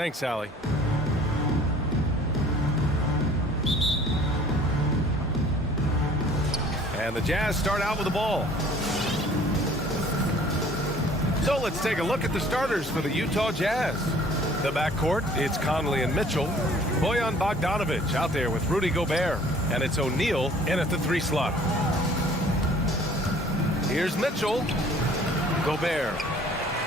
Thanks, Sally. And the Jazz start out with the ball. So let's take a look at the starters for the Utah Jazz. The backcourt, it's Conley and Mitchell. Bojan Bogdanovic out there with Rudy Gobert. And it's O'Neal in at the 3 slot. Here's Mitchell. Gobert.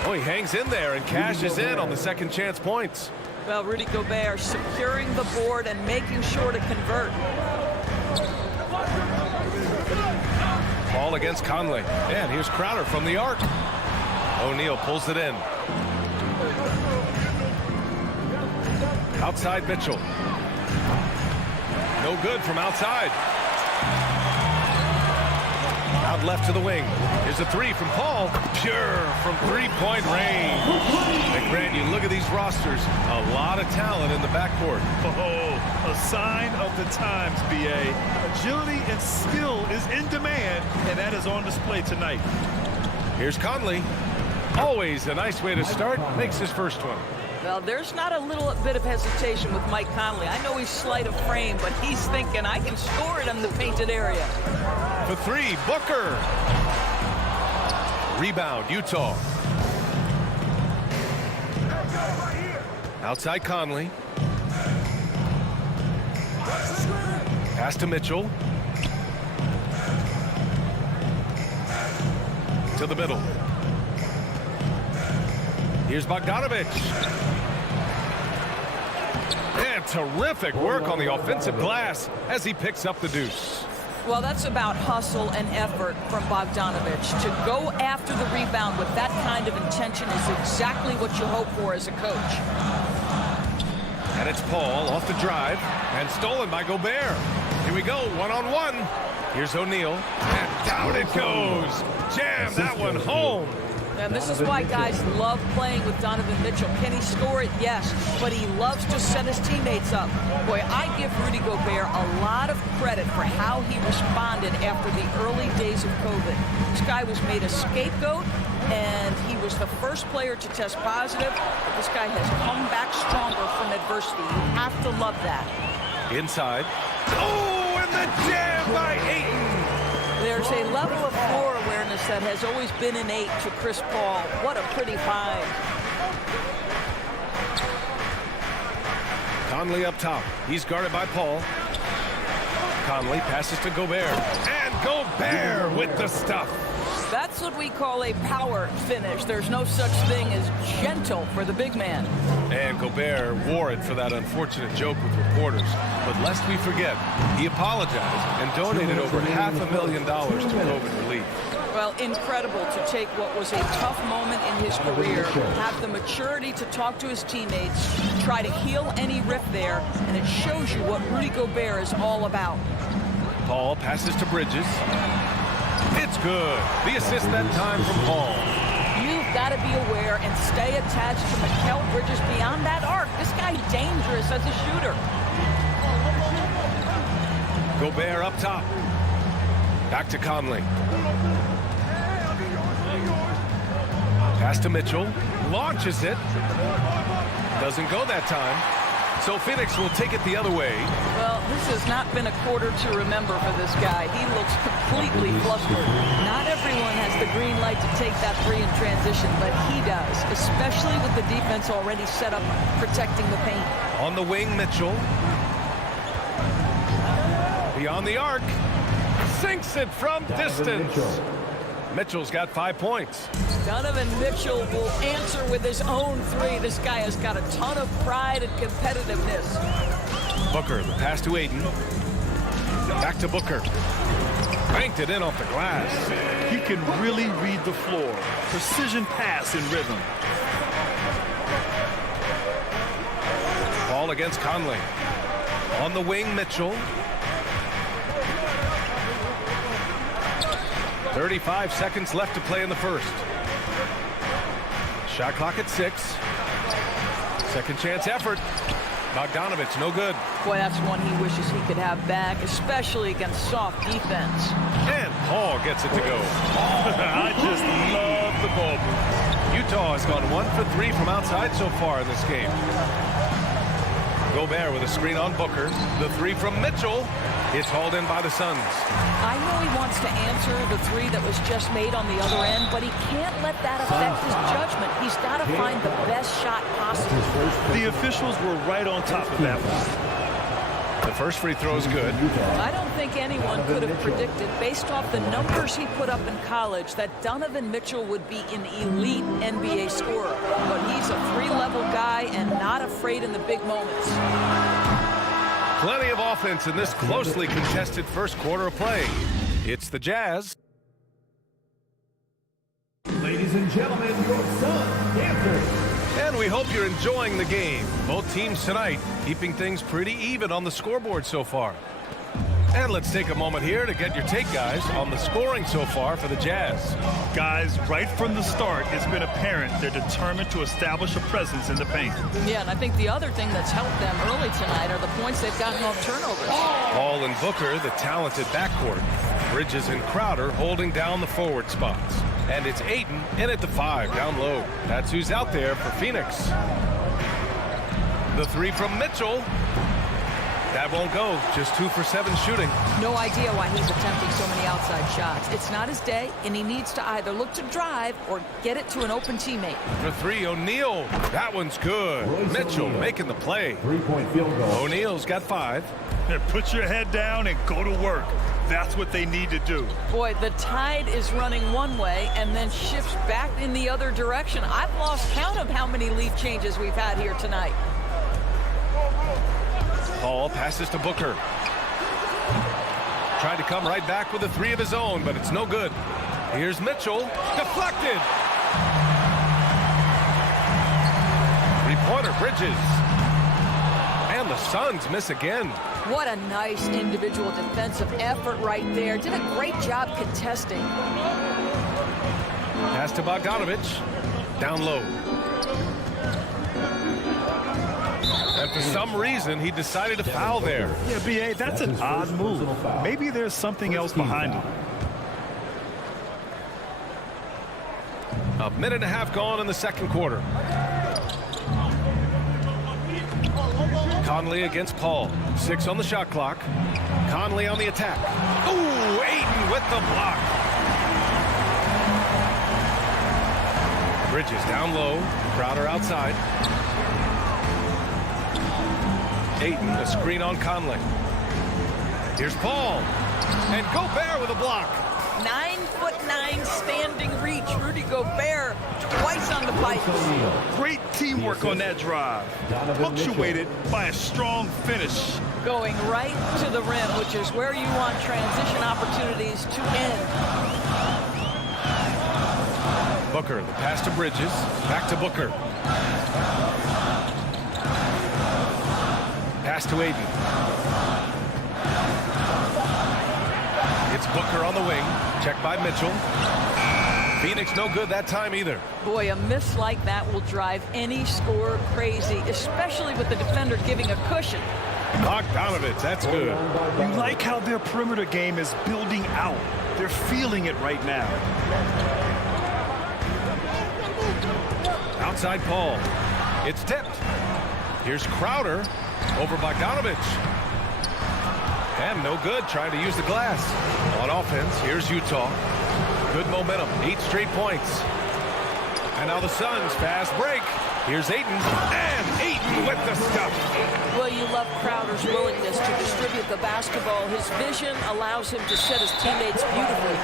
Oh, he hangs in there and cashes in on the second chance points. Well, Rudy Gobert securing the board and making sure to convert. Ball against Conley. And here's Crowder from the arc. O'Neal pulls it in. Outside Mitchell. No good from outside. Out left to the wing. Here's a 3 from Paul. Pure from 3-point range. And Grant, you look at these rosters. A lot of talent in the backcourt. Oh, a sign of the times, B.A. Agility and skill is in demand, and that is on display tonight. Here's Conley. Always a nice way to start. Makes his first one. Well, there's not a little bit of hesitation with Mike Conley. I know he's slight of frame, but he's thinking, I can score it in the painted area. For 3, Booker. Rebound, Utah. Outside Conley. Pass to Mitchell. To the middle. Here's Bogdanovic. And terrific work on the offensive glass as he picks up the deuce. Well, that's about hustle and effort from Bogdanovic. To go after the rebound with that kind of intention is exactly what you hope for as a coach. And it's Paul off the drive and stolen by Gobert. Here we go, one-on-one. Here's O'Neal, and down it goes. Jam that one home. And this is why guys love playing with Donovan Mitchell. Can he score it? Yes, but he loves to set his teammates up. Boy, I give Rudy Gobert a lot of credit for how he responded after the early days of COVID. This guy was made a scapegoat, and he was the first player to test positive. But this guy has come back stronger from adversity. You have to love that. Inside. Oh, and the jam by Ayton. There's a level of floor awareness that has always been innate to Chris Paul. What a pretty find. Conley up top. He's guarded by Paul. Conley passes to Gobert. And Gobert with the stuff. That's what we call a power finish. There's no such thing as gentle for the big man. And Gobert wore it for that unfortunate joke with reporters. But lest we forget, he apologized and donated over $500,000 to COVID relief. Well, incredible to take what was a tough moment in his career, have the maturity to talk to his teammates, try to heal any rift there, and it shows you what Rudy Gobert is all about. Paul passes to Bridges. It's good. The assist that time from Paul. You've got to be aware and stay attached to Mikal Bridges beyond that arc. This guy's dangerous as a shooter. Gobert up top. Back to Conley. Pass to Mitchell. Launches it. Doesn't go that time. So Phoenix will take it the other way. Well, this has not been a quarter to remember for this guy. He looks completely flustered. Not everyone has the green light to take that 3 in transition, but he does, especially with the defense already set up protecting the paint. On the wing, Mitchell. Beyond the arc. Sinks it from distance. Mitchell's got 5 points. Donovan Mitchell will answer with his own 3. This guy has got a ton of pride and competitiveness. Booker, the pass to Ayton. Back to Booker. Banked it in off the glass. He can really read the floor. Precision pass in rhythm. Ball against Conley. On the wing, Mitchell. 35 seconds left to play in the first. Shot clock at 6. Second chance effort. Bogdanovic, no good. Boy, that's one he wishes he could have back, especially against soft defense. And Paul gets it to go. I just love the ball move. Utah has gone 1 for 3 from outside so far in this game. Gobert with a screen on Booker. The three from Mitchell. It's hauled in by the Suns. I know he wants to answer the three that was just made on the other end, but he can't let that affect his judgment. He's got to find the best shot possible. The officials were right on top of that one. The first free throw is good. I don't think anyone could have predicted, based off the numbers he put up in college, that Donovan Mitchell would be an elite NBA scorer. But he's a three-level guy and not afraid in the big moments. Plenty of offense in this closely contested first quarter of play. It's the Jazz. Ladies and gentlemen, your Sun Panthers. And we hope you're enjoying the game. Both teams tonight keeping things pretty even on the scoreboard so far. And let's take a moment here to get your take, guys, on the scoring so far for the Jazz. Guys, right from the start, it's been apparent they're determined to establish a presence in the paint. Yeah, and I think the other thing that's helped them early tonight are the points they've gotten off turnovers. Paul and Booker, the talented backcourt. Bridges and Crowder holding down the forward spots. And it's Ayton in at the 5 down low. That's who's out there for Phoenix. The three from Mitchell. That won't go. Just 2 for 7 shooting. No idea why he's attempting so many outside shots. It's not his day, and he needs to either look to drive or get it to an open teammate. For 3, O'Neal. That one's good. Mitchell making the play. 3-point field goal. O'Neal's got 5. Put your head down and go to work. That's what they need to do. Boy, the tide is running one way and then shifts back in the other direction. I've lost count of how many lead changes we've had here tonight. Paul passes to Booker. Tried to come right back with a 3 of his own, but it's no good. Here's Mitchell. Deflected. Three-pointer, Bridges. And the Suns miss again. What a nice individual defensive effort right there. Did a great job contesting. Pass to Bogdanovich. Down low. And for some reason, he decided to foul there. Yeah, B.A., that's an odd move. Maybe there's something else behind it. A minute and a half gone in the second quarter. Conley against Paul. 6 on the shot clock. Conley on the attack. Ooh, Ayton with the block. Bridges down low. Crowder outside. Ayton, a screen on Conley. Here's Paul. And Gobert with a block. 9'9" standing reach. Rudy Gobert twice on the pipe. Great teamwork on that drive. Punctuated by a strong finish. Going right to the rim, which is where you want transition opportunities to end. Booker, the pass to Bridges. Back to Booker. Pass to Ayton. It's Booker on the wing. Checked by Mitchell. Phoenix no good that time either. Boy, a miss like that will drive any scorer crazy, especially with the defender giving a cushion. Bogdanovich, that's good. You like how their perimeter game is building out. They're feeling it right now. Outside Paul. It's tipped. Here's Crowder over Bogdanovich. And no good, trying to use the glass. On offense, here's Utah. Good momentum, 8 straight points. And now the Suns fast break. Here's Ayton, and Ayton with the stuff. Well, you love Crowder's willingness to distribute the basketball. His vision allows him to set his teammates beautifully.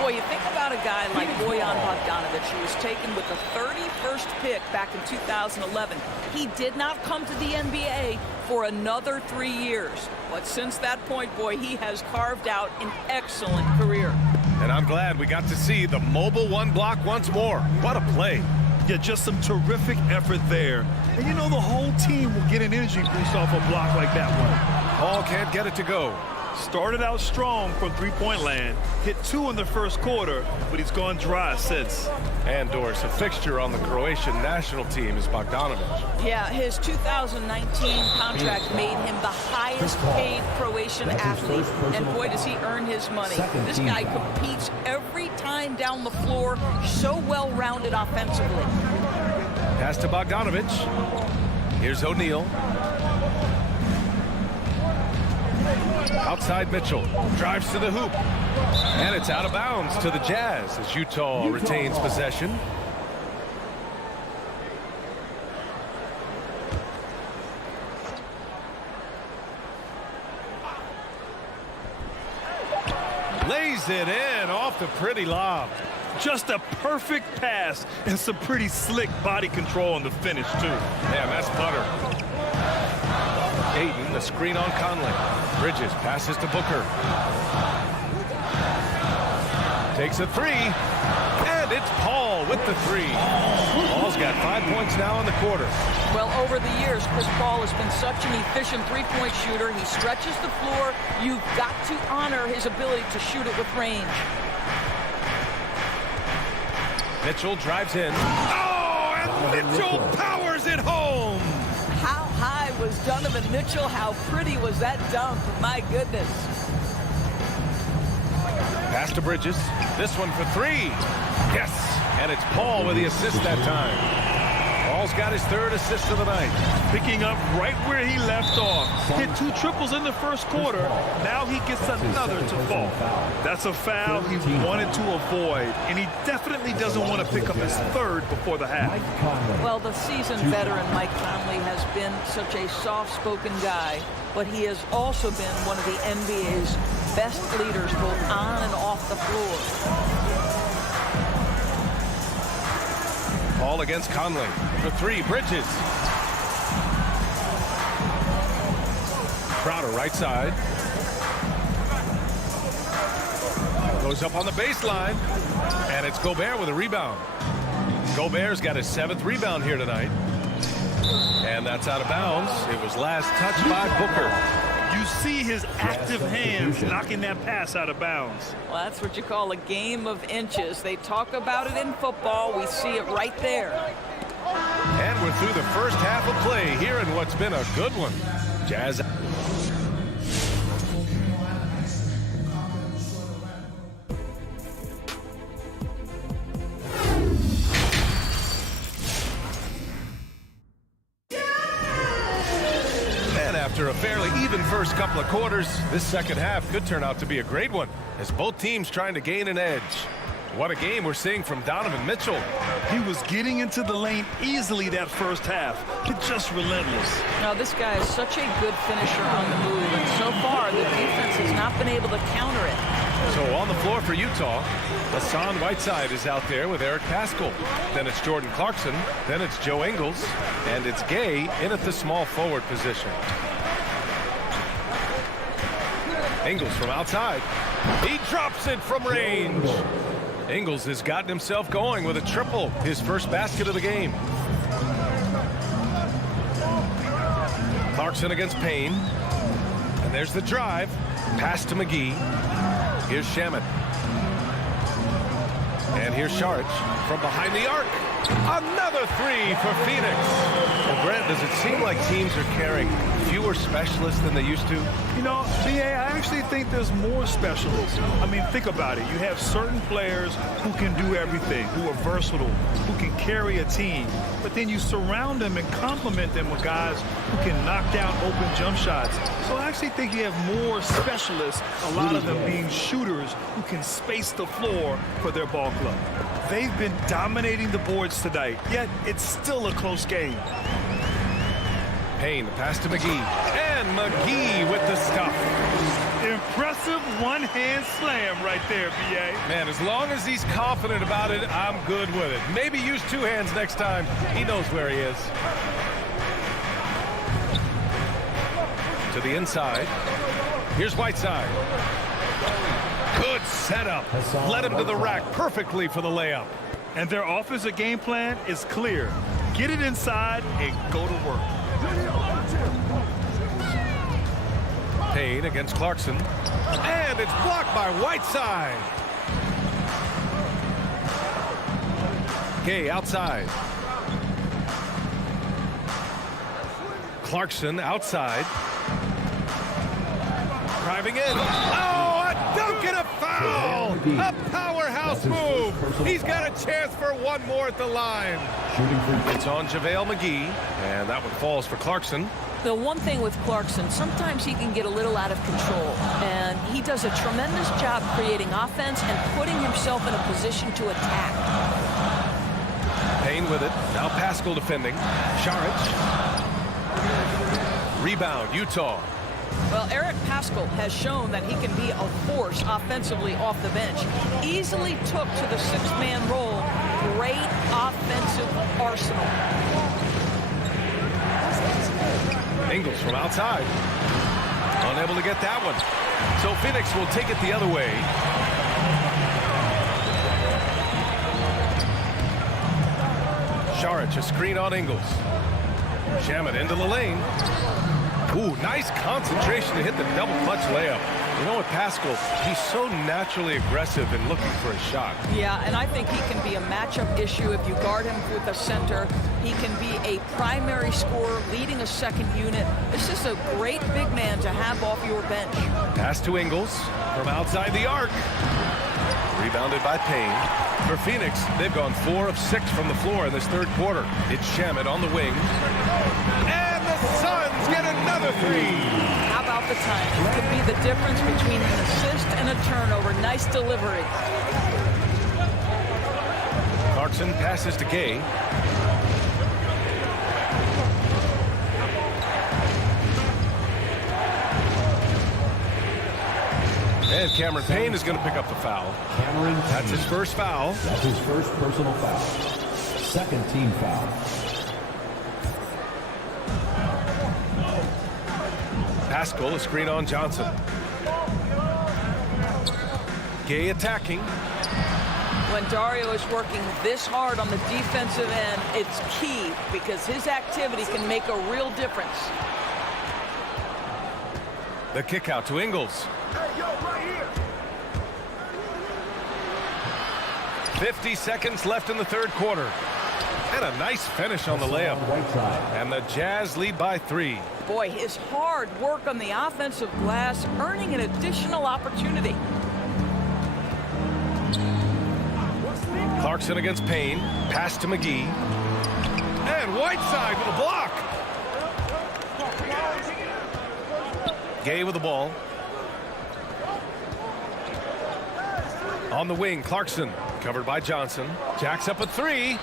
Boy, you think about a guy like Bojan Bogdanovic, who was taken with the 31st pick back in 2011. He did not come to the NBA for another 3 years. But since that point, boy, he has carved out an excellent career. And I'm glad we got to see the mobile one block once more. What a play. Yeah, just some terrific effort there. And you know the whole team will get an energy boost off a block like that one. Paul can't get it to go. Started out strong from three-point land. Hit 2 in the first quarter, but he's gone dry since. And Doris, a fixture on the Croatian national team is Bogdanovic. Yeah, his 2019 contract made him the highest paid Croatian athlete. And boy, does he earn his money. This guy competes every right time down the floor. So well-rounded offensively. Pass to Bogdanovich. Here's O'Neal. Outside Mitchell. Drives to the hoop. And it's out of bounds to the Jazz as Utah retains possession. Lays it in off the pretty lob. Just a perfect pass and some pretty slick body control on the finish, too. Man, that's butter. Ayton, the screen on Conley. Bridges passes to Booker. Takes a three. And it's Paul with the three. Paul's got 5 points now in the quarter. Well, over the years, Chris Paul has been such an efficient three-point shooter. He stretches the floor. You've got to honor his ability to shoot it with range. Mitchell drives in. Oh, and Mitchell powers it home. How high was Donovan Mitchell? How pretty was that dunk? My goodness. Pass to Bridges. This one for three. Yes. And it's Paul with the assist that time. Paul's got his third assist of the night. Picking up right where he left off. Hit 2 triples in the first quarter. Now he gets another to fall. That's a foul he wanted to avoid. And he definitely doesn't want to pick up his third before the half. Well, the seasoned veteran Mike Conley has been such a soft-spoken guy, but he has also been one of the NBA's best leaders both on and off the floor. Paul against Conley. For three, Bridges. Crowder right side. Goes up on the baseline. And it's Gobert with a rebound. Gobert's got his 7th rebound here tonight. And that's out of bounds. It was last touched by Booker. You see his active hands knocking that pass out of bounds. Well, that's what you call a game of inches. They talk about it in football. We see it right there. And we're through the first half of play here in what's been a good one. Jazz. After a fairly even first couple of quarters, this second half could turn out to be a great one as both teams trying to gain an edge. What a game we're seeing from Donovan Mitchell. He was getting into the lane easily that first half. It's just relentless. Now, this guy is such a good finisher on the move, and so far the defense has not been able to counter it. So on the floor for Utah, Hassan Whiteside is out there with Eric Paschall. Then it's Jordan Clarkson. Then it's Joe Ingles. And it's Gay in at the small forward position. Ingles from outside. He drops it from range. Ingles has gotten himself going with a triple, his first basket of the game. Clarkson against Payne. And there's the drive. Pass to McGee. Here's Shamet. And here's Saric from behind the arc. Another three for Phoenix. Well, Brent, does it seem like teams are carrying fewer specialists than they used to? You know, BA, I actually think there's more specialists. I mean, think about it. You have certain players who can do everything, who are versatile, who can carry a team. But then you surround them and complement them with guys who can knock down open jump shots. So I actually think you have more specialists, a lot of them being shooters who can space the floor for their ball club. They've been dominating the boards tonight, yet it's still a close game. Payne, the pass to McGee. And McGee with the stuff. Impressive one-hand slam right there, B.A. Man, as long as he's confident about it, I'm good with it. Maybe use 2 hands next time. He knows where he is. To the inside. Here's Whiteside. Good setup. Led him to the rack perfectly for the layup. And their offensive game plan is clear. Get it inside and go to work. Payne against Clarkson. And it's blocked by Whiteside. Gay outside. Clarkson outside. Driving in. Oh, a dunk and a foul! A powerhouse house move. He's got a chance for one more at the line. It's on JaVale McGee, and that one falls for Clarkson. The one thing with Clarkson, sometimes he can get a little out of control, and he does a tremendous job creating offense and putting himself in a position to attack. Payne with it. Now Paschal defending. Saric. Rebound, Utah. Well, Eric Paschal has shown that he can be a force offensively off the bench. Easily took to the sixth-man role. Great offensive arsenal. Ingles from outside. Unable to get that one. So Phoenix will take it the other way. Saric, a screen on Ingles. Shamet into the lane. Ooh, nice concentration to hit the double clutch layup. You know what, Paschal, he's so naturally aggressive and looking for a shot. Yeah, and I think he can be a matchup issue if you guard him with a center. He can be a primary scorer, leading a second unit. This is a great big man to have off your bench. Pass to Ingles from outside the arc. Rebounded by Payne. For Phoenix, they've gone 4 of 6 from the floor in this third quarter. It's Shamet on the wing. And the Suns get another 3. How about the timing? Could be the difference between an assist and a turnover. Nice delivery. Clarkson passes to Gay. And Cameron Payne is going to pick up the foul. That's his first foul. That's his first personal foul. Second team foul. Paschal, a screen on Johnson. Gay attacking. When Dario is working this hard on the defensive end, it's key because his activity can make a real difference. The kick out to Ingles. 50 seconds left in the third quarter. And a nice finish on the layup. And the Jazz lead by 3. Boy, his hard work on the offensive glass, earning an additional opportunity. Clarkson against Payne. Pass to McGee. And Whiteside with a block. Gay with the ball. On the wing, Clarkson. Covered by Johnson. Jacks up a 3.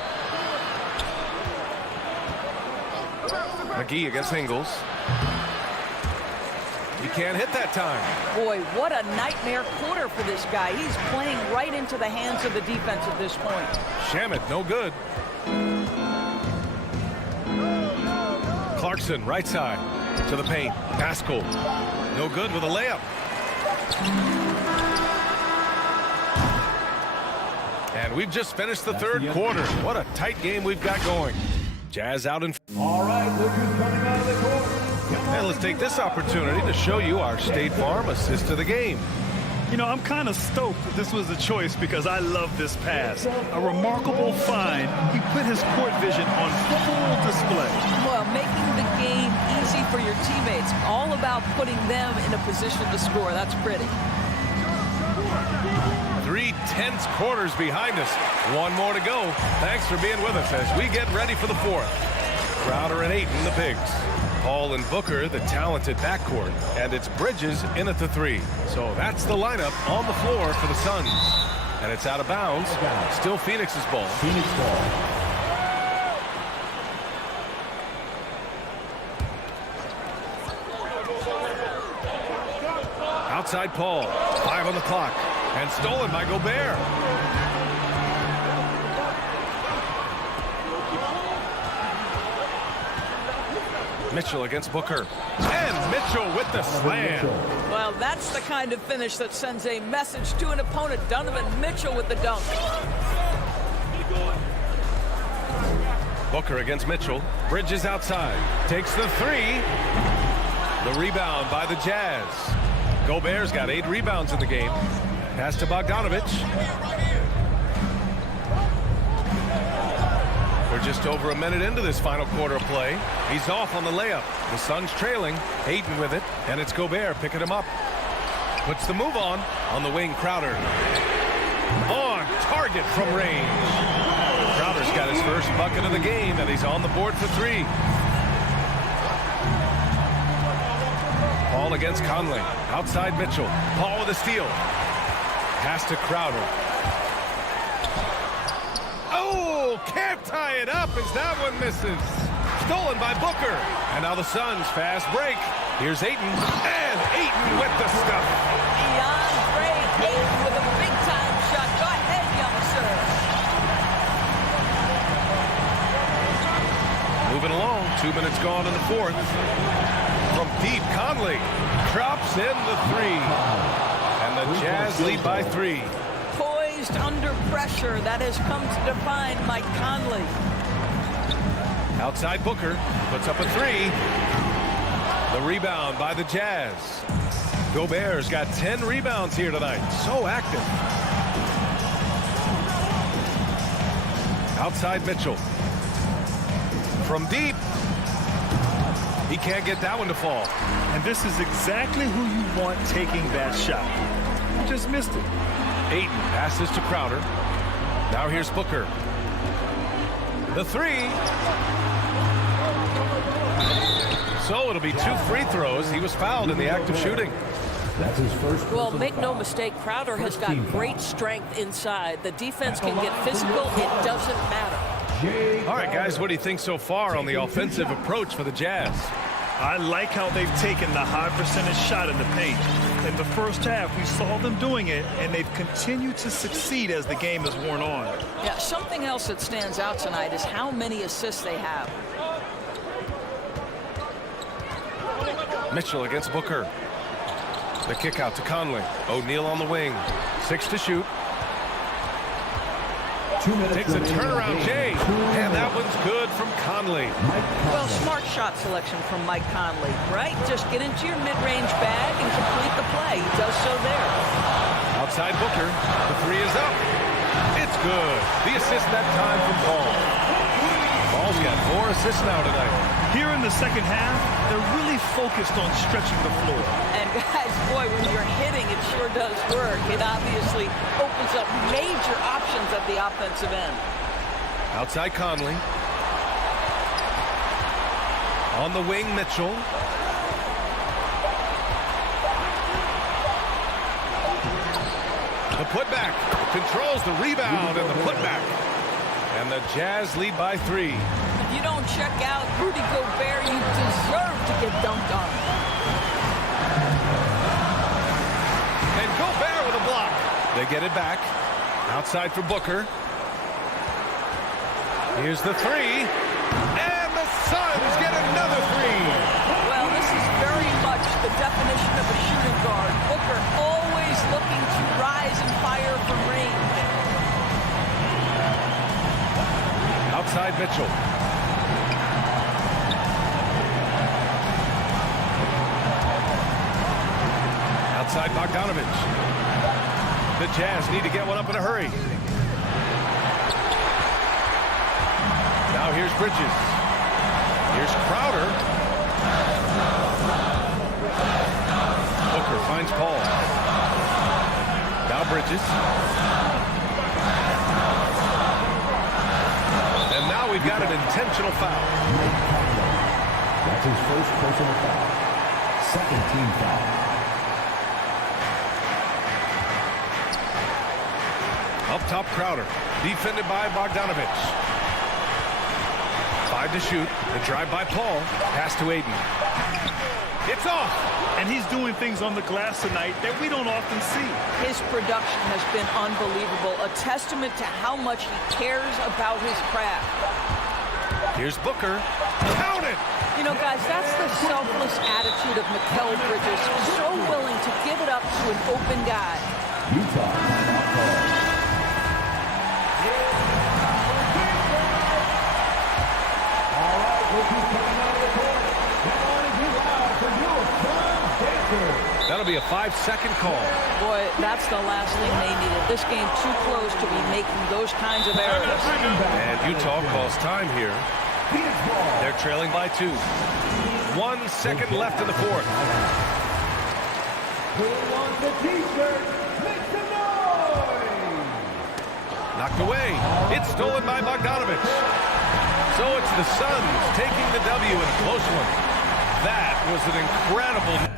McGee against Ingles. He can't hit that time. Boy, what a nightmare quarter for this guy. He's playing right into the hands of the defense at this point. Shamet, no good. Clarkson, right side to the paint. Paschal, no good with a layup. And we've just finished the third quarter. What a tight game we've got going. Jazz out in. All right, look who's coming out of the court. And let's take this opportunity to show you our State Farm assist of the game. You know, I'm kind of stoked that this was a choice because I love this pass. A remarkable find. He put his court vision on full display. Well, making the game easy for your teammates. All about putting them in a position to score. That's pretty. 3 tense quarters behind us. One more to go. Thanks for being with us as we get ready for the fourth. Crowder and Ayton, the Pigs. Paul and Booker, the talented backcourt. And it's Bridges in at the 3. So that's the lineup on the floor for the Suns. And it's out of bounds. Still Phoenix's ball. Phoenix ball. Outside Paul. 5 on the clock. And stolen by Gobert. Mitchell against Booker. And Mitchell with the slam. Well, that's the kind of finish that sends a message to an opponent. Donovan Mitchell with the dunk. Booker against Mitchell. Bridges outside. Takes the 3. The rebound by the Jazz. Gobert's got 8 rebounds in the game. Pass to Bogdanovic. We're just over a minute into this final quarter of play. He's off on the layup. The Suns trailing. Ayton with it. And it's Gobert picking him up. Puts the move on the wing, Crowder. On target from range. Crowder's got his first bucket of the game, and he's on the board for 3. Paul against Conley. Outside Mitchell. Paul with a steal. Pass to Crowder. Oh, can't tie it up as that one misses. Stolen by Booker. And now the Suns fast break. Here's Ayton. And Ayton with the stuff. DeAndre Ayton with a big-time shot. Go ahead, young sir. Moving along. 2 minutes gone in the 4th. From deep, Conley drops in the 3. And the Jazz lead by 3. Poised under pressure. That has come to define Mike Conley. Outside Booker puts up a 3. The rebound by the Jazz. Gobert's got 10 rebounds here tonight. So active. Outside Mitchell. From deep. He can't get that one to fall. And this is exactly who you want taking that shot. You just missed it. Ayton passes to Crowder. Now here's Booker. The 3. So it'll be 2 free throws. He was fouled in the act of shooting. That's his first. Well, make no mistake, Crowder has got great strength inside. The defense can get physical. It doesn't matter. All right, guys, what do you think so far on the offensive approach for the Jazz? I like how they've taken the high percentage shot in the paint. In the first half, we saw them doing it, and they've continued to succeed as the game has worn on. Yeah, something else that stands out tonight is how many assists they have. Mitchell against Booker. The kick out to Conley. O'Neal on the wing. 6 to shoot. 2 minutes. Takes a turnaround, Jay. And that one's good from Conley. Well, smart shot selection from Mike Conley, right? Just get into your mid-range bag and complete the play. He does so there. Outside Booker. The 3 is up. It's good. The assist that time from Paul. Paul's got 4 assists now tonight. Here in the second half, they're really focused on stretching the floor. And guys, boy, when you're hitting, it sure does work. It obviously opens up major options at the offensive end. Outside Conley. On the wing, Mitchell. The putback. Controls the rebound and the putback. And the Jazz lead by 3. If you don't check out Rudy Gobert, you deserve to get dunked on. And Gobert with a block. They get it back. Outside for Booker. Here's the 3. And the Suns get another 3. Well, this is very much the definition of a shooting guard. Booker always looking to rise and fire from range. Outside Mitchell. Outside Bogdanovich. The Jazz need to get one up in a hurry. Now here's Bridges. Here's Crowder. Booker finds Paul. Now Bridges. And now we've got an intentional foul. That's his first personal foul. Second team foul. Up top, Crowder. Defended by Bogdanovich. 5 to shoot. The drive by Paul. Pass to Ayton. It's off. And he's doing things on the glass tonight that we don't often see. His production has been unbelievable. A testament to how much he cares about his craft. Here's Booker. Count it! You know, guys, that's the selfless attitude of Mikal Bridges. So willing to give it up to an open guy. Utah timeout call. All right, rookies coming out of the court. Come on and get loud for your son, Dancers. That'll be a 5-second call. Boy, that's the last thing they needed. This game too close to be making those kinds of errors. And Utah calls time here. Phoenix ball. They're trailing by 2. 1 second left in the 4th. Who wants the t-shirt? Make some noise! knocked away. It's stolen by Bogdanovich. So it's the Suns taking the W in a close one. That was an incredible...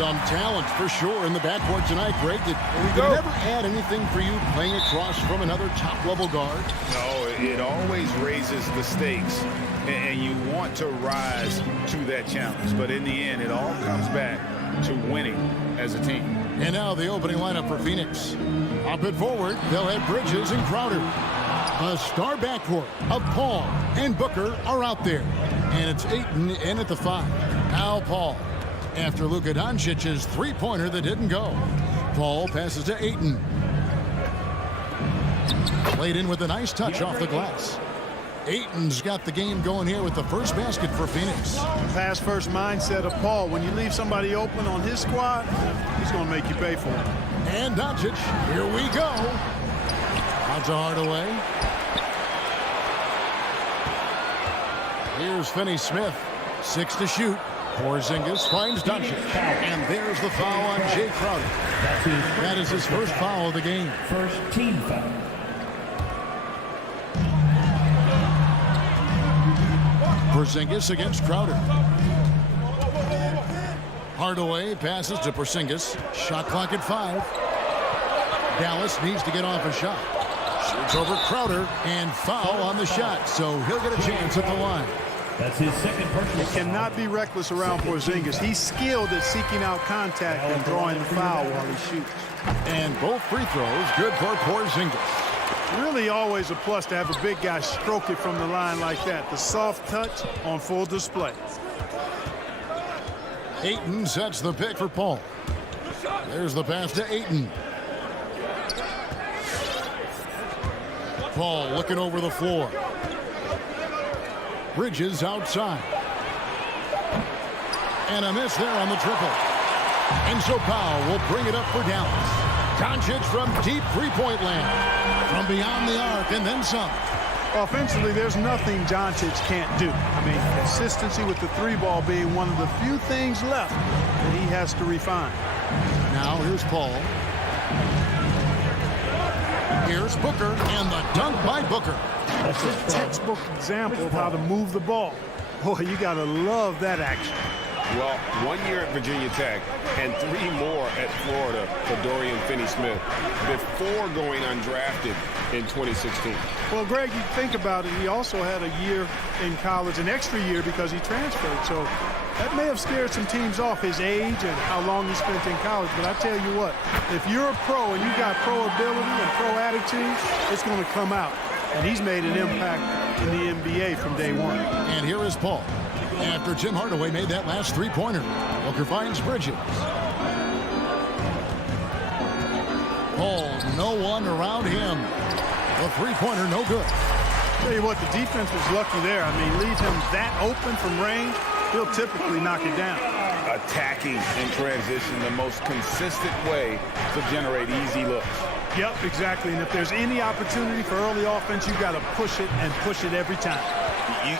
Some talent for sure in the backcourt tonight, Greg. Did it never add anything for you playing across from another top-level guard? No, it always raises the stakes, and you want to rise to that challenge. But in the end, it all comes back to winning as a team. And now the opening lineup for Phoenix. Up and forward, they'll have Bridges and Crowder. A star backcourt of Paul and Booker are out there. And it's Ayton in at the 5. Now Paul. After Luka Doncic's three-pointer that didn't go. Paul passes to Ayton. Played in with a nice touch off the glass. Ayton's got the game going here with the first basket for Phoenix. Pass-first mindset of Paul. When you leave somebody open on his squad, he's going to make you pay for it. And Doncic, here we go. Out to Hardaway. Here's Finney-Smith. 6 to shoot. Porzingis finds Doncic. And there's the foul on Jay Crowder. That is his first foul of the game. First team foul. Porzingis against Crowder. Hardaway passes to Porzingis. Shot clock at 5. Dallas needs to get off a shot. Shoots over Crowder and foul on the shot, so he'll get a chance at the line. That's his second personal. You cannot be reckless around Porzingis. He's skilled at seeking out contact and drawing the foul while he shoots. And both free throws good for Porzingis. Really always a plus to have a big guy stroke it from the line like that. The soft touch on full display. Ayton sets the pick for Paul. There's the pass to Ayton. Paul looking over the floor. Bridges outside. And a miss there on the triple. And so Powell will bring it up for Dallas. Doncic from deep three-point land. From beyond the arc and then some. Offensively, there's nothing Doncic can't do. I mean, consistency with the three ball being one of the few things left that he has to refine. Now here's Paul. Here's Booker and the dunk by Booker. That's a textbook example of how to move the ball. Boy, you got to love that action. Well, 1 year at Virginia Tech and 3 more at Florida for Dorian Finney-Smith before going undrafted in 2016. Well, Greg, you think about it, he also had a year in college, an extra year because he transferred. So that may have scared some teams off, his age and how long he spent in college. But I tell you what, if you're a pro and you got pro ability and pro attitude, it's going to come out. And he's made an impact in the NBA from day one. And here is Paul. After Jim Hardaway made that last three-pointer, Booker finds Bridges. Paul, no one around him. The three-pointer, no good. Tell you what, the defense was lucky there. I mean, leave him that open from range, he'll typically knock it down. Attacking in transition, the most consistent way to generate easy looks. Yep, exactly. And if there's any opportunity for early offense, you got to push it and push it every time.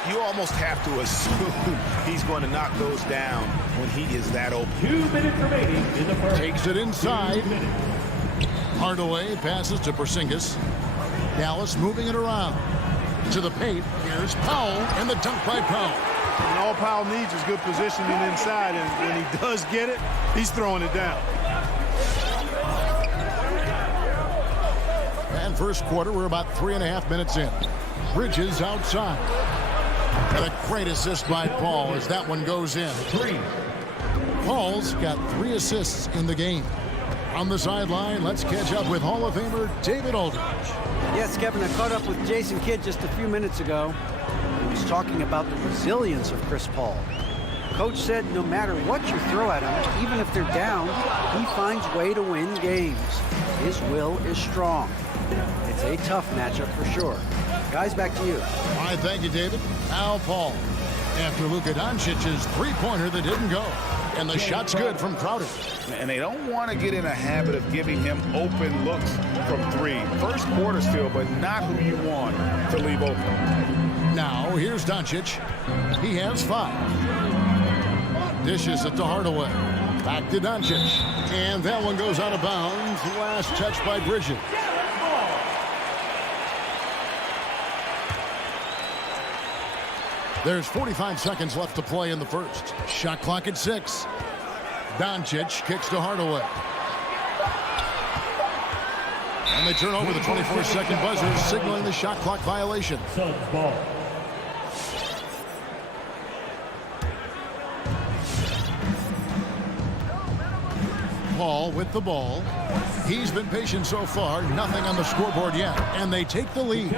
You almost have to assume he's going to knock those down when he is that open. 2 minutes remaining in the first. Takes it inside. Hardaway passes to Porzingis. Dallas moving it around. To the paint. Here's Powell and the dunk by Powell. And all Powell needs is good positioning inside, and when he does get it, he's throwing it down. And first quarter, we're about 3.5 minutes in. Bridges outside. And a great assist by Paul as that one goes in. 3. Paul's got 3 assists in the game. On the sideline, let's catch up with Hall of Famer David Aldridge. Yes, Kevin, I caught up with Jason Kidd just a few minutes ago. He was talking about the resilience of Chris Paul. Coach said no matter what you throw at him, even if they're down, he finds a way to win games. His will is strong. It's a tough matchup for sure. Guys, back to you. All right, thank you, David. Now Paul. After Luka Doncic's three-pointer that didn't go. And the shot's good from Crowder. And they don't want to get in a habit of giving him open looks from 3. First quarter still, but not who you want to leave open. Now, here's Doncic. He has 5. Dishes it to Hardaway. Back to Doncic. And that one goes out of bounds. Last touch by Bridges. There's 45 seconds left to play in the first. Shot clock at 6. Doncic kicks to Hardaway. And they turn over the 24-second buzzer, signaling the shot clock violation. Suns ball. Paul with the ball. He's been patient so far. Nothing on the scoreboard yet. And they take the lead.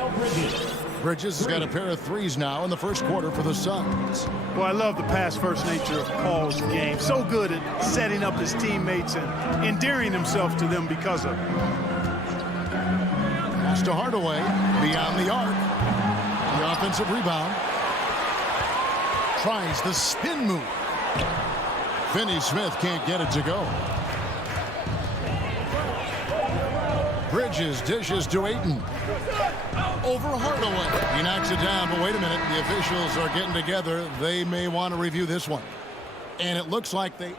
Bridges has got a pair of threes now in the first quarter for the Suns. Well, I love the pass-first nature of Paul's game. So good at setting up his teammates and endearing himself to them because of it. Pass to Hardaway. Beyond the arc. The offensive rebound. Tries the spin move. Finney Smith can't get it to go. Bridges dishes to Ayton. Over Hardaway. He knocks it down, but wait a minute. The officials are getting together. They may want to review this one. And it looks like they...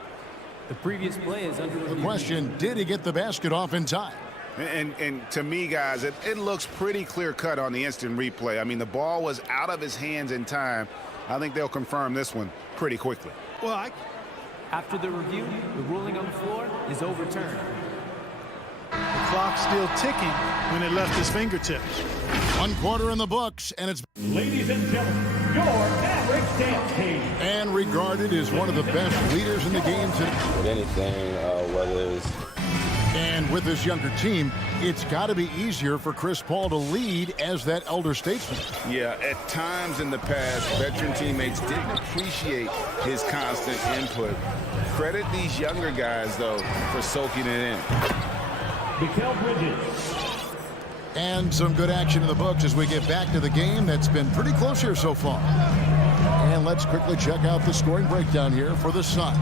The previous play is under review. The question, did he get the basket off in time? And to me, guys, it looks pretty clear-cut on the instant replay. I mean, the ball was out of his hands in time. I think they'll confirm this one pretty quickly. Well, After the review, the ruling on the floor is overturned. the clock's still ticking when it left his fingertips. 1 quarter in the books, and it's... Ladies and gentlemen, your average dance team. And regarded as one of the best leaders in the game today. With anything, whether it's... And with this younger team, it's got to be easier for Chris Paul to lead as that elder statesman. Yeah, at times in the past, veteran teammates didn't appreciate his constant input. Credit these younger guys, though, for soaking it in. Mikal Bridges. And some good action in the books as we get back to the game that's been pretty close here so far. And let's quickly check out the scoring breakdown here for the Suns.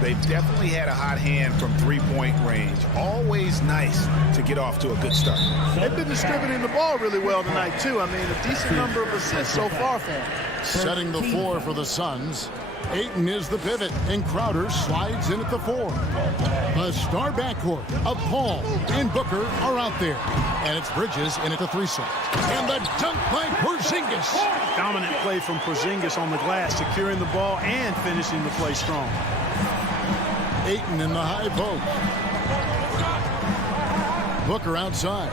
They've definitely had a hot hand from three-point range. Always nice to get off to a good start. They've been distributing the ball really well tonight, too. I mean, a decent number of assists so far for them. Setting the floor for the Suns. Ayton is the pivot, and Crowder slides in at the 4. A star backcourt of Paul and Booker are out there. And it's Bridges in at the 3 slot. And the dunk by Porzingis. Dominant play from Porzingis on the glass, securing the ball and finishing the play strong. Ayton in the high post. Booker outside.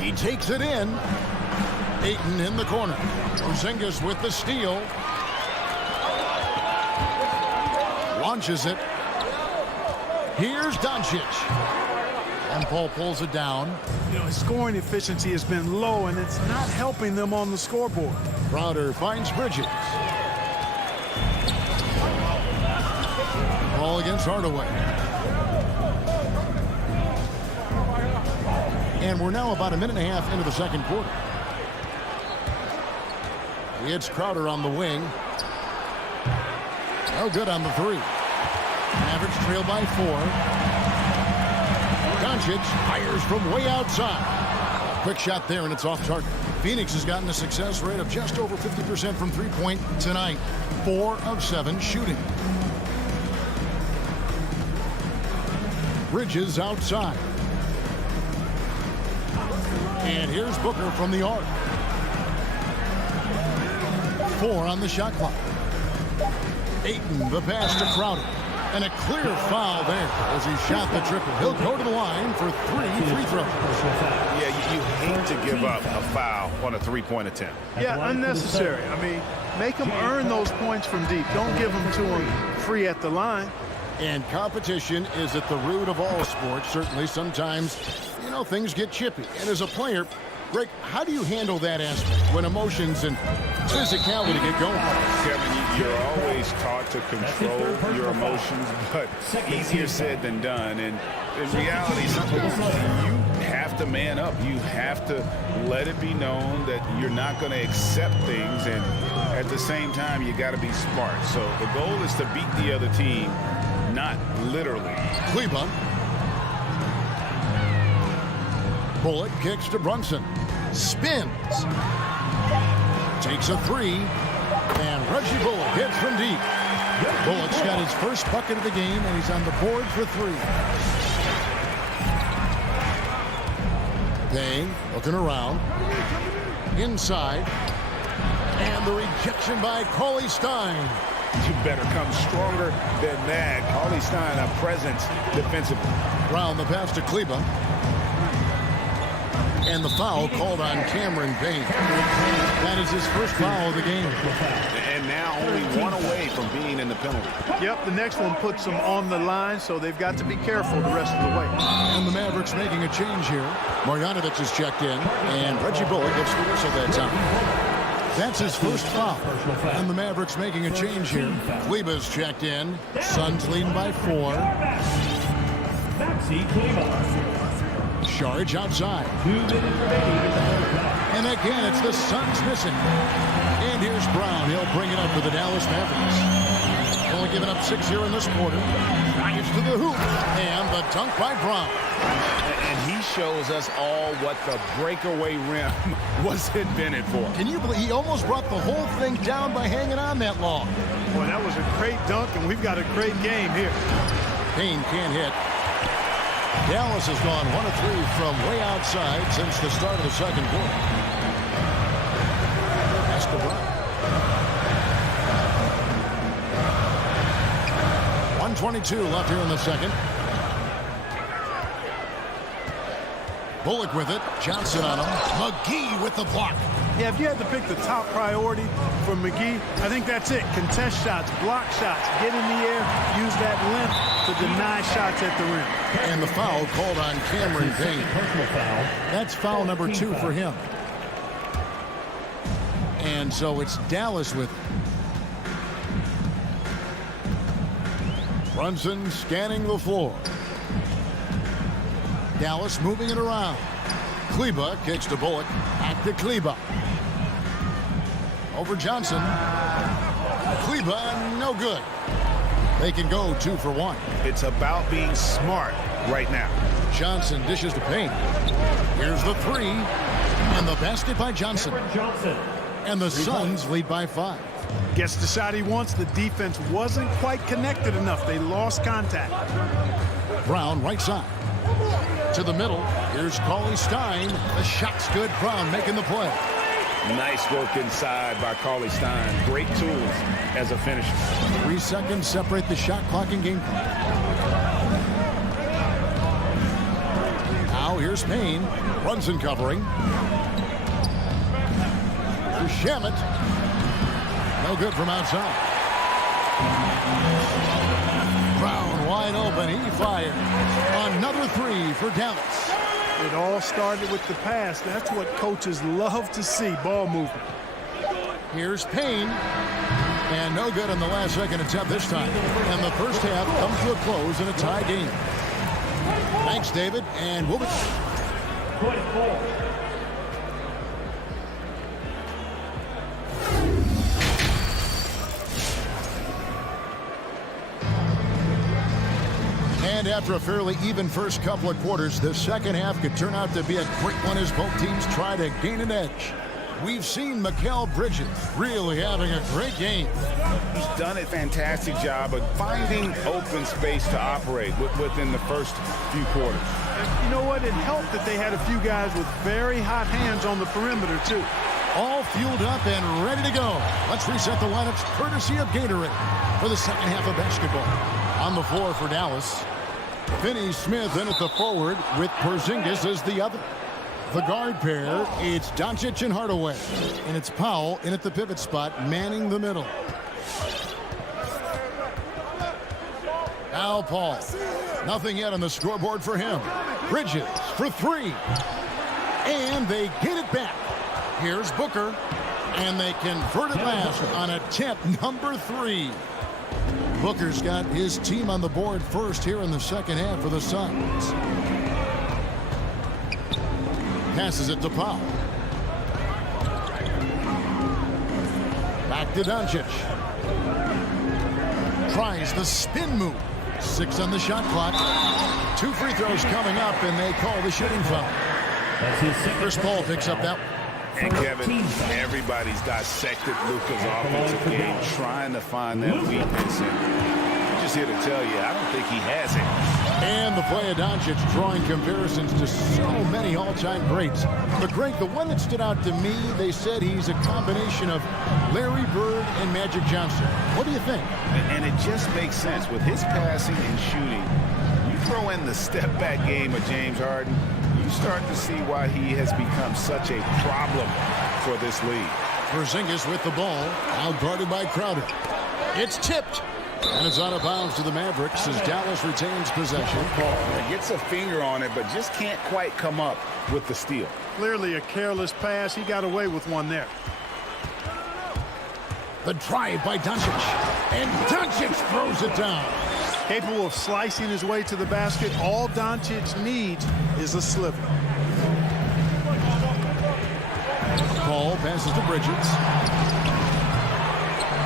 He takes it in. Ayton in the corner. Porzingis with the steal. Launches it. Here's Doncic. And Paul pulls it down. You know, his scoring efficiency has been low, and it's not helping them on the scoreboard. Crowder finds Bridges. Ball against Hardaway. And we're now about a minute and a half into the second quarter. It's Crowder on the wing. No good on the 3. Mavericks trail by 4. Doncic fires from way outside. Quick shot there, and it's off target. Phoenix has gotten a success rate of just over 50% from three-point tonight. 4 of 7 shooting. Bridges outside. And here's Booker from the arc. 4 on the shot clock. Ayton, the pass to Crowder. And a clear foul there as he shot the triple. He'll go to the line for 3 free throws. Yeah, you hate to give up a foul on a three-point attempt. Yeah, unnecessary. I mean, make them earn those points from deep. Don't give them to them free at the line. And competition is at the root of all sports. Certainly, sometimes, you know, things get chippy. And as a player, Greg, how do you handle that aspect when emotions and physicality get going? Kevin, you're always taught to control your emotions, but easier said than done. And in reality, sometimes you have to man up. You have to let it be known that you're not going to accept things. And at the same time, you got to be smart. So the goal is to beat the other team, not literally. Cleveland. Bullock kicks to Brunson. Spins. Takes a 3. And Reggie Bullock hits from deep. Bullock's got his first bucket of the game, and he's on the board for 3. Payne looking around. Inside. And the rejection by Cauley Stein. You better come stronger than that. Cauley Stein, a presence defensively. Brown the pass to Kleba. And the foul called on Cameron Payne. That is his first foul of the game. And now only one away from being in the penalty. Yep, the next one puts them on the line, so they've got to be careful the rest of the way. And the Mavericks making a change here. Marjanovic is checked in, and Reggie Bullock gets the whistle that time. That's his first foul. And the Mavericks making a change here. Kleba's checked in. Suns leading by 4. Saric outside. And again, it's the Suns missing. And here's Brown. He'll bring it up for the Dallas Mavericks. Only giving up 6 here in this quarter. Drives to the hoop. And the dunk by Brown. And he shows us all what the breakaway rim was invented for. Can you believe he almost brought the whole thing down by hanging on that long? Boy, that was a great dunk, and we've got a great game here. Payne can't hit. Dallas has gone 1 of 3 from way outside since the start of the second quarter. That's the run. 1:22 left here in the second. Bullock with it. Johnson on him. McGee with the block. Yeah, if you had to pick the top priority for McGee, I think that's it. Contest shots, block shots, get in the air, use that length to deny shots at the rim. And the foul called on Cameron Payne. That's foul number 2 for him. And so it's Dallas with it. Brunson scanning the floor. Dallas moving it around. Kleba kicks to Bullock. Back to Kleba. Over Johnson. Kleba, no good. They can go 2 for 1. It's about being smart right now. Johnson dishes to Payne. Here's the 3. And the basket by Johnson. And the Suns lead by 5. Gets the shot he wants. The defense wasn't quite connected enough. They lost contact. Brown right side. To the middle. Here's Cauley Stein. The shot's good. Brown making the play. Nice work inside by Cauley Stein. Great tools as a finisher. 3 seconds separate the shot clock and game clock. Now here's Payne. Brunson covering. To Shamet. No good from outside. Brown wide open. He fires. Another 3 for Dallas. It all started with the pass. That's what coaches love to see, ball movement. Here's Payne. And no good on the last second attempt this time. And the first half comes to a close in a tie game. Thanks, David. And we'll be... And after a fairly even first couple of quarters, the second half could turn out to be a great one as both teams try to gain an edge. We've seen Mikal Bridges really having a great game. He's done a fantastic job of finding open space to operate within the first few quarters. And you know what? It helped that they had a few guys with very hot hands on the perimeter, too. All fueled up and ready to go. Let's reset the lineups courtesy of Gatorade for the second half of basketball. On the floor for Dallas, Finney-Smith in at the forward with Porzingis as the other. The guard pair, it's Doncic and Hardaway. And it's Powell in at the pivot spot, manning the middle. Al Paul. Nothing yet on the scoreboard for him. Bridges for 3. And they get it back. Here's Booker. And they convert it last on attempt number 3. Booker's got his team on the board first here in the second half for the Suns. Passes it to Powell. Back to Doncic. Tries the spin move. 6 on the shot clock. 2 free throws coming up, and they call the shooting foul. Chris Paul picks up that one. And Kevin, everybody's dissected Luka's offensive game, trying to find that weakness. And just here to tell you, I don't think he has it. And the play of Doncic drawing comparisons to so many all-time greats. But Greg, the one that stood out to me, they said he's a combination of Larry Bird and Magic Johnson. What do you think? And it just makes sense. With his passing and shooting, you throw in the step-back game of James Harden, you start to see why he has become such a problem for this league. Porzingis with the ball, out guarded by Crowder. It's tipped. And it's out of bounds to the Mavericks as Dallas retains possession. Gets a finger on it, but just can't quite come up with the steal. Clearly a careless pass. He got away with one there. The drive by Doncic. And Doncic throws it down. Capable of slicing his way to the basket. All Doncic needs is a sliver. Paul passes to Bridges.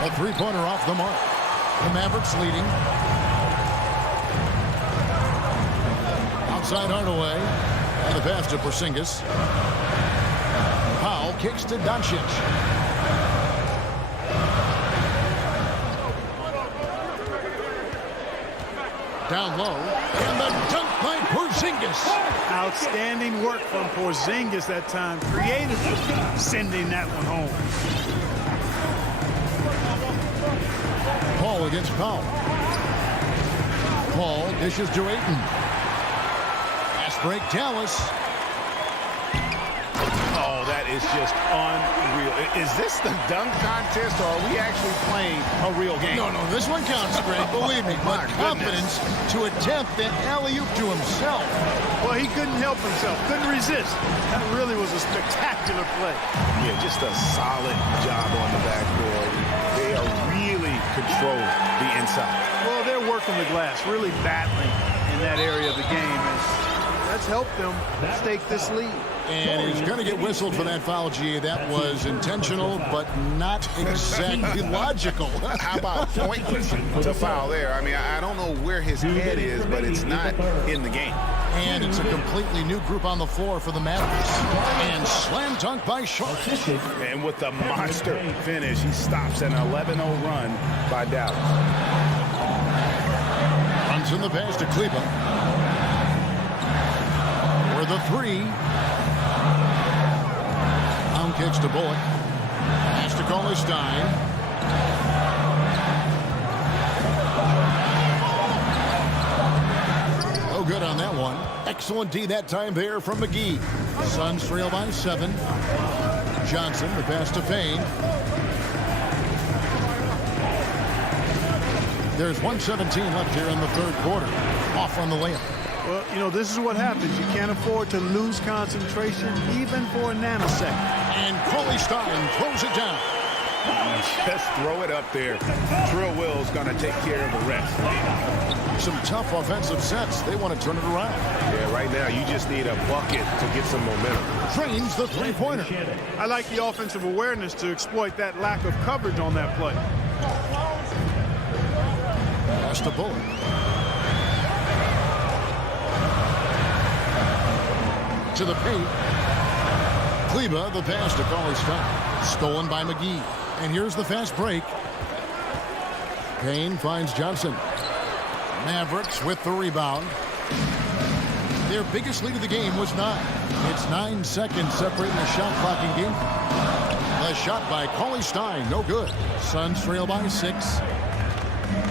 A three-pointer off the mark. The Mavericks leading. Outside Hardaway. And the pass to Porzingis. Powell kicks to Doncic. Down low. And the dunk by Porzingis. Outstanding work from Porzingis that time. Creatively sending that one home. Paul against Powell. Paul dishes to Ayton. Fast break, Dallas. Oh, that is just unreal. Is this the dunk contest, or are we actually playing a real game? No, this one counts, Greg. Believe me. But confidence to attempt an alley-oop to himself. Well, he couldn't help himself. Couldn't resist. That really was a spectacular play. Yeah, just a solid job on the backboard. They are really controlling the inside. Well, they're working the glass, really battling in that area of the game. And that's helped them stake this lead. And he's going to get whistled for that foul, G. That was intentional, but not exactly logical. How about pointless to foul there? I mean, I don't know where his head is, but it's not in the game. And it's a completely new group on the floor for the Mavericks. And slam dunk by Sharp. And with the monster finish, he stops an 11-0 run by Dallas. Runs in the pass to Kleber. For the three. Pound kicks to Bullock. Pass to Cauley-Stein. No good on that one. Excellent D that time there from McGee. Suns trail by 7. Johnson, the pass to Payne. There's 1:17 left here in the third quarter. Off on the layup. Well, you know, this is what happens. You can't afford to lose concentration even for a nanosecond. And Cauley-Stein throws it down. Just throw it up there. Trill Will's going to take care of the rest. Some tough offensive sets. They want to turn it around. Yeah, right now you just need a bucket to get some momentum. Trains the three-pointer. I like the offensive awareness to exploit that lack of coverage on that play. Pass to Bullock. To the paint. Kleber, the pass to Cauley-Stein. Stolen by McGee. And here's the fast break. Payne finds Johnson. Mavericks with the rebound. Their biggest lead of the game was 9. It's 9 seconds separating the shot clock in game. The shot by Cauley-Stein, no good. Suns trail by 6.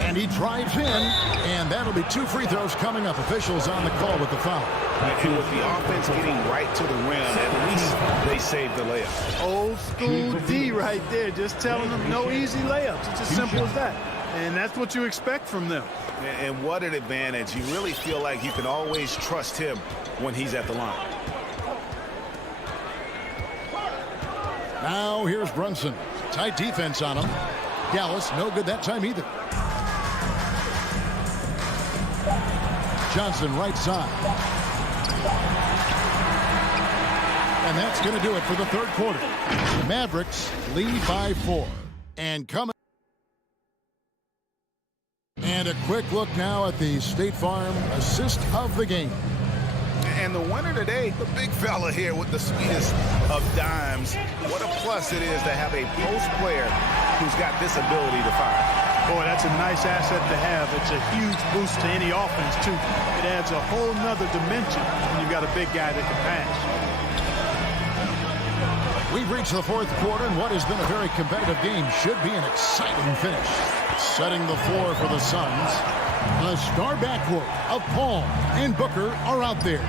And he drives in, and that'll be 2 free throws coming up. Officials on the call with the foul. And with the offense getting right to the rim, at least they saved the layup. Old school D right there, just telling them no easy layups. It's as simple as that. And that's what you expect from them. And what an advantage. You really feel like you can always trust him when he's at the line. Now here's Brunson. Tight defense on him. Dallas, no good that time either. Johnson right side. And that's going to do it for the third quarter. The Mavericks lead by 4. And coming. And a quick look now at the State Farm assist of the game. And the winner today, the big fella here with the sweetest of dimes. What a plus it is to have a post player who's got this ability to fire. Boy, that's a nice asset to have. It's a huge boost to any offense, too. It adds a whole nother dimension when you've got a big guy that can pass. We've reached the fourth quarter, and what has been a very competitive game should be an exciting finish. Setting the floor for the Suns, the star backcourt of Paul and Booker are out there.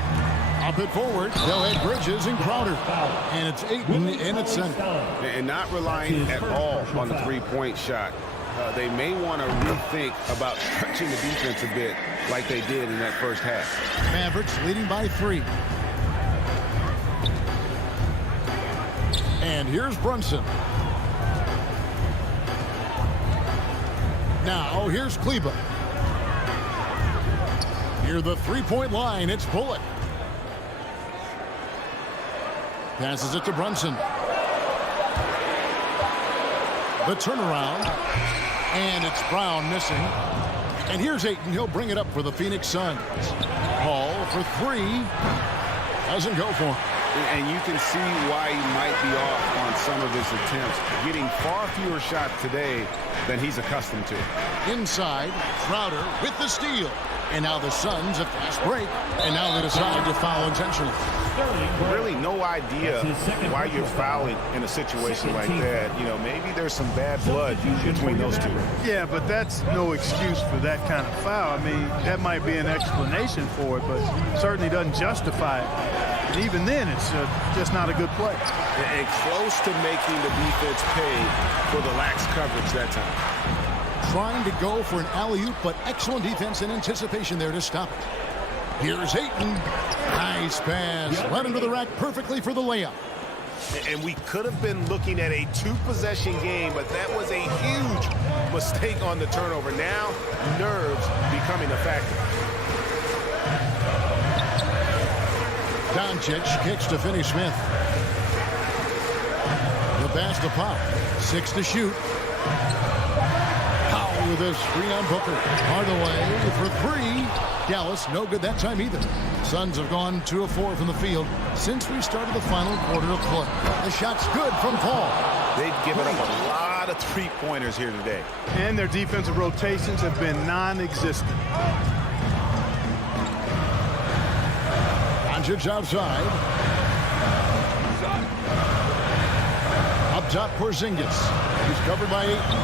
Up at forward, they'll have Bridges and Crowder. And it's Ayton in at center. And not relying at all on the three-point shot. They may want to rethink about stretching the defense a bit like they did in that first half. Mavericks leading by 3. And here's Brunson. Now here's Kleba. Near the three-point line, it's Bullock. Passes it to Brunson. The turnaround. And it's Brown missing. And here's Ayton. He'll bring it up for the Phoenix Suns. Paul for 3. Doesn't go for him. And you can see why he might be off on some of his attempts. Getting far fewer shots today than he's accustomed to. Inside, Crowder with the steal. And now the Suns a fast break. And now they decide to foul intentionally. Really no idea why you're fouling in a situation like that. You know, maybe there's some bad blood between those two. Yeah, but that's no excuse for that kind of foul. I mean, that might be an explanation for it, but certainly doesn't justify it. And even then, it's just not a good play. And close to making the defense pay for the lax coverage that time. Trying to go for an alley-oop, but excellent defense and anticipation there to stop it. Here's Ayton. Nice pass. Led into the rack perfectly for the layup. And we could have been looking at a two-possession game, but that was a huge mistake on the turnover. Now, nerves becoming a factor. Doncic kicks to Finney-Smith. The pass to Pop. 6 to shoot. Powell with a screen on Booker. Hardaway for 3. Dallas, no good that time either. Suns have gone 2 of 4 from the field since we started the final quarter of play. The shot's good from Paul. They've given up a lot of three-pointers here today. And their defensive rotations have been non-existent. Doncic outside. Up top, Porzingis. He's covered by Ayton.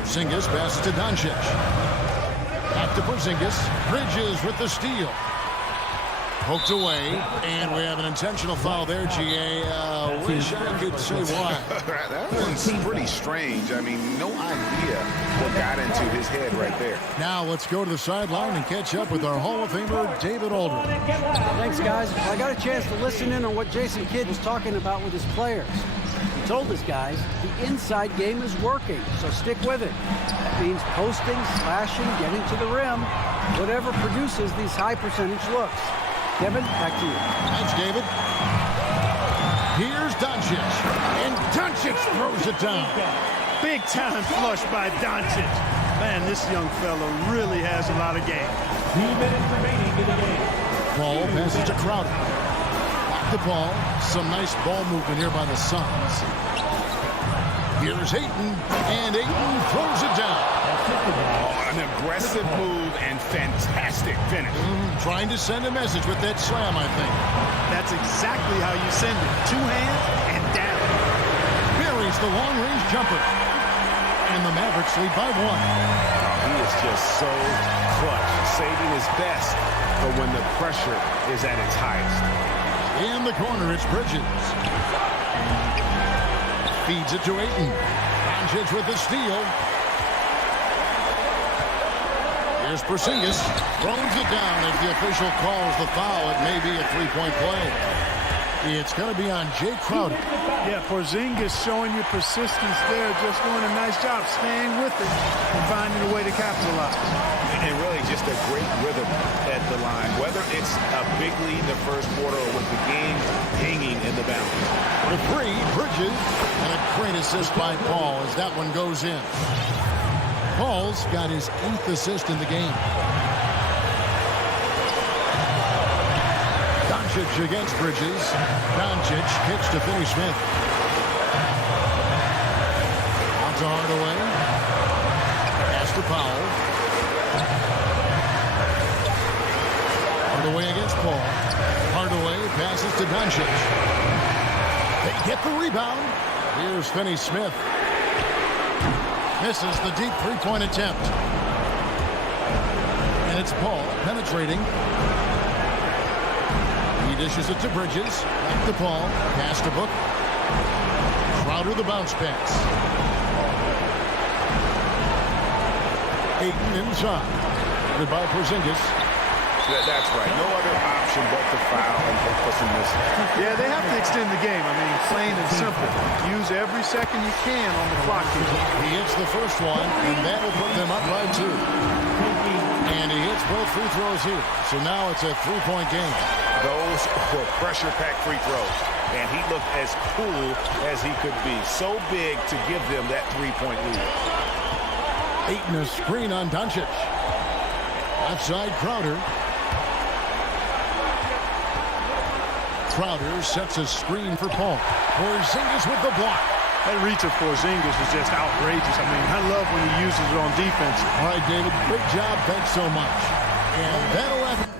Porzingis passes to Doncic. Back to Porzingis. Bridges with the steal. Poked away, and we have an intentional foul there, G.A. Wish I could say why. That one's pretty strange. I mean, no idea what got into his head right there. Now let's go to the sideline and catch up with our Hall of Famer, David Aldridge. Thanks, guys. I got a chance to listen in on what Jason Kidd was talking about with his players. He told his guys the inside game is working, so stick with it. That means posting, slashing, getting to the rim, whatever produces these high percentage looks. Kevin, back to you. Thanks, David. Here's Doncic. And Doncic throws it down. Big time flush by Doncic. Man, this young fella really has a lot of game. 2 minutes remaining in the game. Ball passes to Crowder. Back to Paul. Some nice ball movement here by the Suns. Here's Ayton. And Ayton throws it down. Oh, an aggressive move and fantastic finish. Trying to send a message with that slam, I think. That's exactly how you send it. 2 hands and down. Buries the long-range jumper. And the Mavericks lead by 1. He is just so clutch, saving his best for when the pressure is at its highest. In the corner, it's Bridges. Feeds it to Ayton. Doncic with the steal. Here's Porzingis. Throws it down. If the official calls the foul, it may be a three-point play. It's going to be on Jay Crowder. Yeah, Porzingis showing you persistence there, just doing a nice job staying with it and finding a way to capitalize. And really just a great rhythm at the line, whether it's a big lead in the first quarter or with the game hanging in the balance. For 3, Bridges, and a great assist by Paul as that one goes in. Paul's got his 8th assist in the game. Doncic against Bridges. Doncic kicks to Finney-Smith. Out to Hardaway. Pass against Paul. Hardaway passes to Doncic. They get the rebound. Here's Finney-Smith. Misses the deep three-point attempt. And it's Paul penetrating. He dishes it to Bridges. Back to Paul. Pass to Book. Crowder the bounce pass. Ayton inside. Goodbye, Porzingis. That's right. No other option but to foul and hope for some misses. Yeah, they have to extend the game. I mean, plain and simple. Use every second you can on the clock here. He hits the first one, and that will put them up by 2. And he hits both free throws here. So now it's a 3-point game. Those were pressure-packed free throws. And he looked as cool as he could be. So big to give them that 3-point lead. Ayton a screen on Doncic. Outside Crowder. Crowder sets a screen for Paul. Porzingis with the block. That reach of Porzingis is just outrageous. I mean, I love when he uses it on defense. All right, David, great job. Thanks so much. And that'll wrap it.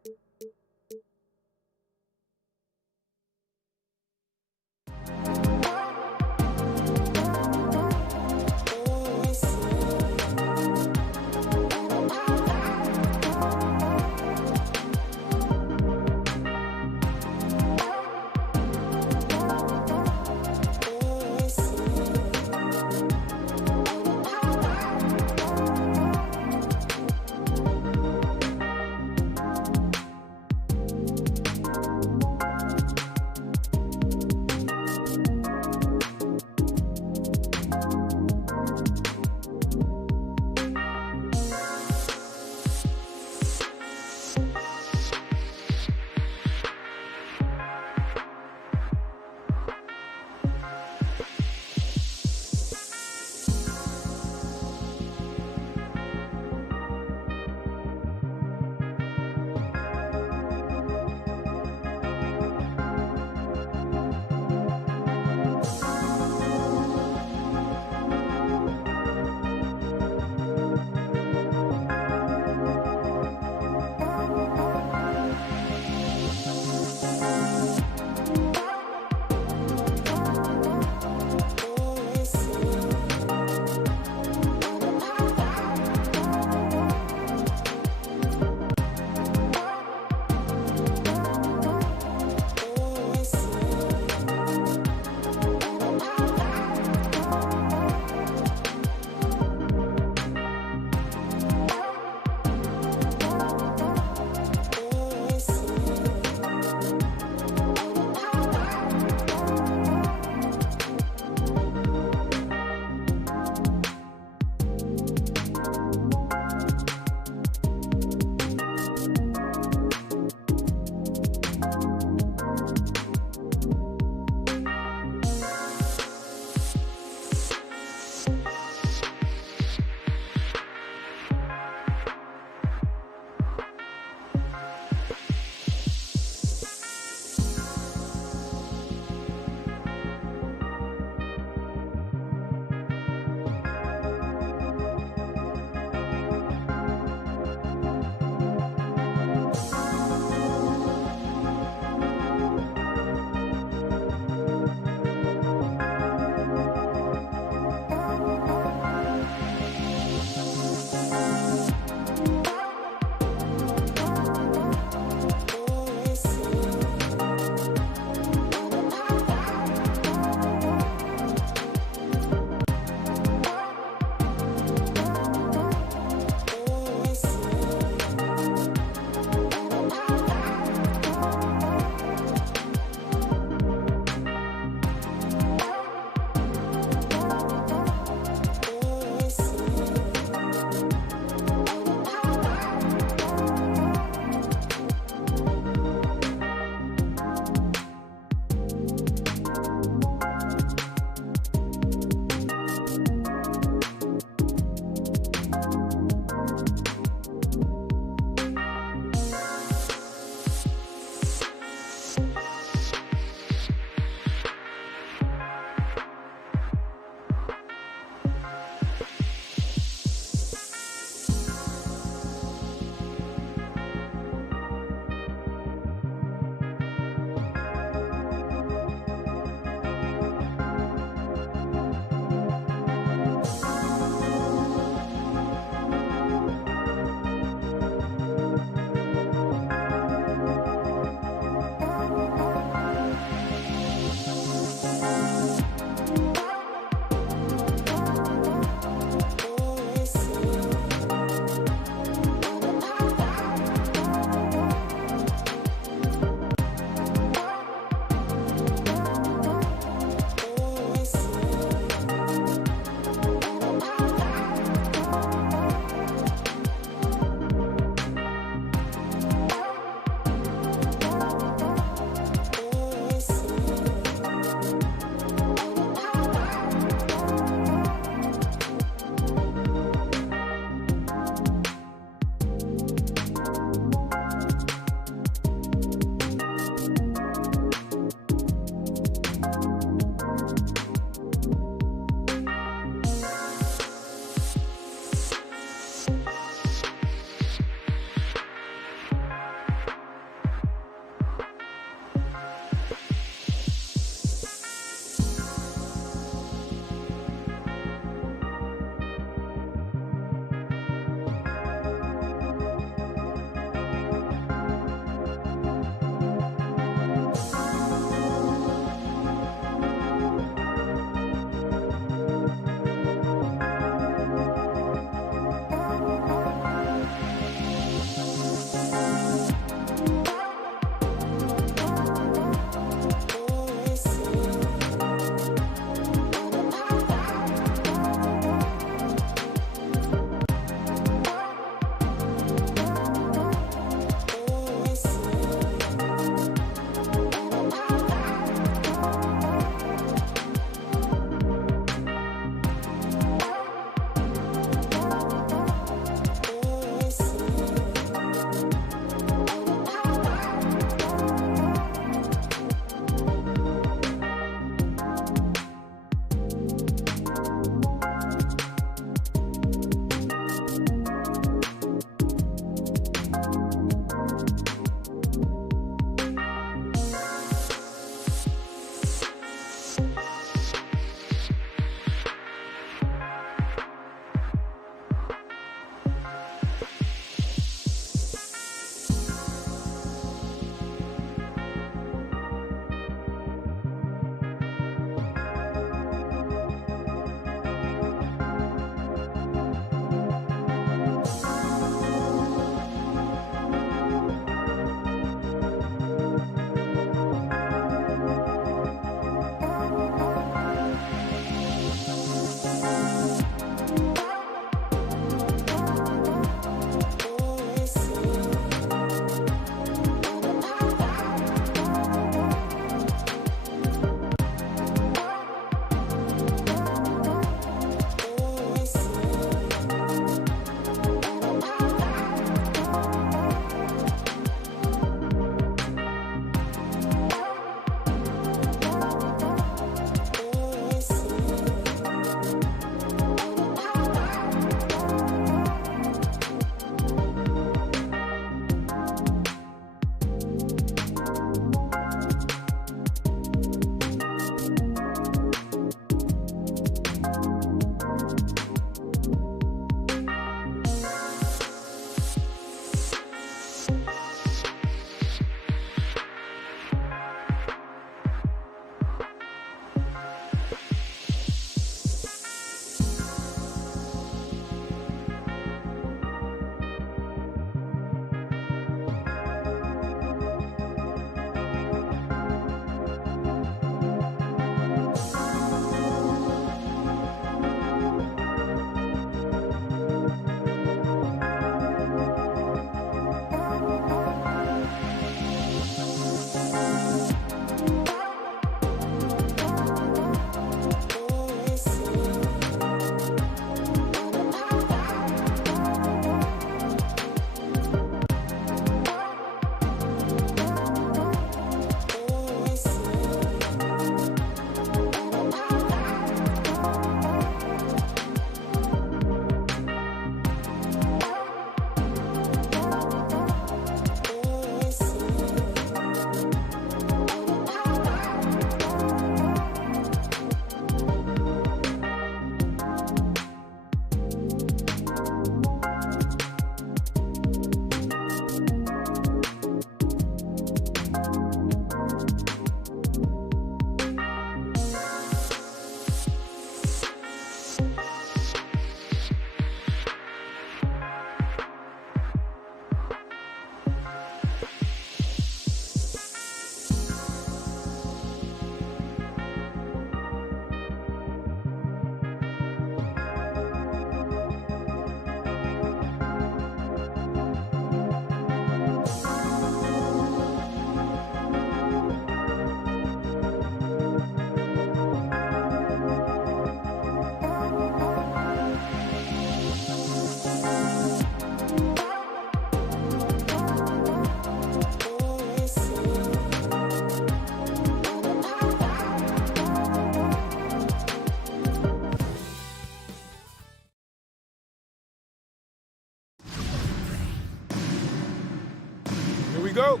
we go.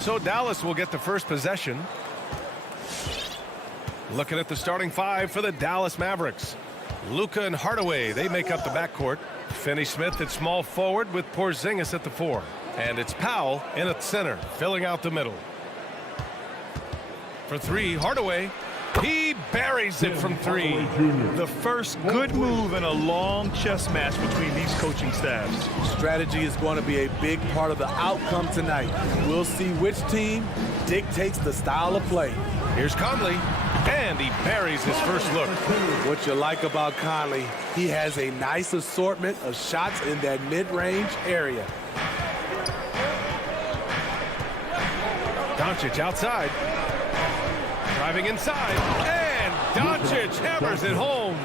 So Dallas will get the first possession. Looking at the starting five for the Dallas Mavericks. Luka and Hardaway, they make up the backcourt. Finney-Smith at small forward with Porzingis at the 4. And it's Powell in at center, filling out the middle. For 3, Hardaway. He buries it from 3. The first good move in a long chess match between these coaching staffs. Strategy is going to be a big part of the outcome tonight. We'll see which team dictates the style of play. Here's Conley, and he buries his first look. What you like about Conley, he has a nice assortment of shots in that mid-range area. Doncic outside. Driving inside, and Doncic hammers it home.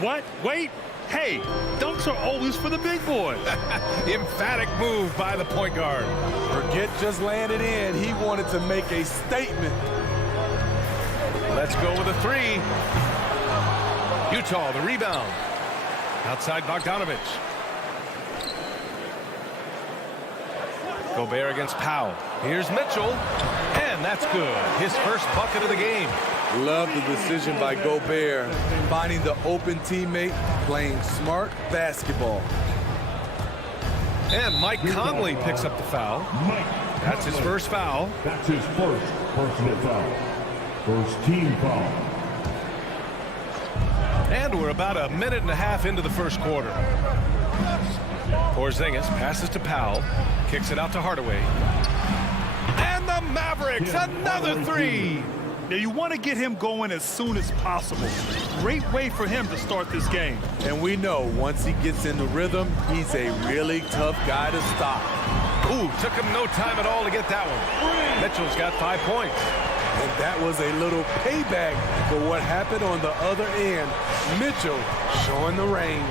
What? Wait. Hey, dunks are always for the big boys. Emphatic move by the point guard. Forget just laying it in. He wanted to make a statement. Let's go with a 3. Utah, the rebound. Outside Bogdanovich. Gobert against Powell. Here's Mitchell, and that's good. His first bucket of the game. Love the decision by Gobert, finding the open teammate, playing smart basketball. And Mike Conley picks up the foul. That's his first foul. That's his first personal foul. First team foul. And we're about a minute and a half into the first quarter. Porzingis passes to Powell, kicks it out to Hardaway. And the Mavericks, another 3. Now you want to get him going as soon as possible. Great way for him to start this game. And we know once he gets in the rhythm, he's a really tough guy to stop. Ooh, took him no time at all to get that one. Mitchell's got 5 points. And that was a little payback for what happened on the other end. Mitchell showing the range.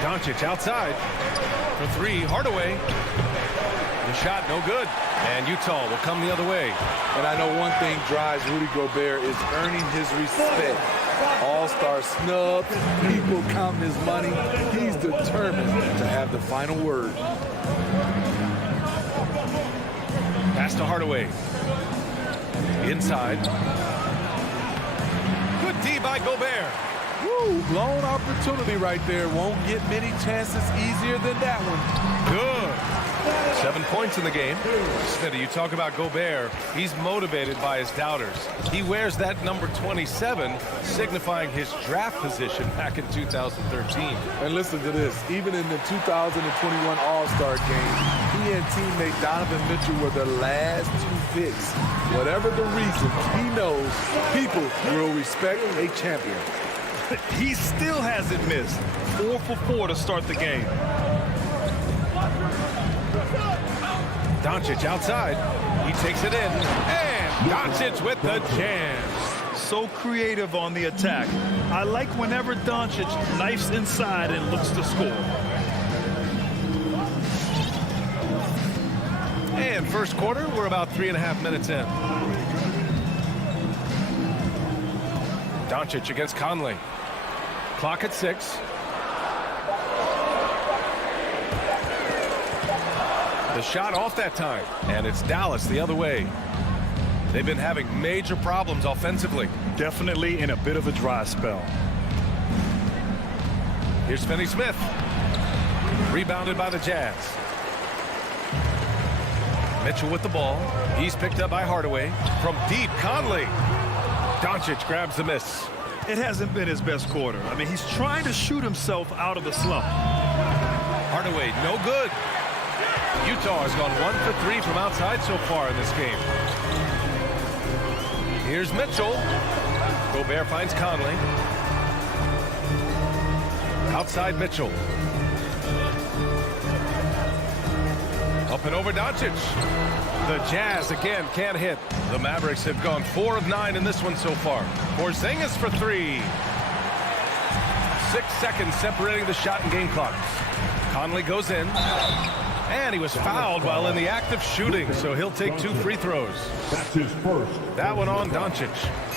Doncic outside. For 3, Hardaway. The shot no good. And Utah will come the other way. And I know one thing drives Rudy Gobert is earning his respect. All-star snub, people counting his money. He's determined to have the final word. Pass to Hardaway. Inside. Good D by Gobert. Woo, lone opportunity right there. Won't get many chances easier than that one. Good. 7 points in the game. Smitty, you talk about Gobert. He's motivated by his doubters. He wears that number 27, signifying his draft position back in 2013. And listen to this. Even in the 2021 All-Star game, he and teammate Donovan Mitchell were the last 2 picks. Whatever the reason, he knows people will respect a champion. He still hasn't missed. 4 for 4 to start the game. Doncic outside. He takes it in. And Doncic with the jam. So creative on the attack. I like whenever Doncic knifes inside and looks to score. And first quarter, we're about 3.5 minutes in. Doncic against Conley. Clock at 6. The shot off that time, and it's Dallas the other way. They've been having major problems offensively. Definitely in a bit of a dry spell. Here's Finney-Smith. Rebounded by the Jazz. Mitchell with the ball. He's picked up by Hardaway. From deep, Conley. Doncic grabs the miss. It hasn't been his best quarter. I mean, he's trying to shoot himself out of the slump. Hardaway, no good. Utah has gone 1 for 3 from outside so far in this game. Here's Mitchell. Gobert finds Conley. Outside Mitchell. Up and over Doncic. The Jazz again can't hit. The Mavericks have gone 4 of 9 in this one so far. Porzingis for 3. 6 seconds separating the shot and game clock. Conley goes in. And he was fouled while in the act of shooting, so he'll take 2 free throws. That's his first. That one on Doncic.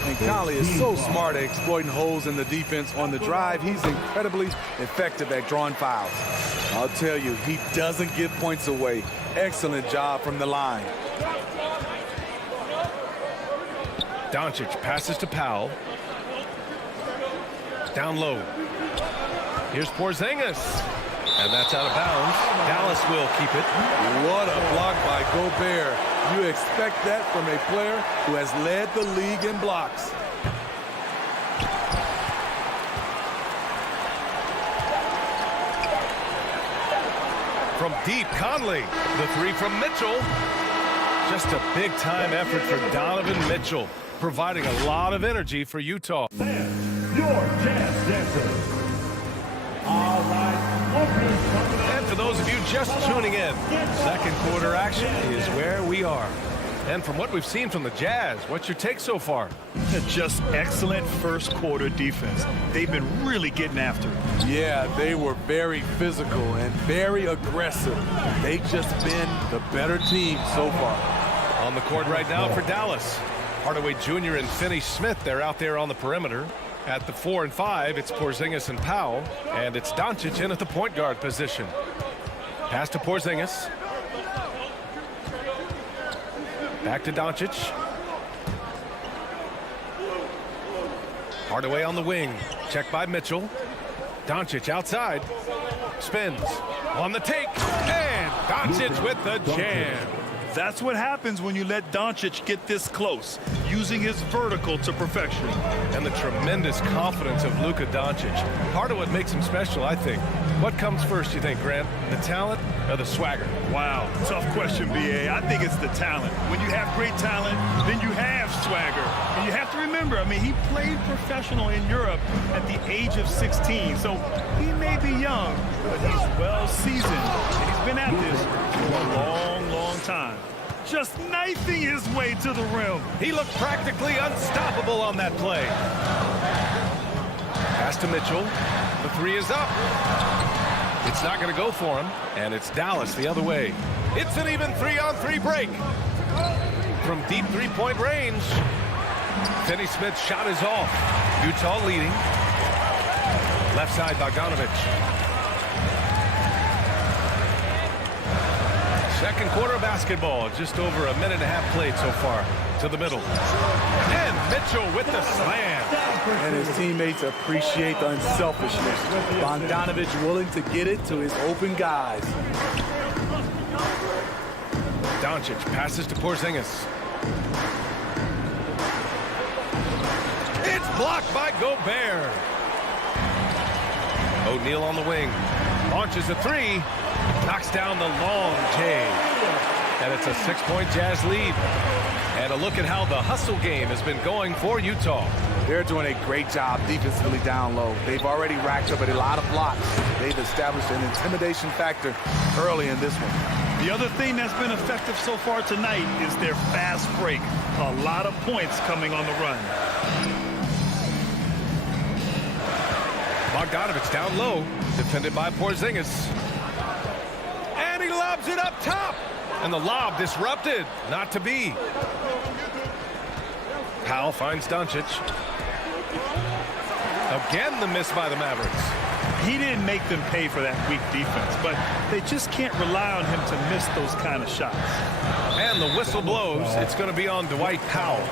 And Conley is so smart at exploiting holes in the defense on the drive. He's incredibly effective at drawing fouls. I'll tell you, he doesn't give points away. Excellent job from the line. Doncic passes to Powell. Down low. Here's Porzingis. And that's out of bounds. Dallas will keep it. What a block by Gobert. You expect that from a player who has led the league in blocks. From deep, Conley. The 3 from Mitchell. Just a big-time effort for Donovan Mitchell, providing a lot of energy for Utah. Your Jazz Dancer. All right. And for those of you just tuning in, second quarter action is where we are. And from what we've seen from the Jazz, what's your take so far? Just excellent first quarter defense. They've been really getting after it. Yeah, they were very physical and very aggressive. They've just been the better team so far. On the court right now for Dallas. Hardaway Jr. and Finney-Smith, they're out there on the perimeter. At the 4 and 5, it's Porzingis and Powell, and it's Doncic in at the point guard position. Pass to Porzingis. Back to Doncic. Hardaway on the wing. Check by Mitchell. Doncic outside. Spins. On the take. And Doncic with the jam. That's what happens when you let Doncic get this close, using his vertical to perfection. And the tremendous confidence of Luka Doncic. Part of what makes him special, I think. What comes first, you think, Grant? The talent or the swagger? Wow, tough question, B.A. I think it's the talent. When you have great talent, then you have swagger. And you have to remember, I mean, he played professional in Europe at the age of 16. So he may be young, but he's well seasoned. And he's been at this for a long, long time. Just knifing his way to the rim. He looked practically unstoppable on that play. Pass to Mitchell. The 3 is up. It's not going to go for him, and it's Dallas the other way. It's an even 3-on-3 break. From deep three-point range, Finney-Smith's shot is off. Utah leading. Left side, Bogdanovich. Second quarter of basketball, just over a minute and a half played so far. To the middle. And Mitchell with the slam. And his teammates appreciate the unselfishness. Bogdanovich willing to get it to his open guys. Doncic passes to Porzingis. It's blocked by Gobert. O'Neal on the wing. Launches a 3. Knocks down the long J. And it's a 6-point Jazz lead. And a look at how the hustle game has been going for Utah. They're doing a great job defensively down low. They've already racked up a lot of blocks. They've established an intimidation factor early in this one. The other thing that's been effective so far tonight is their fast break. A lot of points coming on the run. Bogdanovich down low, defended by Porzingis. And he lobs it up top. And the lob disrupted. Not to be. Powell finds Doncic. Again, the miss by the Mavericks. He didn't make them pay for that weak defense, but they just can't rely on him to miss those kind of shots. And the whistle blows. It's going to be on Dwight Powell.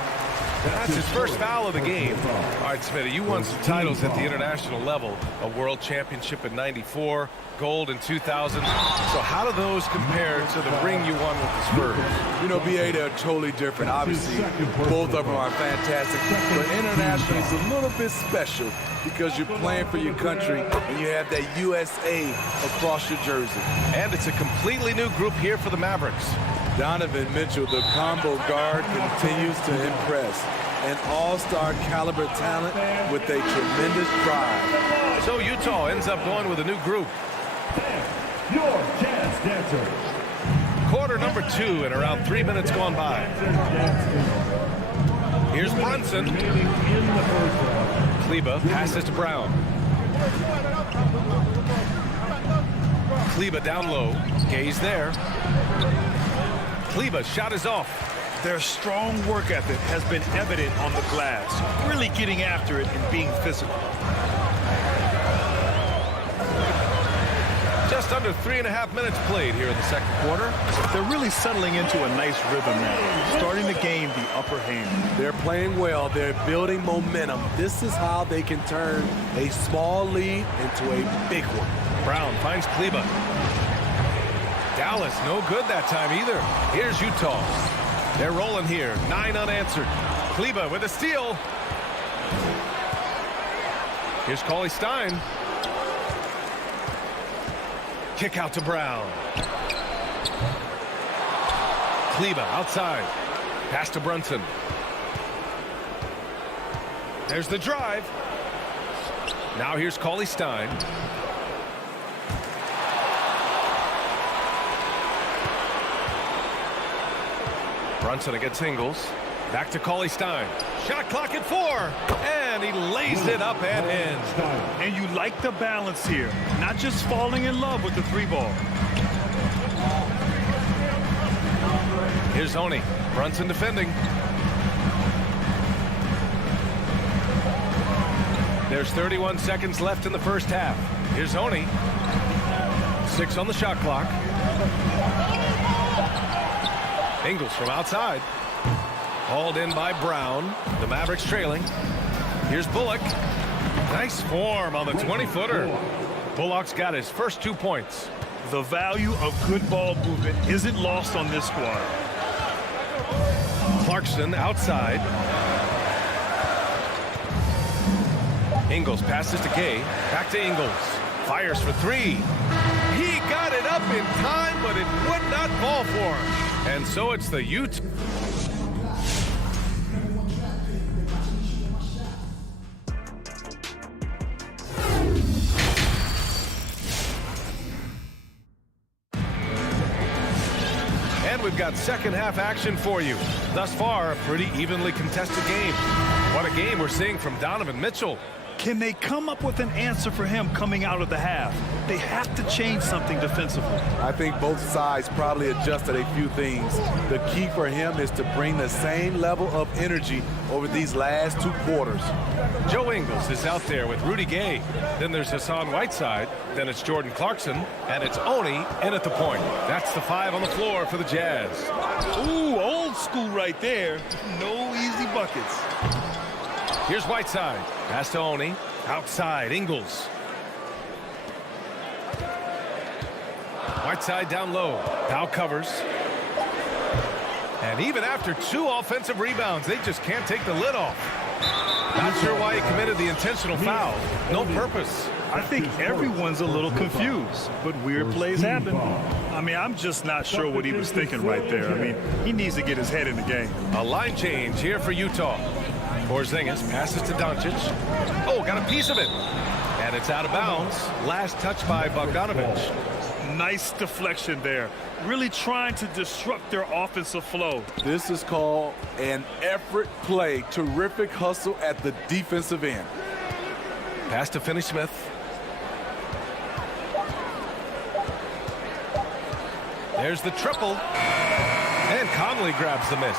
That's his first foul of the game. All right, Smitty, you won some titles at the international level. A world championship in '94, gold in 2000. So how do those compare to the ring you won with the Spurs? You know, BA, they're totally different. Obviously, both of them are fantastic. But international is a little bit special because you're playing for your country and you have that USA across your jersey. And it's a completely new group here for the Mavericks. Donovan Mitchell, the combo guard, continues to impress. An all-star caliber talent with a tremendous drive. So Utah ends up going with a new group. Your Jazz Dancer. Quarter number 2 and around 3 minutes gone by. Here's Brunson. Kleba passes to Brown. Kleber down low. Gay's there. Kleber's shot is off. Their strong work ethic has been evident on the glass, really getting after it and being physical. Just under 3.5 minutes played here in the second quarter. They're really settling into a nice rhythm now, starting to gain the upper hand. They're playing well. They're building momentum. This is how they can turn a small lead into a big one. Brown finds Kleber. Dallas no good that time either. Here's Utah. They're rolling here. 9 unanswered. Kleber with a steal. Here's Cauley-Stein. Kick out to Brown. Kleber outside. Pass to Brunson. There's the drive. Now here's Cauley-Stein. Brunson against Ingles. Back to Cauley-Stein. Shot clock at 4. And he lays it up and in. And you like the balance here. Not just falling in love with the 3-ball. Here's Oni. Brunson defending. There's 31 seconds left in the first half. Here's Oni. 6 on the shot clock. Ingles from outside. Hauled in by Brown. The Mavericks trailing. Here's Bullock. Nice form on the 20-footer. Bullock's got his first 2 points. The value of good ball movement isn't lost on this squad. Clarkson outside. Ingles passes to Gay. Back to Ingles. Fires for 3. He got it up in time, but it would not fall for him. And so it's the Utes. And we've got second half action for you. Thus far, a pretty evenly contested game. What a game we're seeing from Donovan Mitchell. Can they come up with an answer for him coming out of the half? They have to change something defensively. I think both sides probably adjusted a few things. The key for him is to bring the same level of energy over these last 2 quarters. Joe Ingles is out there with Rudy Gay. Then there's Hassan Whiteside. Then it's Jordan Clarkson. And it's Oni in at the point. That's the 5 on the floor for the Jazz. Ooh, old school right there. No easy buckets. Here's Whiteside. Pass to Oni. Outside, Ingles. Whiteside down low. Now covers. And even after 2 offensive rebounds, they just can't take the lid off. Not sure why he committed the intentional foul. No purpose. I think everyone's a little confused, but weird plays happen. I mean, I'm just not sure what he was thinking right there. I mean, he needs to get his head in the game. A line change here for Utah. Porzingis passes to Doncic. Oh, got a piece of it. And it's out of bounds. Last touch by Bogdanovich. Nice deflection there. Really trying to disrupt their offensive flow. This is called an effort play. Terrific hustle at the defensive end. Pass to Finney-Smith. There's the triple. And Conley grabs the miss.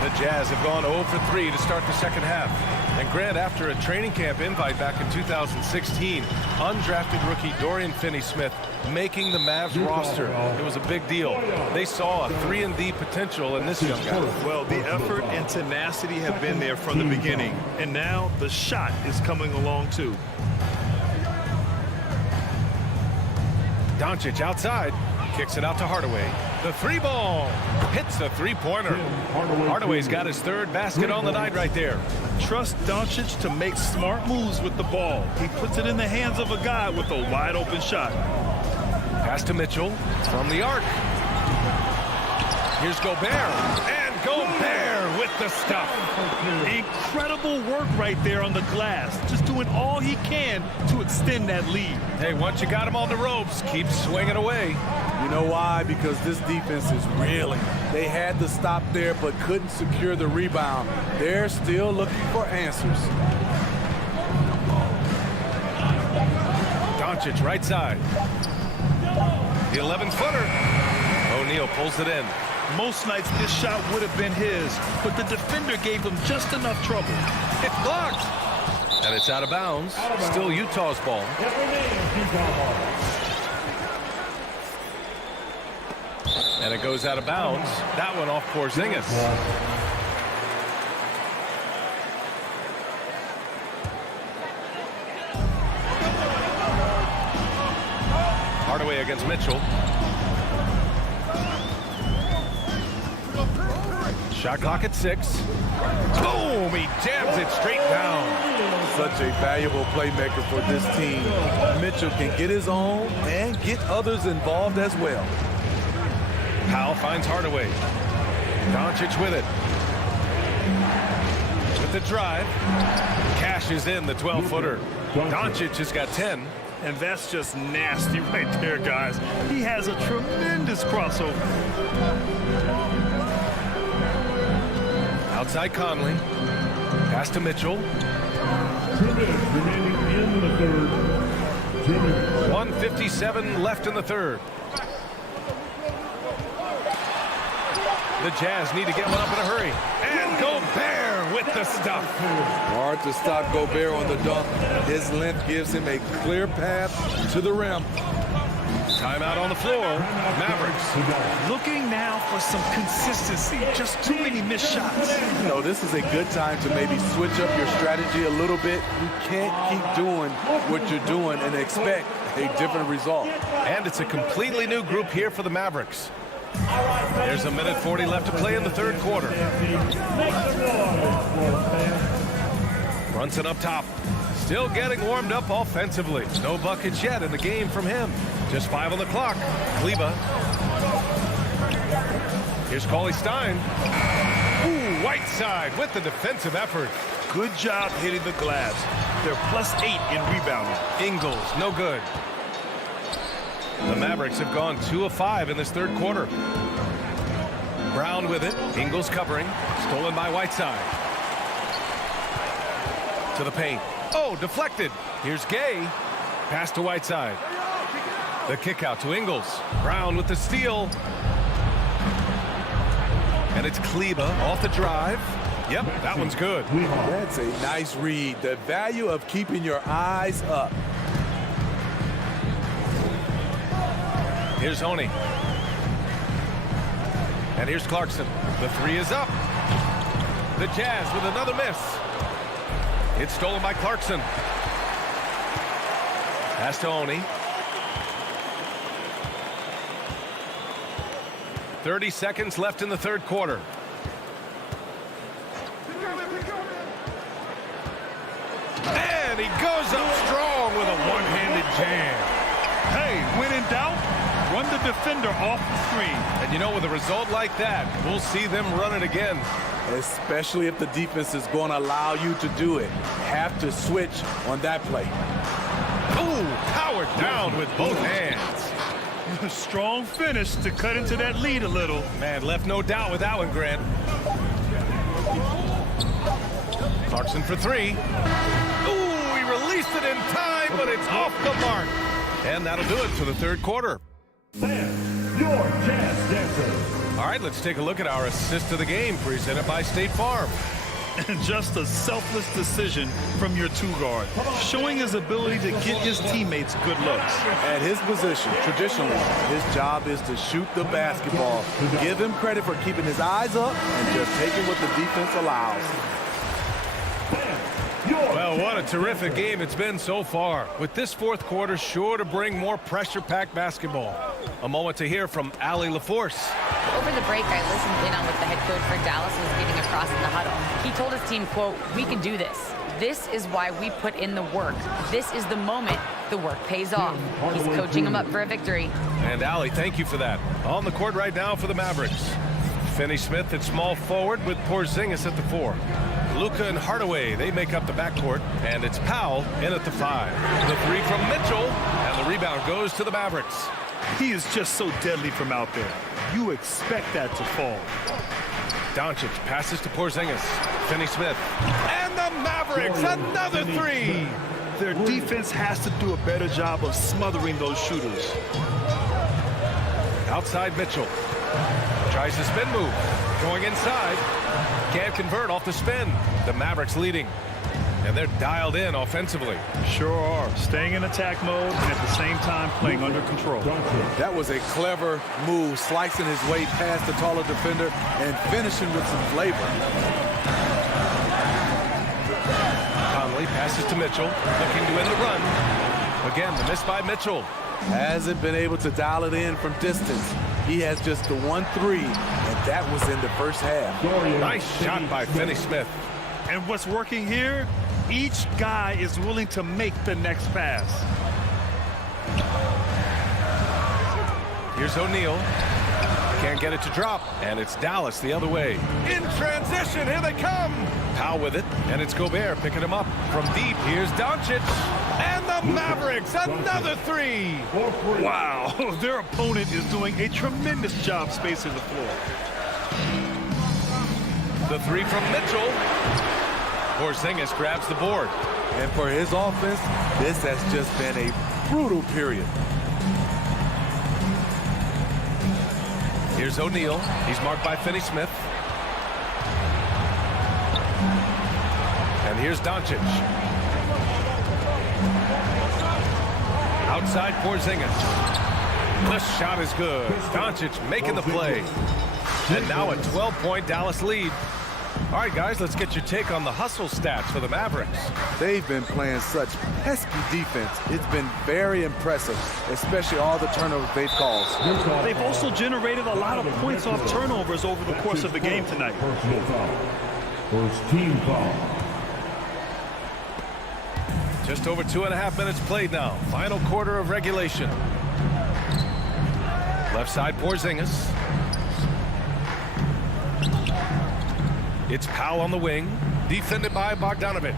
The Jazz have gone 0 for 3 to start the second half. And Grant, after a training camp invite back in 2016, undrafted rookie Dorian Finney-Smith making the Mavs roster. It was a big deal. They saw a 3-and-D potential in this young guy. Well, the effort and tenacity have been there from the beginning. And now the shot is coming along too. Doncic outside. Kicks it out to Hardaway. The 3-ball hits a 3-pointer. Hardaway's got his 3rd basket on the night right there. Trust Doncic to make smart moves with the ball. He puts it in the hands of a guy with a wide open shot. Pass to Mitchell from the arc. Here's Gobert. And Gobert with the stuff. Incredible work right there on the glass. Just doing all he can to extend that lead. Hey, once you got him on the ropes, keep swinging away. You know why? Because this defense is reeling. They had to stop there but couldn't secure the rebound. They're still looking for answers. Doncic right side. The 11-footer. O'Neal pulls it in. Most nights this shot would have been his, but the defender gave him just enough trouble. It's blocked. And it's out of bounds. Still Utah's ball. And it goes out of bounds. That one off Porzingis. Hardaway against Mitchell. Shot clock at 6. Boom! He jams it straight down. Such a valuable playmaker for this team. Mitchell can get his own and get others involved as well. Powell finds Hardaway. Doncic with it. With the drive. Cashes in the 12-footer. Doncic has got 10. And that's just nasty right there, guys. He has a tremendous crossover. Outside Conley. Pass to Mitchell. 1:57 left in the third. The Jazz need to get one up in a hurry. And Gobert with the stuff. Hard to stop Gobert on the dunk. His length gives him a clear path to the rim. Timeout on the floor. Mavericks. Looking now for some consistency. Just too many missed shots. You know, this is a good time to maybe switch up your strategy a little bit. You can't keep doing what you're doing and expect a different result. And it's a completely new group here for the Mavericks. There's 1:40 left to play in the third quarter. Brunson up top. Still getting warmed up offensively. No buckets yet in the game from him. Just 5 on the clock. Kleber. Here's Cauley-Stein. Ooh, Whiteside with the defensive effort. Good job hitting the glass. They're +8 in rebounding. Ingles, no good. The Mavericks have gone 2 of 5 in this third quarter. Brown with it. Ingles covering. Stolen by Whiteside. To the paint. Oh, deflected. Here's Gay. Pass to Whiteside. The kick out to Ingles. Brown with the steal. And it's Kleber off the drive. Yep, that one's good. That's a nice read. The value of keeping your eyes up. Here's Honey. And here's Clarkson. The 3 is up. The Jazz with another miss. It's stolen by Clarkson. Pass to Honey. 30 seconds left in the third quarter. And he goes up strong with a one-handed jam. Hey, when in doubt, run the defender off the screen. And you know, with a result like that, we'll see them run it again. Especially if the defense is going to allow you to do it. Have to switch on that play. Ooh, powered down with both hands. Strong finish to cut into that lead a little. Man, left no doubt with that one, Grant. Clarkson for 3. Ooh, he released it in time, but it's off the mark. And that'll do it for the third quarter. Your Jazz Dancer. All right, let's take a look at our assist of the game presented by State Farm. And just a selfless decision from your 2-guard, showing his ability to get his teammates good looks. At his position, traditionally, his job is to shoot the basketball. Give him credit for keeping his eyes up and just taking what the defense allows. Well, what a terrific game it's been so far. With this fourth quarter sure to bring more pressure-packed basketball. A moment to hear from Allie LaForce. Over the break, I listened in on what the head coach for Dallas was getting across in the huddle. He told his team, quote, "We can do this. This is why we put in the work. This is the moment the work pays off." He's coaching them up for a victory. And Allie, thank you for that. On the court right now for the Mavericks. Finney-Smith at small forward with Porzingis at the 4. Luka and Hardaway, they make up the backcourt. And it's Powell in at the 5. The 3 from Mitchell, and the rebound goes to the Mavericks. He is just so deadly from out there. You expect that to fall. Doncic passes to Porzingis. Finney-Smith. And the Mavericks, another 3. Their defense has to do a better job of smothering those shooters. Outside Mitchell. Tries the spin move. Going inside. Can't convert off the spin. The Mavericks leading. And they're dialed in offensively. Sure are. Staying in attack mode and at the same time playing under control. That was a clever move, slicing his way past the taller defender and finishing with some flavor. Conley passes to Mitchell, looking to end the run. Again, the miss by Mitchell. Hasn't been able to dial it in from distance. He has just the 1-3, and that was in the first half. Nice shot by Finney-Smith. And what's working here? Each guy is willing to make the next pass. Here's O'Neal. Can't get it to drop, and it's Dallas the other way. In transition, here they come. Powell with it, and it's Gobert picking him up. From deep, here's Doncic. And the Mavericks, another three. Wow, their opponent is doing a tremendous job spacing the floor. The three from Mitchell. Porzingis grabs the board. And for his offense, this has just been a brutal period. Here's O'Neal. He's marked by Finney-Smith. And here's Doncic. Outside Porzingis. The shot is good. Doncic making the play. And now a 12-point Dallas lead. All right, guys, let's get your take on the hustle stats for the Mavericks. They've been playing such pesky defense. It's been very impressive, especially all the turnovers they've caused. They've also generated a lot of points off turnovers over the course of the game tonight. First team foul. Just over 2.5 minutes played now. Final quarter of regulation. Left side Porzingis. It's Powell on the wing, defended by Bogdanovic.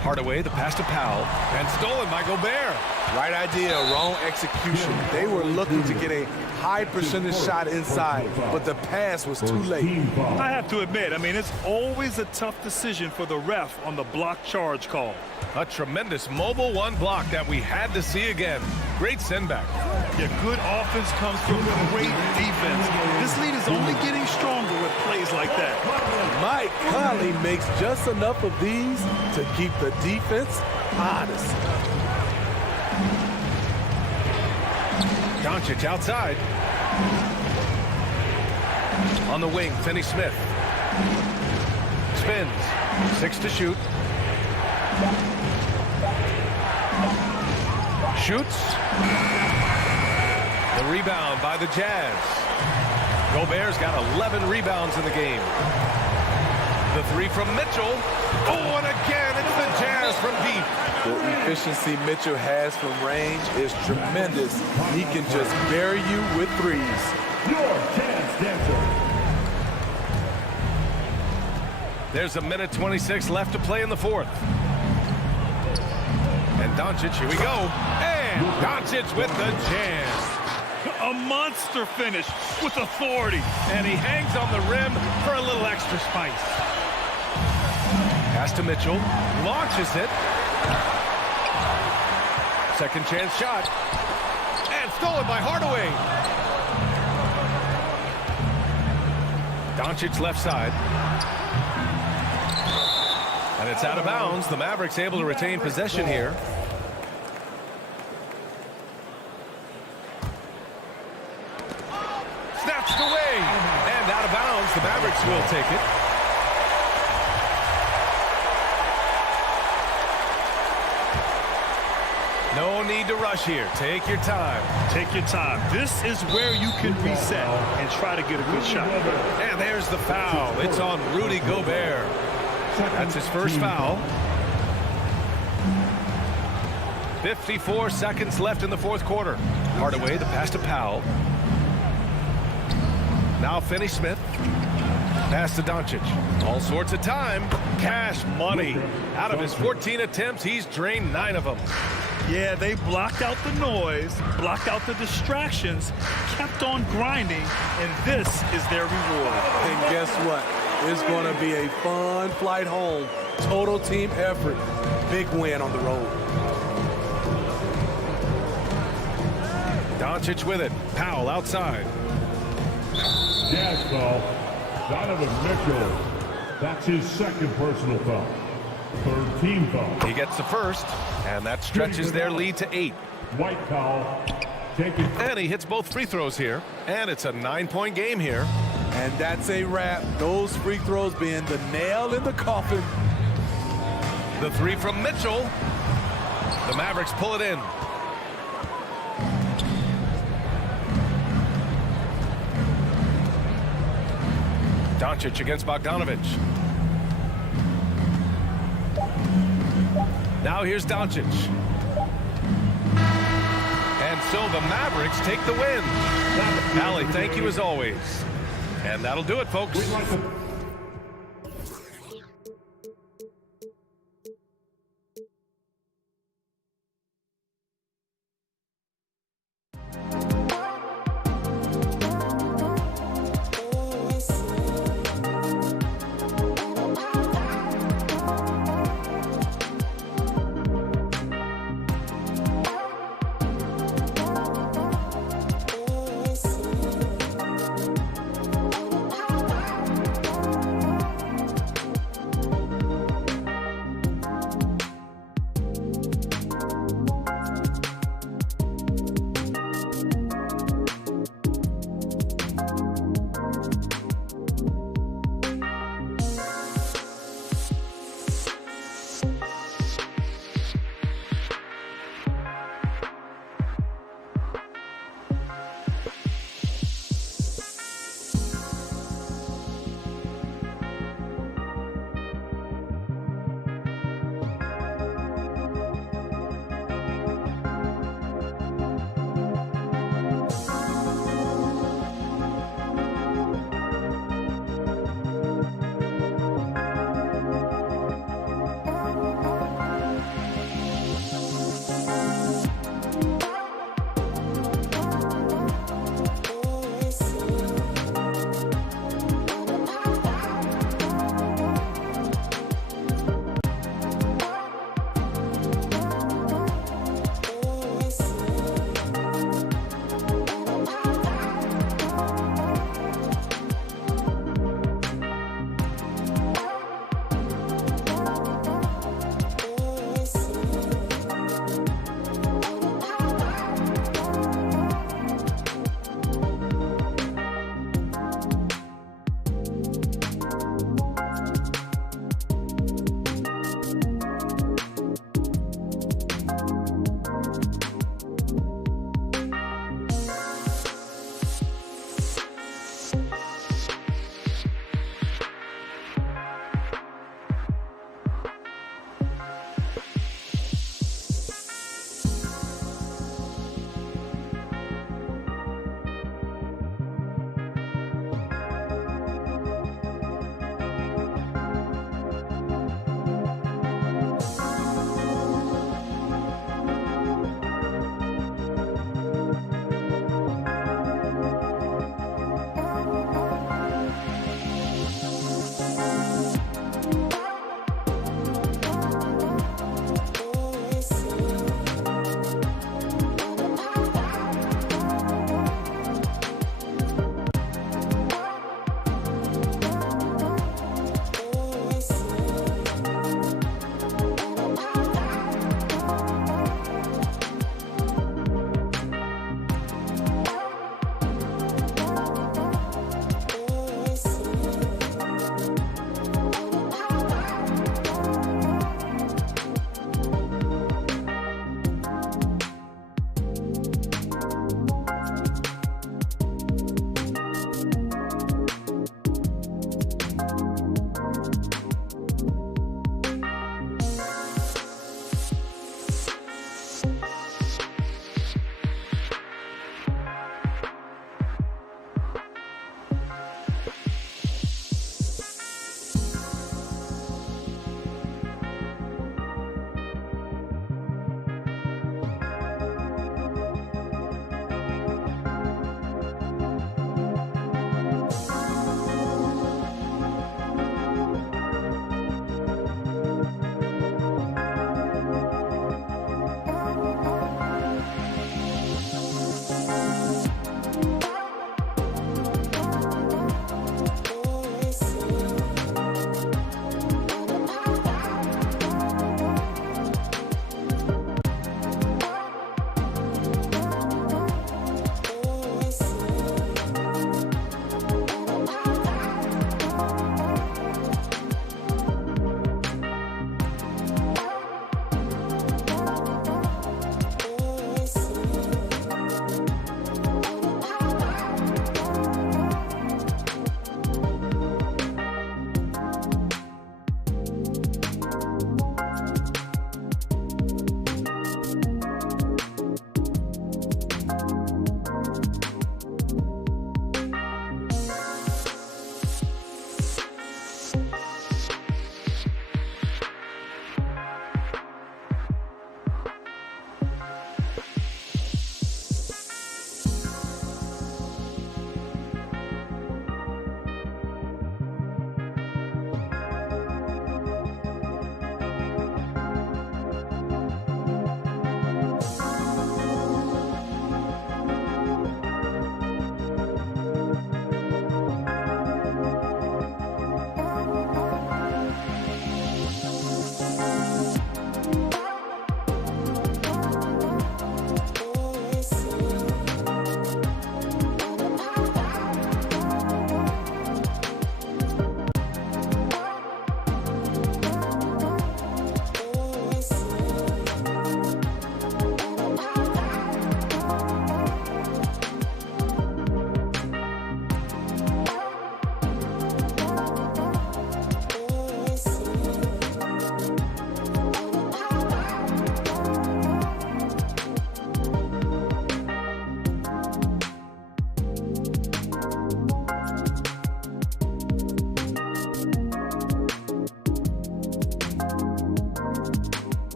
Hardaway, the pass to Powell, and stolen by Gobert. Right idea, wrong execution. They were looking to get a high percentage shot inside, but the pass was too late. I have to admit, it's always a tough decision for the ref on the block charge call. A tremendous mobile one block that we had to see again. Great send back. Yeah, good offense comes from great defense. This lead is only getting stronger with plays like that. Mike Conley makes just enough of these to keep the defense honest. Doncic outside. On the wing, Finney-Smith. Spins. 6 to shoot. Shoots. The rebound by the Jazz. Gobert's got 11 rebounds in the game. The three from Mitchell. Oh, and again, it's the Jazz from deep. The efficiency Mitchell has from range is tremendous. He can just bury you with threes. Your chance, Denver. There's a minute 26 left to play in the fourth. And Doncic, here we go. And Doncic with the jam. A monster finish with authority. And he hangs on the rim for a little extra spice. Pass to Mitchell. Launches it. Second chance shot. And stolen by Hardaway. Doncic left side. And it's out of bounds. The Mavericks able to retain possession here. Snatched away. And out of bounds. The Mavericks will take it. No need to rush here. Take your time. Take your time. This is where you can reset and try to get a good shot. And there's the foul. It's on Rudy Gobert. That's his first foul. 54 seconds left in the fourth quarter. Hardaway, the pass to Powell. Now Finney-Smith. Pass to Doncic. All sorts of time. Cash money. Out of his 14 attempts, he's drained 9 of them. Yeah, they blocked out the noise, blocked out the distractions, kept on grinding, and this is their reward. And guess what? It's going to be a fun flight home. Total team effort. big win on the road. Doncic with it. Powell outside. Jazz foul. Donovan Mitchell. That's his second personal foul. Third team foul. He gets the first, and that stretches their lead to 8. White foul. Taken. And he hits both free throws here, and it's a 9-point game here. And that's a wrap. Those free throws being the nail in the coffin. The 3 from Mitchell. The Mavericks pull it in. Doncic against Bogdanovic. Now here's Doncic. And so the Mavericks take the win. Allie, thank you as always. And that'll do it, folks.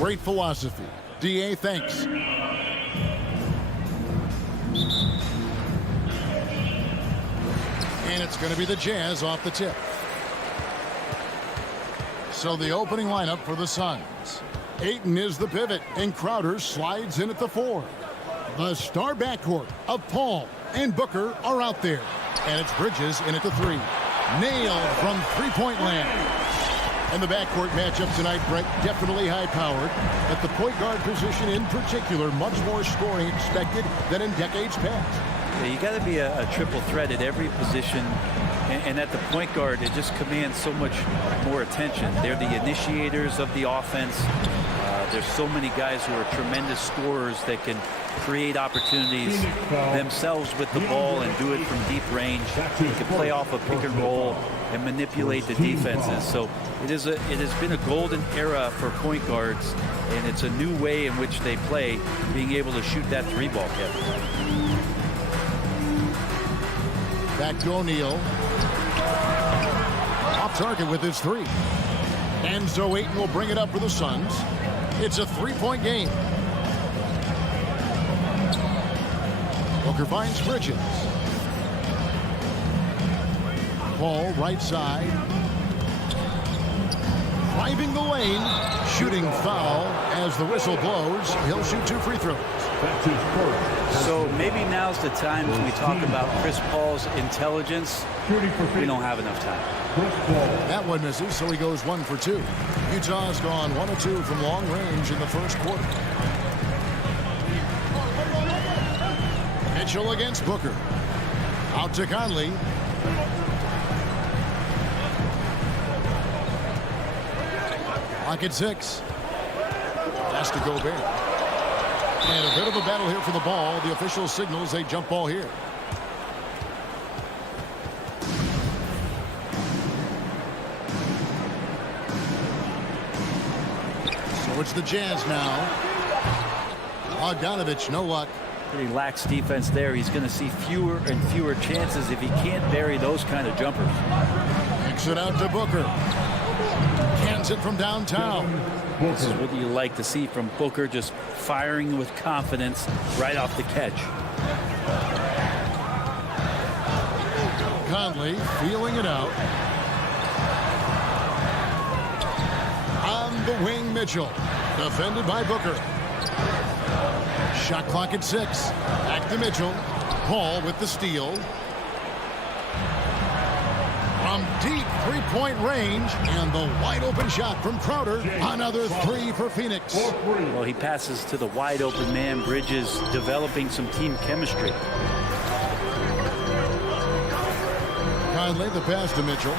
Great philosophy. D.A., thanks. And it's going to be the Jazz off the tip. So the opening lineup for the Suns. Ayton is the pivot, and Crowder slides in at the 4. The star backcourt of Paul and Booker are out there. And it's Bridges in at the 3. Nailed from three-point land. And the backcourt matchup tonight, Brett, definitely high-powered. At the point guard position in particular, much more scoring expected than in decades past. Yeah, you got to be a triple threat at every position. And at the point guard, it just commands so much more attention. They're the initiators of the offense. There's so many guys who are tremendous scorers that can create opportunities themselves with the ball and do it from deep range. They can play off a pick and roll and manipulate the defenses. So it has been a golden era for point guards, and it's a new way in which they play, being able to shoot that 3-ball, Kevin. Back to O'Neal. Off target with his 3. And so Ayton will bring it up for the Suns. It's a 3-point game. Booker finds Bridges. Paul right side. Driving the lane. Shooting foul as the whistle blows. He'll shoot 2 free throws. So maybe now's the time when we talk about Chris Paul's intelligence. We don't have enough time. That one misses, so he goes 1 for 2. Utah's gone 1 of 2 from long range in the first quarter. Mitchell against Booker. Out to Conley. Lock at 6. Has to Gobert. And a bit of a battle here for the ball. The official signals a jump ball here. So it's the Jazz now. Bogdanovich, no luck. Pretty lax defense there. He's going to see fewer and fewer chances if he can't bury those kind of jumpers. Kicks it out to Booker. Cans it from downtown. This is what you like to see from Booker, just firing with confidence right off the catch. Conley feeling it out. On the wing, Mitchell. Defended by Booker. Shot clock at 6. Back to Mitchell. Paul with the steal. From deep three-point range, and the wide-open shot from Crowder. Another 3 for Phoenix. Well, he passes to the wide-open man. Bridges developing some team chemistry. Conley, the pass to Mitchell.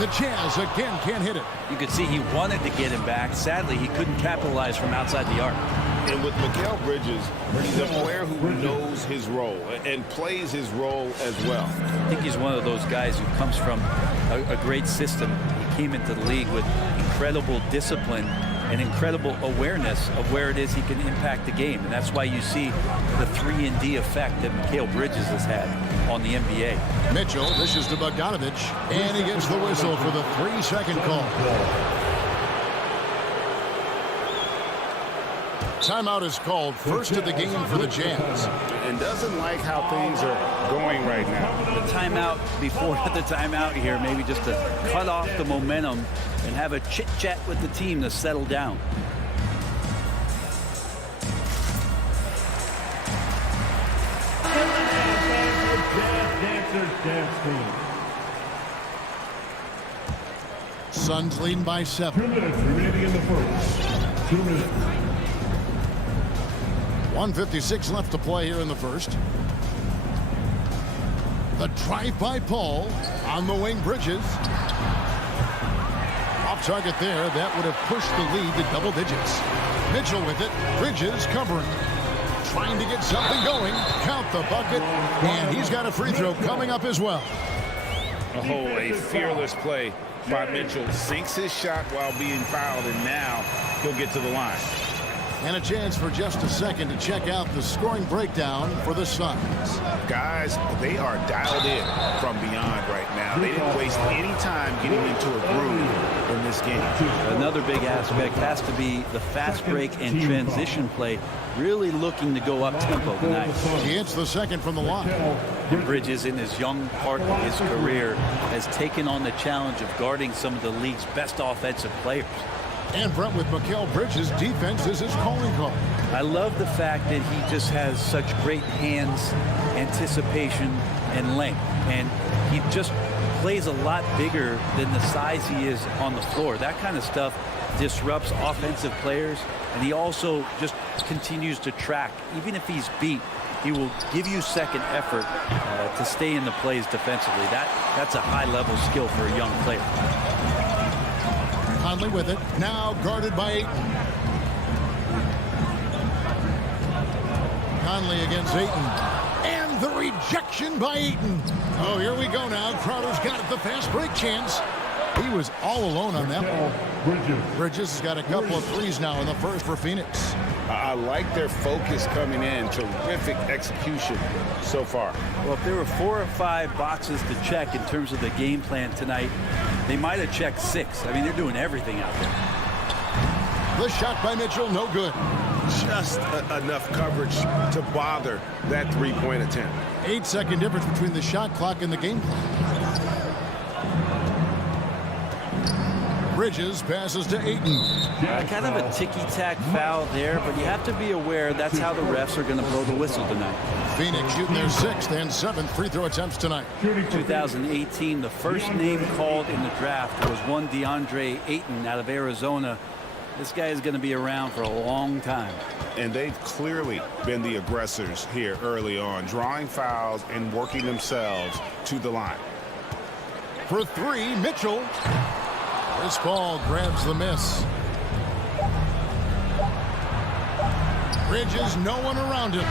The Jazz again can't hit it. You could see he wanted to get him back. Sadly, he couldn't capitalize from outside the arc. And with Mikal Bridges, he's a player who knows his role and plays his role as well. I think he's one of those guys who comes from a great system. He came into the league with incredible discipline and incredible awareness of where it is he can impact the game. And that's why you see the 3-and-D effect that Mikal Bridges has had on the NBA. Mitchell dishes to Bogdanovich, and he gets the whistle for the 3-second call. Timeout is called, first of the game for the Jazz. And doesn't like how things are going right now. The timeout before the timeout here, maybe just to cut off the momentum and have a chit-chat with the team to settle down. Suns leading by 7. 2 minutes remaining in the first. 2 minutes. 1:56 left to play here in the first. The drive by Paul on the wing. Bridges. Off target there. That would have pushed the lead to double digits. Mitchell with it. Bridges covering. Trying to get something going. Count the bucket. And he's got a free throw coming up as well. Oh, a fearless play by Mitchell. Sinks his shot while being fouled, and now he'll get to the line. And a chance for just a second to check out the scoring breakdown for the Suns. Guys, they are dialed in from beyond right now. They didn't waste any time getting into a groove in this game. Another big aspect has to be the fast break and transition play, really looking to go up-tempo tonight. He hits the second from the line. Bridges, in his young part of his career, has taken on the challenge of guarding some of the league's best offensive players. And Brent, with Mikal Bridges, defense is his calling card. I love the fact that he just has such great hands, anticipation, and length. And he just plays a lot bigger than the size he is on the floor. That kind of stuff disrupts offensive players, and he also just continues to track. Even if he's beat, he will give you second effort to stay in the plays defensively. That's a high-level skill for a young player. Conley with it, now guarded by Ayton. Conley against Ayton. And the rejection by Ayton. Oh, here we go now. Crowder's got it, the fast break chance. He was all alone on that one. Bridges has got a couple of threes now in the first for Phoenix. I like their focus coming in. Terrific execution so far. Well, if there were 4 or 5 boxes to check in terms of the game plan tonight, they might have checked 6. I mean, they're doing everything out there. The shot by Mitchell, no good. Just enough coverage to bother that three-point attempt. 8-second difference between the shot clock and the game clock. Bridges passes to Ayton. Kind of a ticky-tack foul there, but you have to be aware that's how the refs are going to blow the whistle tonight. Phoenix shooting their 6th and 7th free throw attempts tonight. 2018, the first name called in the draft was one DeAndre Ayton out of Arizona. This guy is going to be around for a long time. And they've clearly been the aggressors here early on, drawing fouls and working themselves to the line. For 3, Mitchell. Chris Paul grabs the miss. Bridges, no one around him.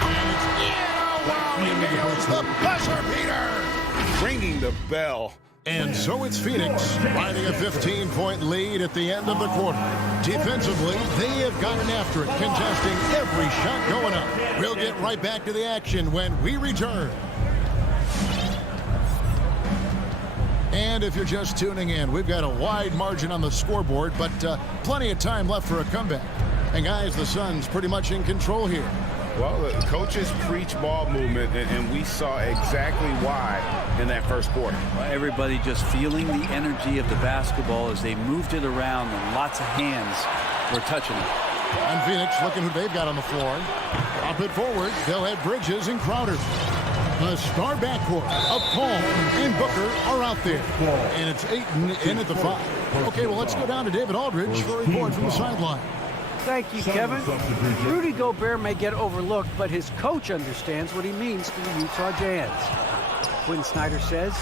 He nails the buzzer beater. Ringing the bell. And so it's Phoenix riding a 15-point lead at the end of the quarter. Defensively, they have gotten after it, contesting every shot going up. We'll get right back to the action when we return. And if you're just tuning in, we've got a wide margin on the scoreboard, but plenty of time left for a comeback. And guys, the Suns pretty much in control here. Well, the coaches preach ball movement, and we saw exactly why in that first quarter. Everybody just feeling the energy of the basketball as they moved it around, and lots of hands were touching it. And Phoenix looking who they've got on the floor. Drop it forward. They'll have Bridges and Crowder. The star backcourt of Paul and Booker are out there. And it's Ayton in at the 5. Okay, well, let's go down to David Aldridge for a report from the sideline. Thank you, Kevin. Rudy Gobert may get overlooked, but his coach understands what he means to the Utah Jazz. Quinn Snyder says,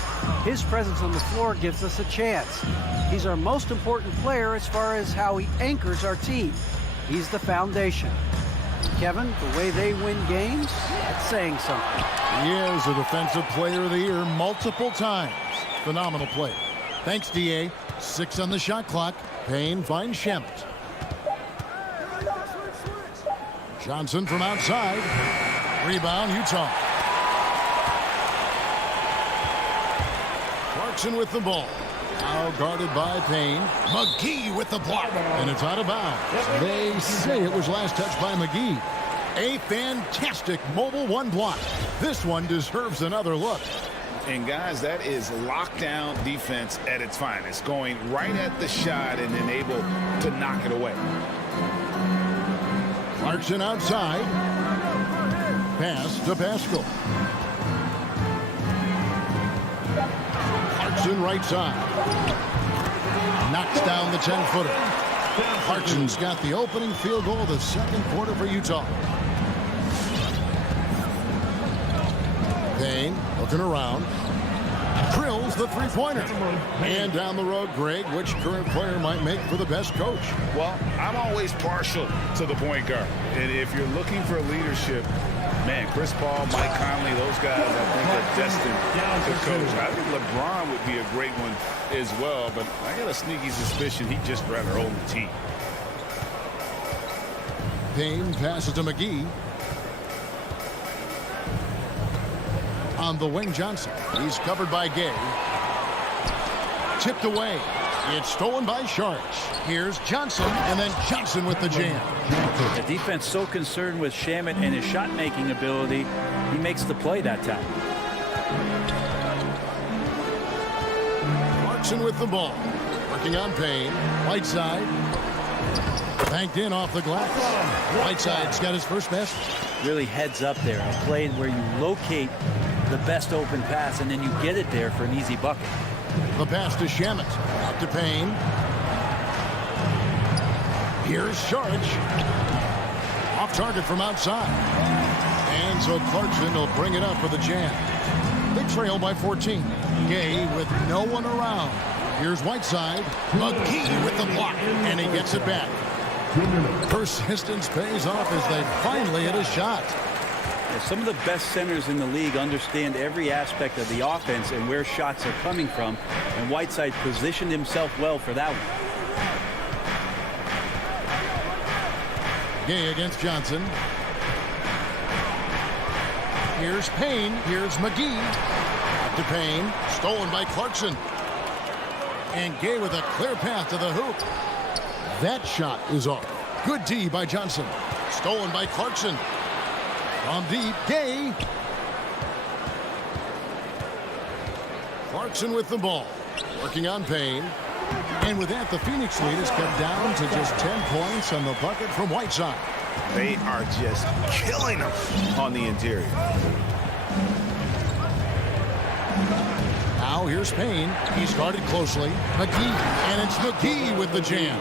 his presence on the floor gives us a chance. He's our most important player as far as how he anchors our team. He's the foundation. Kevin, the way they win games, that's saying something. He is a Defensive Player of the Year multiple times. Phenomenal play. Thanks, D.A. 6 on the shot clock. Payne finds Shamet. Johnson from outside. Rebound, Utah. Clarkson with the ball. Now guarded by Payne. McGee with the block. And it's out of bounds. They say it was last touched by McGee. A fantastic mobile 1 block. This one deserves another look. And guys, that is lockdown defense at its finest. Going right at the shot and then able to knock it away. Clarkson outside. Pass to Pascal. Clarkson right side. Knocks down the 10-footer. Clarkson's got the opening field goal of the second quarter for Utah. Payne looking around. Drills the three-pointer. And down the road, Greg, which current player might make for the best coach? Well, I'm always partial to the point guard. And if you're looking for leadership, man, Chris Paul, Mike Conley, those guys, I think, are destined to coach. I think LeBron would be a great one as well, but I got a sneaky suspicion he'd just rather own the team. Payne passes to McGee. On the wing, Johnson. He's covered by Gay. Tipped away. It's stolen by Sharks. Here's Johnson, and then Johnson with the jam. The defense so concerned with Shamet and his shot-making ability, he makes the play that time. Clarkson with the ball. Working on Payne. Whiteside. Banked in off the glass. Whiteside's got his first pass. Really heads up there. A play where you locate the best open pass, and then you get it there for an easy bucket. The pass to Shamet. Out to Payne. Here's Sharich. Off target from outside. And so Clarkson will bring it up for the jam. They trail by 14. Gay with no one around. Here's Whiteside. McGee with the block. And he gets it back. Persistence pays off as they finally hit a shot. Some of the best centers in the league understand every aspect of the offense and where shots are coming from, and Whiteside positioned himself well for that one. Gay against Johnson. Here's Payne. Here's McGee. Back to Payne. Stolen by Clarkson. And Gay with a clear path to the hoop. That shot is off. Good D by Johnson. Stolen by Clarkson. From deep, Gay. Clarkson with the ball. Working on Payne. And with that, the Phoenix lead is cut down to just 10 points on the bucket from Whiteside. They are just killing them on the interior. Now here's Payne. He's guarded closely. McGee. And it's McGee with the jam.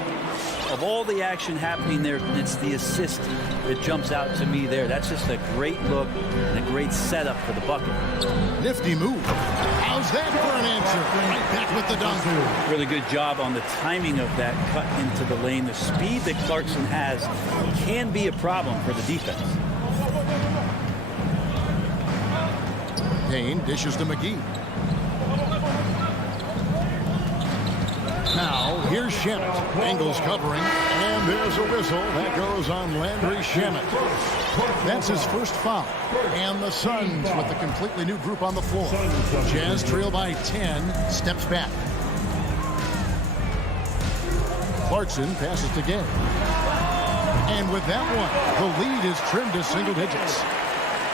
Of all the action happening there, it's the assist that jumps out to me there. That's just a great look and a great setup for the bucket. Nifty move. How's that for an answer? Right back with the dunk. Really good job on the timing of that cut into the lane. The speed that Clarkson has can be a problem for the defense. Payne dishes to McGee. Now, here's Shamet. Bengals covering, and there's a whistle. That goes on Landry Shamet. That's his first foul. And the Suns with a completely new group on the floor. Jazz trail by 10, steps back. Clarkson passes to Gay. And with that one, the lead is trimmed to single digits.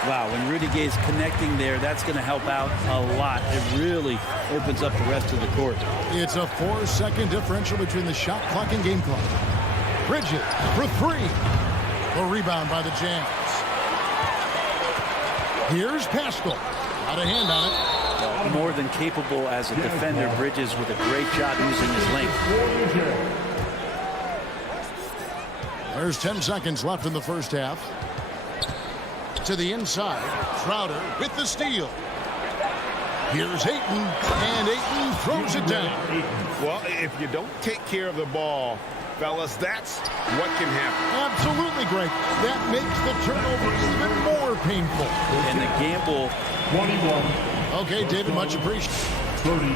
Wow, when Rudy Gay's connecting there, that's going to help out a lot. It really opens up the rest of the court. It's a 4-second differential between the shot clock and game clock. Bridges for three. A rebound by the Jazz. Here's Pascal. Got a hand on it. More than capable as a defender. Bridges with a great job using his length. There's 10 seconds left in the first half. To the inside. Crowder with the steal. Here's Ayton, and Ayton throws it down. Well, if you don't take care of the ball, fellas, that's what can happen. Absolutely, Greg. That makes the turnover even more painful. And the gamble. 21. Okay, David, much appreciated. 30.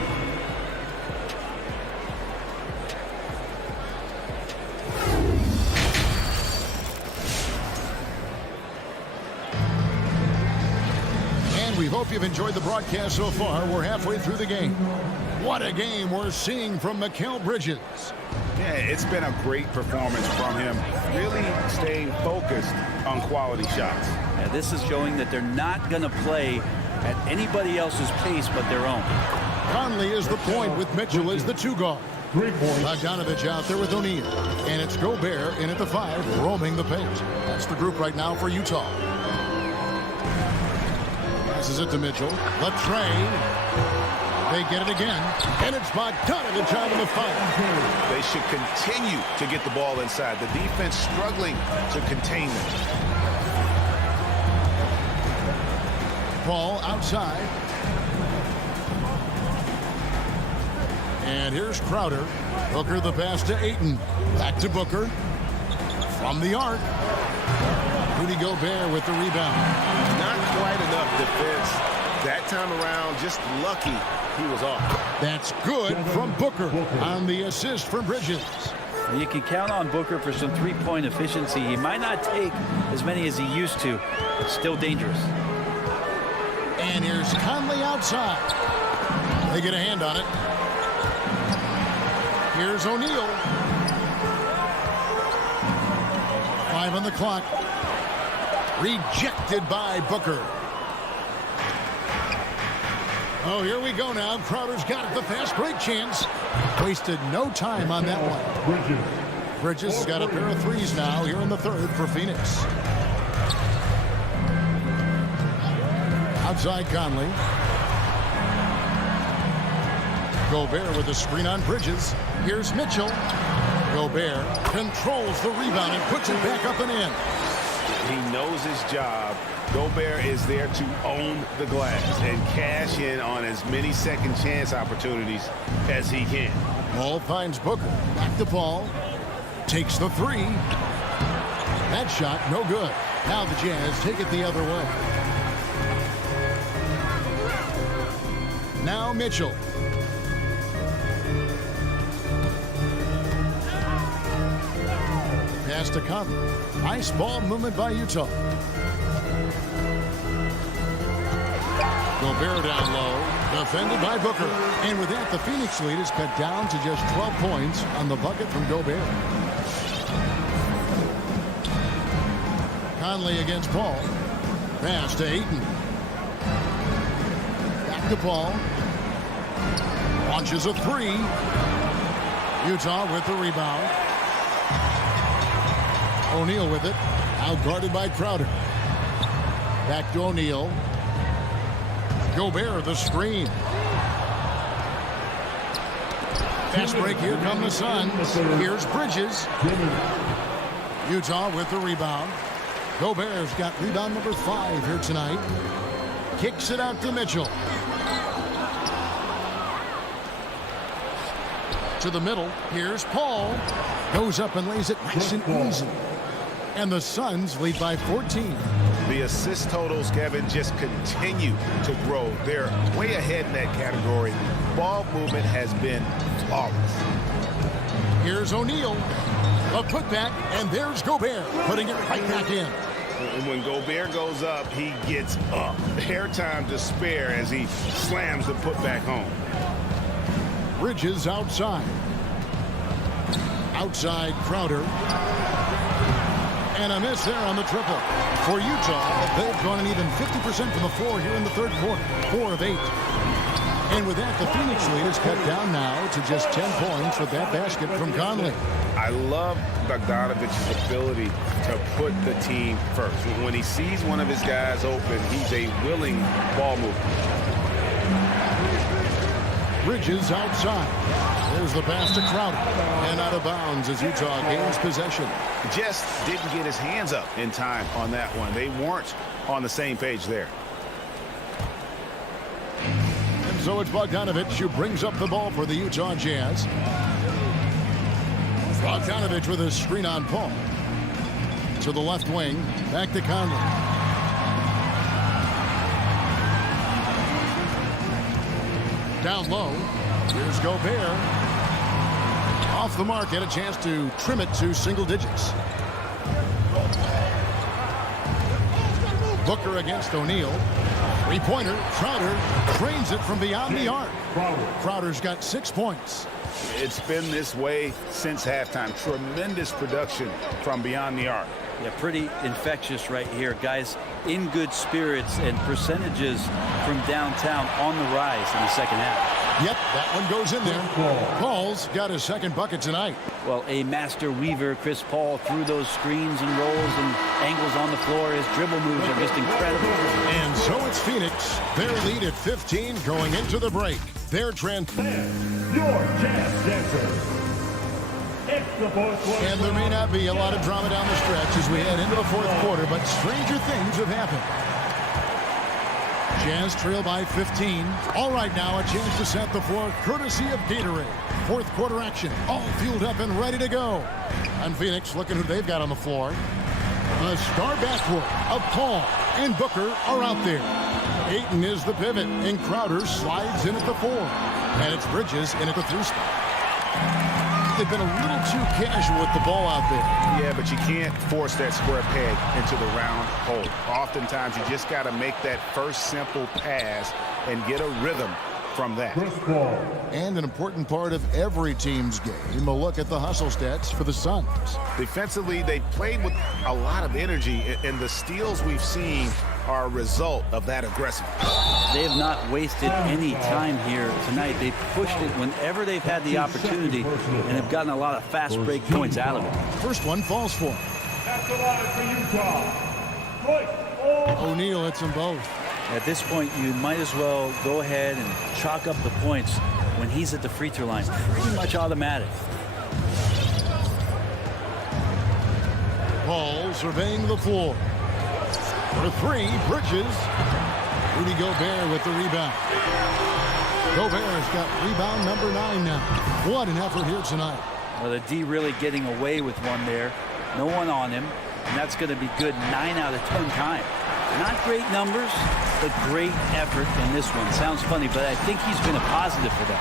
We hope you've enjoyed the broadcast so far. We're halfway through the game. What a game we're seeing from Mikal Bridges. Yeah, it's been a great performance from him. Really staying focused on quality shots. Yeah, this is showing that they're not going to play at anybody else's pace but their own. Conley is the point with Mitchell as the two guard. Bogdanovich out there with O'Neal. And it's Gobert in at the 5, roaming the paint. That's the group right now for Utah. Passes it to Mitchell. The train. They get it again. And it's Bogdanovich out of the foul. They should continue to get the ball inside. The defense struggling to contain them. Ball outside. And here's Crowder. Booker the pass to Ayton. Back to Booker. From the arc. Rudy Gobert with the rebound. Not quite enough defense that time around. Just lucky he was off. That's good from Booker on the assist from Bridges. You can count on Booker for some three-point efficiency. He might not take as many as he used to, but still dangerous. And here's Conley outside. They get a hand on it. Here's O'Neal. 5 on the clock. Rejected by Booker. Oh, here we go now. Crowder's got it, the fast break chance. Wasted no time on that one. Bridges has got a pair of threes now here in the third for Phoenix. Outside Conley. Gobert with a screen on Bridges. Here's Mitchell. Gobert controls the rebound and puts it back up and in. He knows his job. Gobert is there to own the glass and cash in on as many second chance opportunities as he can. Paul finds Booker. Back to Paul. Takes the three. That shot no good. Now the Jazz take it the other way. Now Mitchell. Pass to Conley. Nice ball movement by Utah. Gobert down low, defended by Booker. And with that, the Phoenix lead is cut down to just 12 points on the bucket from Gobert. Conley against Paul. Pass to Ayton. Back to Paul. Launches a three. Utah with the rebound. O'Neal with it. Out guarded by Crowder. Back to O'Neal. Gobert the screen. Fast break. Here come the Suns. Here's Bridges. Utah with the rebound. Gobert's got rebound number 5 here tonight. Kicks it out to Mitchell. To the middle. Here's Paul. Goes up and lays it nice and easy. And the Suns lead by 14. The assist totals, Kevin, just continue to grow. They're way ahead in that category. Ball movement has been flawless. Here's O'Neal. A putback, and there's Gobert putting it right back in. And when Gobert goes up, he gets up. Airtime to spare as he slams the putback home. Bridges outside. Outside Crowder. And a miss there on the triple. For Utah, they've gone an even 50% from the floor here in the third quarter. 4 of 8. And with that, the Phoenix lead is cut down now to just 10 points with that basket from Conley. I love Bogdanovic's ability to put the team first. When he sees one of his guys open, he's a willing ball mover. Bridges outside. There's the pass to Crowder. And out of bounds as Utah gains possession. Just didn't get his hands up in time on that one. They weren't on the same page there. And so it's Bogdanovich who brings up the ball for the Utah Jazz. Bogdanovich with a screen on Paul. To the left wing. Back to Conley. Down low. Here's Gobert. Off the mark. Had a chance to trim it to single digits. Booker against O'Neal. Three-pointer. Crowder trains it from beyond the arc. Crowder's got 6 points. It's been this way since halftime. Tremendous production from beyond the arc. Yeah, pretty infectious right here. Guys in good spirits and percentages from downtown on the rise in the second half. Yep, that one goes in there. Paul's got his second bucket tonight. Well, a master weaver, Chris Paul, through those screens and rolls and angles on the floor. His dribble moves are just incredible. And so it's Phoenix. Their lead at 15 going into the break. Their trend. Your Jazz Dancer. And there may not be a lot of drama down the stretch as we head into the fourth quarter, but stranger things have happened. Jazz trail by 15. All right, now a chance to set the floor courtesy of Gatorade. Fourth quarter action, all fueled up and ready to go. And Phoenix looking who they've got on the floor. The star backcourt of Paul and Booker are out there. Ayton is the pivot, and Crowder slides in at the 4. And it's Bridges in at the 3 spot. they've been a little too casual with the ball out there. Yeah, but you can't force that square peg into the round hole. Oftentimes, you just got to make that first simple pass and get a rhythm from that. And an important part of every team's game, a look at the hustle stats for the Suns. Defensively, they played with a lot of energy, and the steals we've seen are a result of that aggressiveness. They have not wasted any time here tonight. They've pushed it whenever they've had the opportunity and have gotten a lot of fast break points out of it. First one falls for him. O'Neal hits them both. At this point, you might as well go ahead and chalk up the points when he's at the free throw line. Pretty much automatic. Paul surveying the floor. For three, Bridges. Rudy Gobert with the rebound. Gobert's got rebound number 9 now. What an effort here tonight. Well, the D really getting away with one there. No one on him. And that's going to be good 9 out of 10 times. Not great numbers, but great effort in this one. Sounds funny, but I think he's been a positive for them.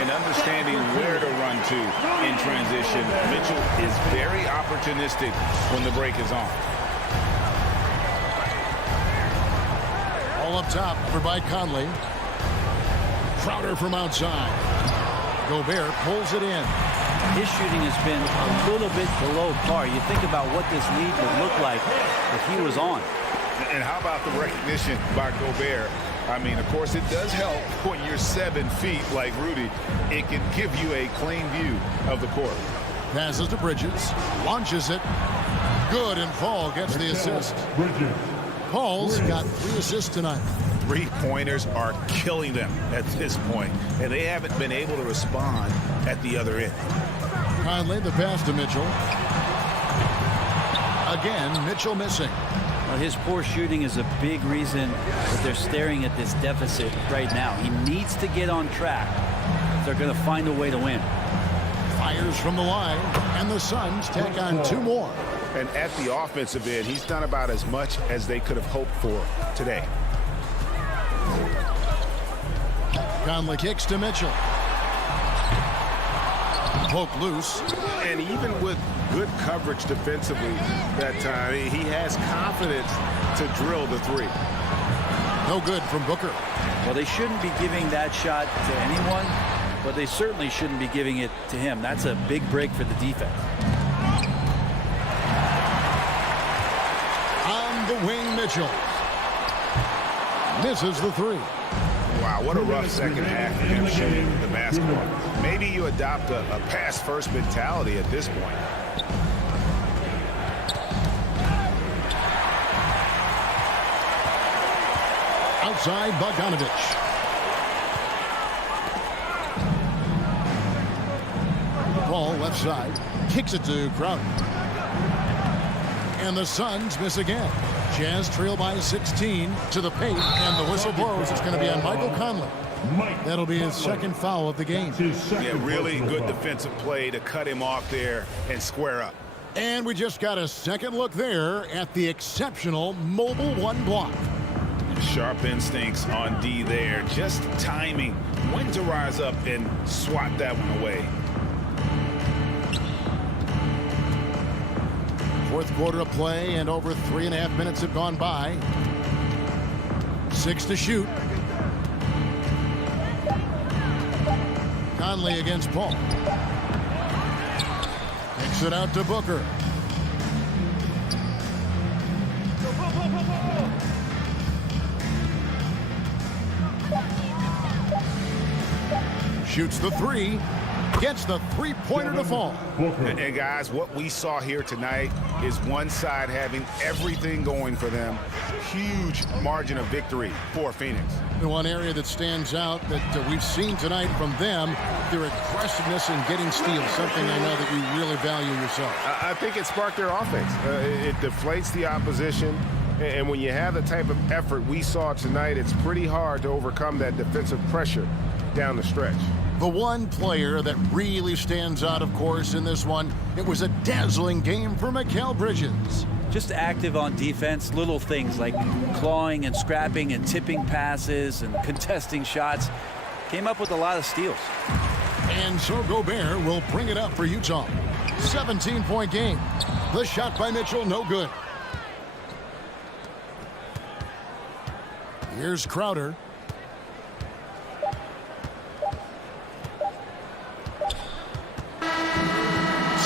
And understanding where to run to in transition, Mitchell is very opportunistic when the break is on. All up top for Mike Conley. Crowder from outside. Gobert pulls it in. His shooting has been a little bit below par. You think about what this lead would look like if he was on. And how about the recognition by Gobert? I mean, of course, it does help when you're 7 feet like Rudy. It can give you a clean view of the court. Passes to Bridges. Launches it. Good, and Paul gets the assist. Paul's got 3 assists tonight. 3-pointers are killing them at this point, and they haven't been able to respond at the other end. Conley, the pass to Mitchell. Again, Mitchell missing. Well, his poor shooting is a big reason that they're staring at this deficit right now. He needs to get on track if they're going to find a way to win. Fires from the line, and the Suns take on 2 more. And at the offensive end, he's done about as much as they could have hoped for today. Conley kicks to Mitchell. Poke loose. And even with good coverage defensively that time, he has confidence to drill the 3. No good from Booker. Well, they shouldn't be giving that shot to anyone, but they certainly shouldn't be giving it to him. That's a big break for the defense. On the wing, Mitchell. Misses the 3. Wow, what a rough second half for him shooting the basketball. Maybe you adopt a pass-first mentality at this point. Outside, Bogdanovich. Ball left side. Kicks it to Crowder. And the Suns miss again. Jazz trail by 16 to the paint, and the whistle blows. It's going to be on Michael Conley. That'll be his second foul of the game. Yeah, really good defensive play to cut him off there and square up. And we just got a second look there at the exceptional mobile 1 block. Sharp instincts on D there. Just timing when to rise up and swat that one away. Fourth quarter of play, and over 3.5 minutes have gone by. 6 to shoot. Conley against Paul. Kicks it out to Booker. Shoots the 3. Gets the 3-pointer to fall. And guys, what we saw here tonight is one side having everything going for them. Huge margin of victory for Phoenix. The one area that stands out that we've seen tonight from them, their aggressiveness in getting steals, something I know that you really value yourself. I think it sparked their offense. It deflates the opposition. And when you have the type of effort we saw tonight, it's pretty hard to overcome that defensive pressure down the stretch. The one player that really stands out, of course, in this one, it was a dazzling game for Mikal Bridges. Just active on defense, little things like clawing and scrapping and tipping passes and contesting shots. Came up with a lot of steals. And so Gobert will bring it up for Utah. 17-point game. The shot by Mitchell, no good. Here's Crowder.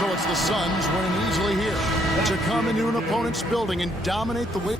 So it's the Suns winning easily here to come into an opponent's building and dominate the way.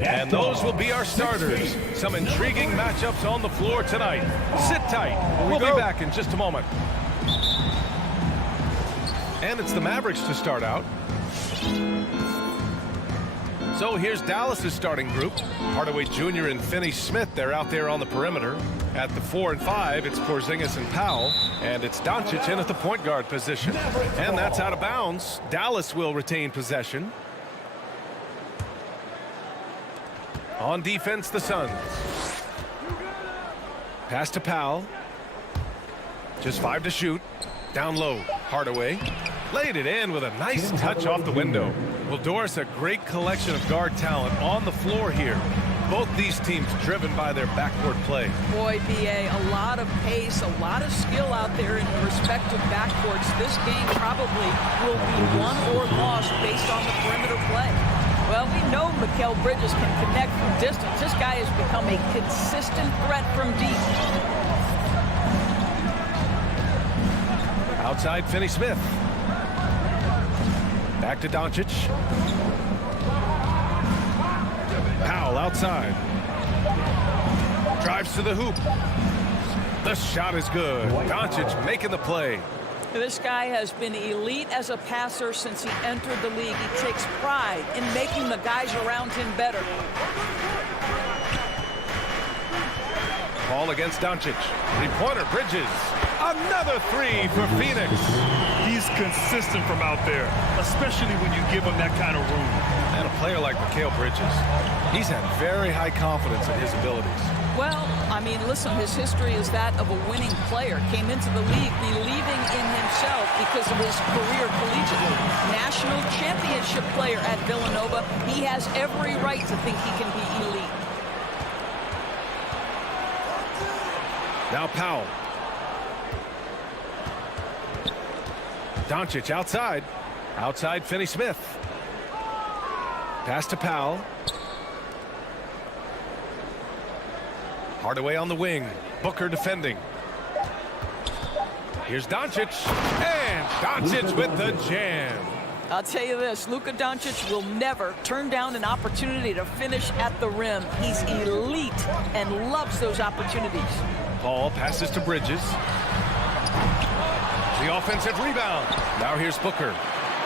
And those will be our starters. Some intriguing matchups on the floor tonight. Sit tight. We'll be back in just a moment. And it's the Mavericks to start out. So here's Dallas's starting group. Hardaway Jr. and Finney-Smith, they're out there on the perimeter. At the 4 and 5, it's Porzingis and Powell. And it's Doncic in at the point guard position. And that's out of bounds. Dallas will retain possession. On defense, the Suns. Pass to Powell. Just 5 to shoot. Down low, Hardaway. Laid it in with a nice touch off the window. Well, Doris, a great collection of guard talent on the floor here. Both these teams driven by their backcourt play. Boy, B.A., a lot of pace, a lot of skill out there in the respective backcourts. This game probably will be won or lost based on the perimeter play. Well, we know Mikal Bridges can connect from distance. This guy has become a consistent threat from deep. Outside, Finney-Smith. Back to Doncic. Powell outside. Drives to the hoop. The shot is good. Doncic making the play. This guy has been elite as a passer since he entered the league. He takes pride in making the guys around him better. Ball against Doncic. Three-pointer, Bridges. Another three for Phoenix. He's consistent from out there, especially when you give him that kind of room. And a player like Mikal Bridges, he's had very high confidence in his abilities. Well, I mean, listen, his history is that of a winning player. Came into the league believing in himself because of his career collegiately. National championship player at Villanova. He has every right to think he can be elite. Now Powell. Doncic outside. Outside Finney-Smith. Pass to Powell. Hardaway on the wing. Booker defending. Here's Doncic. And Doncic with the jam. I'll tell you this, Luka Doncic will never turn down an opportunity to finish at the rim. He's elite and loves those opportunities. Paul passes to Bridges. The offensive rebound. Now here's Booker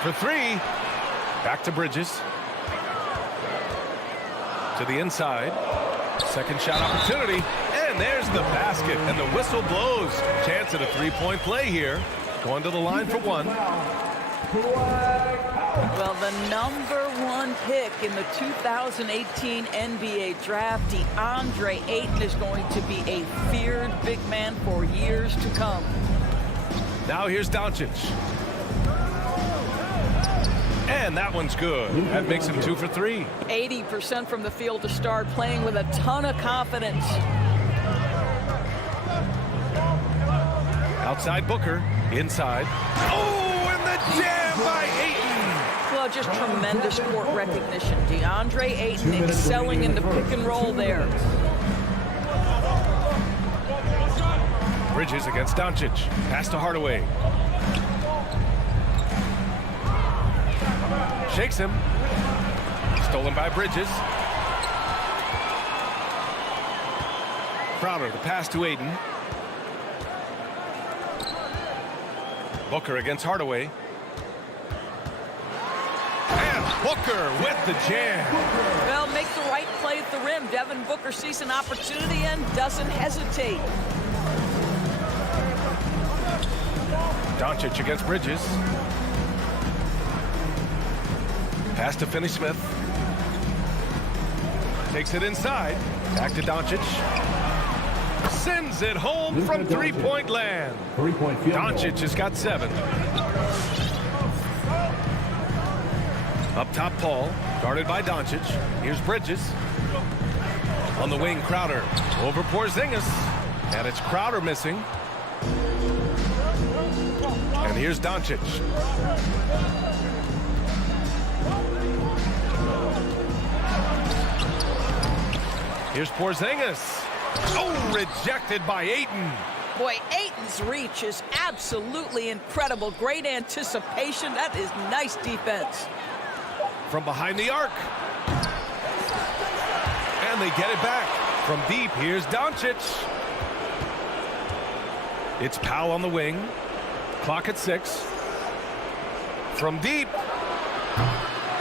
for three. Back to Bridges. To the inside. Second shot opportunity. And there's the basket. And the whistle blows. Chance at a three-point play here. Going to the line for one. Well, the #1 pick in the 2018 NBA draft, DeAndre Ayton, is going to be a feared big man for years to come. Now here's Doncic. And that one's good. That makes him 2 for 3. 80% from the field to start, playing with a ton of confidence. Outside Booker. Inside. Oh, and the jam by Ayton. Well, just tremendous court recognition. DeAndre Ayton excelling in the pick and roll there. Bridges against Doncic. Pass to Hardaway. Shakes him. Stolen by Bridges. Crowder, the pass to Ayton. Booker against Hardaway. And Booker with the jam. Well, make the right play at the rim. Devin Booker sees an opportunity and doesn't hesitate. Doncic against Bridges. Pass to Finney-Smith. Takes it inside. Back to Doncic. Sends it home from three-point land. Doncic has got 7. Up top, Paul. Guarded by Doncic. Here's Bridges. On the wing, Crowder. Over Porzingis. And it's Crowder missing. And here's Doncic. Here's Porzingis. Oh, rejected by Ayton. Boy, Ayton's reach is absolutely incredible. Great anticipation. That is nice defense. From behind the arc. And they get it back. From deep, here's Doncic. It's Powell on the wing. Clock at 6. From deep.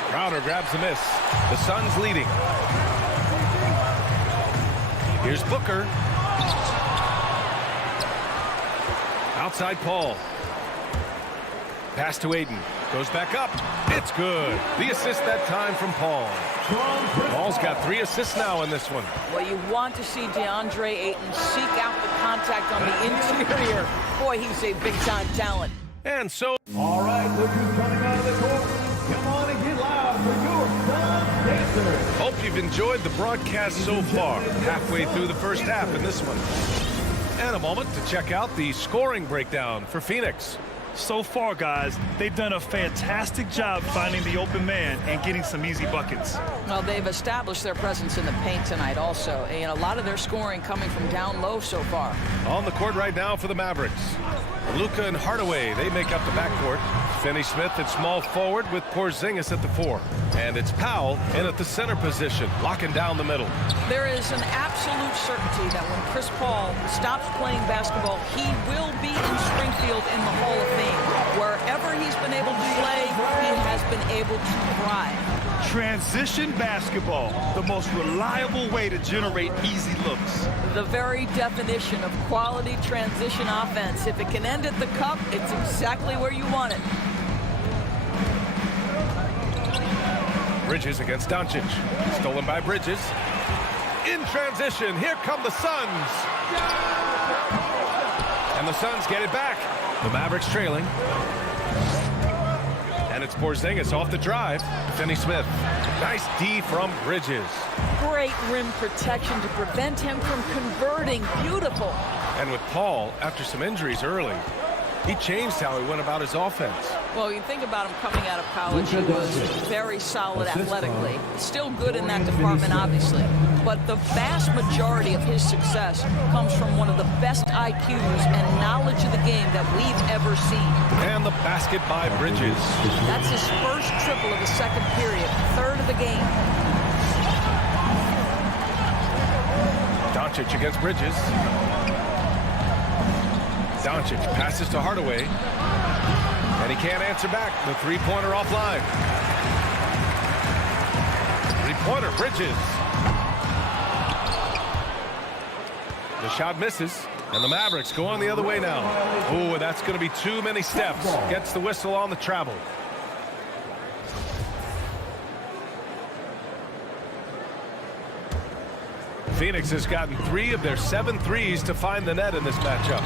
Crowder grabs the miss. The Suns leading. Here's Booker. Outside Paul. Pass to Ayton. Goes back up. It's good. The assist that time from Paul. Paul's got 3 assists now in this one. Well, you want to see DeAndre Ayton seek out the contact on the interior. Boy, he's a big-time talent. And so... All right, look who's coming out of the court. Come on and get loud for your Sun Dancers. Hope you've enjoyed the broadcast so far. Halfway through the first half in this one. And a moment to check out the scoring breakdown for Phoenix. So far, guys, they've done a fantastic job finding the open man and getting some easy buckets. Well, they've established their presence in the paint tonight also. And a lot of their scoring coming from down low so far. On the court right now for the Mavericks. Luka and Hardaway, they make up the backcourt. Finney-Smith at small forward with Porzingis at the 4. And it's Powell in at the center position, locking down the middle. There is an absolute certainty that when Chris Paul stops playing basketball, he will be in Springfield in the Hall of Fame. Wherever he's been able to play, he has been able to thrive. Transition basketball, the most reliable way to generate easy looks. The very definition of quality transition offense. If it can end at the cup, it's exactly where you want it. Bridges against Doncic. Stolen by Bridges. In transition, here come the Suns. And the Suns get it back. The Mavericks trailing. And it's Porzingis off the drive. Finney-Smith. Nice D from Bridges. Great rim protection to prevent him from converting. Beautiful. And with Paul, after some injuries early, he changed how he went about his offense. Well, you think about him coming out of college, he was very solid athletically. Still good in that department, obviously. But the vast majority of his success comes from one of the best IQs and knowledge of the game that we've ever seen. And the basket by Bridges. That's his first triple of the second period, third of the game. Doncic against Bridges. Doncic passes to Hardaway. And he can't answer back. The three-pointer offline. Three-pointer, Bridges. The shot misses. And the Mavericks go on the other way now. Ooh, and that's going to be too many steps. Gets the whistle on the travel. Phoenix has gotten 3 of their 7 threes to find the net in this matchup.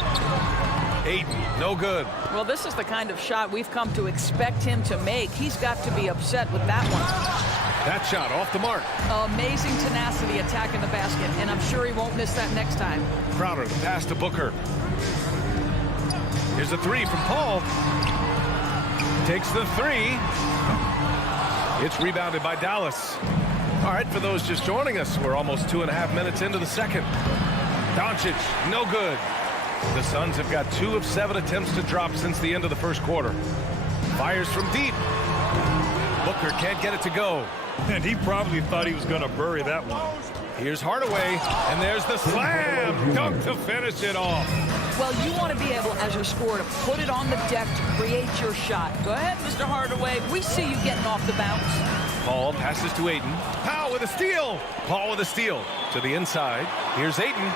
Ayton, no good. Well, this is the kind of shot we've come to expect him to make. He's got to be upset with that one. That shot off the mark. Amazing tenacity attacking the basket, and I'm sure he won't miss that next time. Crowder, the pass to Booker. Here's a 3 from Paul. Takes the 3. It's rebounded by Dallas. All right, for those just joining us, we're almost 2.5 minutes into the second. Doncic, no good. The Suns have got 2 of 7 attempts to drop since the end of the first quarter. Fires from deep. Booker can't get it to go. And he probably thought he was going to bury that one. Here's Hardaway, and there's the slam dunk to finish it off. Well, you want to be able, as a scorer, to put it on the deck to create your shot. Go ahead, Mr. Hardaway. We see you getting off the bounce. Paul passes to Ayton. Powell with a steal. Paul with a steal. To the inside. Here's Ayton.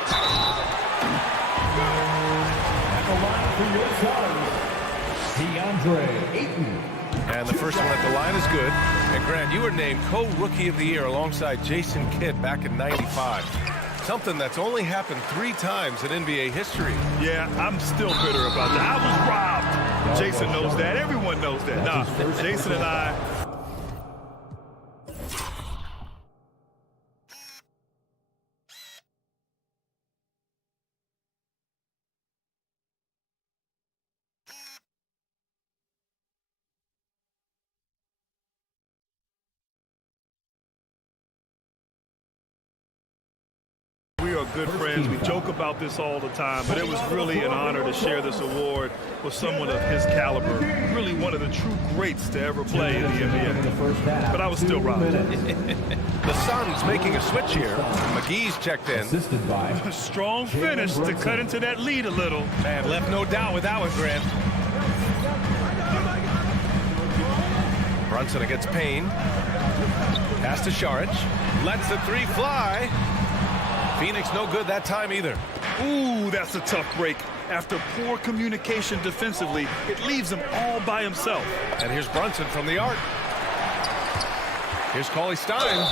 At the line for your Suns, DeAndre Ayton. And the first one at the line is good. And Grant, you were named co-rookie of the year alongside Jason Kidd back in '95. Something that's only happened 3 times in NBA history. Yeah, I'm still bitter about that. I was robbed. Jason knows that. Everyone knows that. Nah, Jason and I... We are good friends. We joke about this all the time, but it was really an honor to share this award with someone of his caliber. Really one of the true greats to ever play in the NBA. But I was still robbed. The Suns making a switch here. McGee's checked in. A strong finish to cut into that lead a little. Man, left no doubt with that one, Grant. Brunson against Payne. Pass to Šarić. Lets the three fly. Phoenix no good that time either. Ooh, that's a tough break. After poor communication defensively, it leaves him all by himself. And here's Brunson from the arc. Here's Cauley-Stein.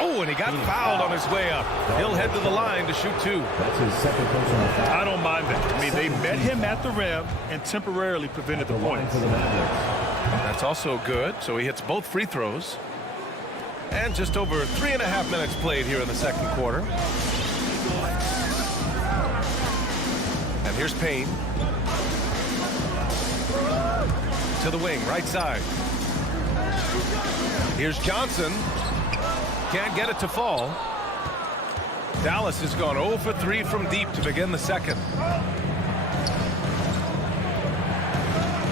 Oh, and he got fouled on his way up. He'll head to the line to shoot two. That's his second personal foul. I don't mind that. I mean, they met him at the rim and temporarily prevented the points. That's also good. So he hits both free throws. And just over 3.5 minutes played here in the second quarter. And here's Payne. To the wing, right side. Here's Johnson. Can't get it to fall. Dallas has gone 0 for 3 from deep to begin the second.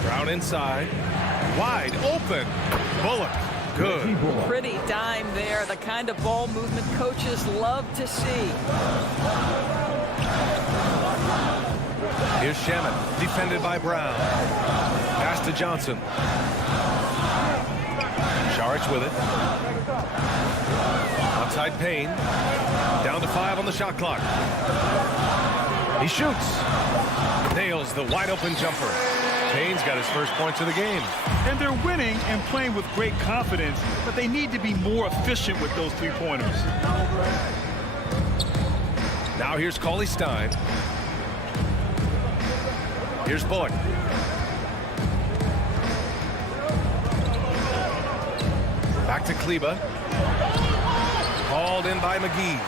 Brown inside. Wide open. Bullock. Good. Pretty dime there. The kind of ball movement coaches love to see. Here's Shamet. Defended by Brown. Pass to Johnson. Šarić with it. Outside Payne. Down to 5 on the shot clock. He shoots. Nails the wide open jumper. Payne's got his first points of the game. And they're winning and playing with great confidence, but they need to be more efficient with those three-pointers. Now here's Cauley-Stein. Here's Bullock. Back to Kleber. Called in by McGee.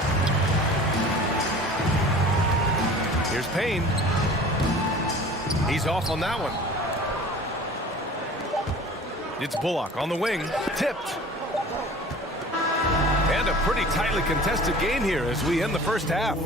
Here's Payne. He's off on that one. It's Bullock on the wing. Tipped. And a pretty tightly contested game here as we end the first half.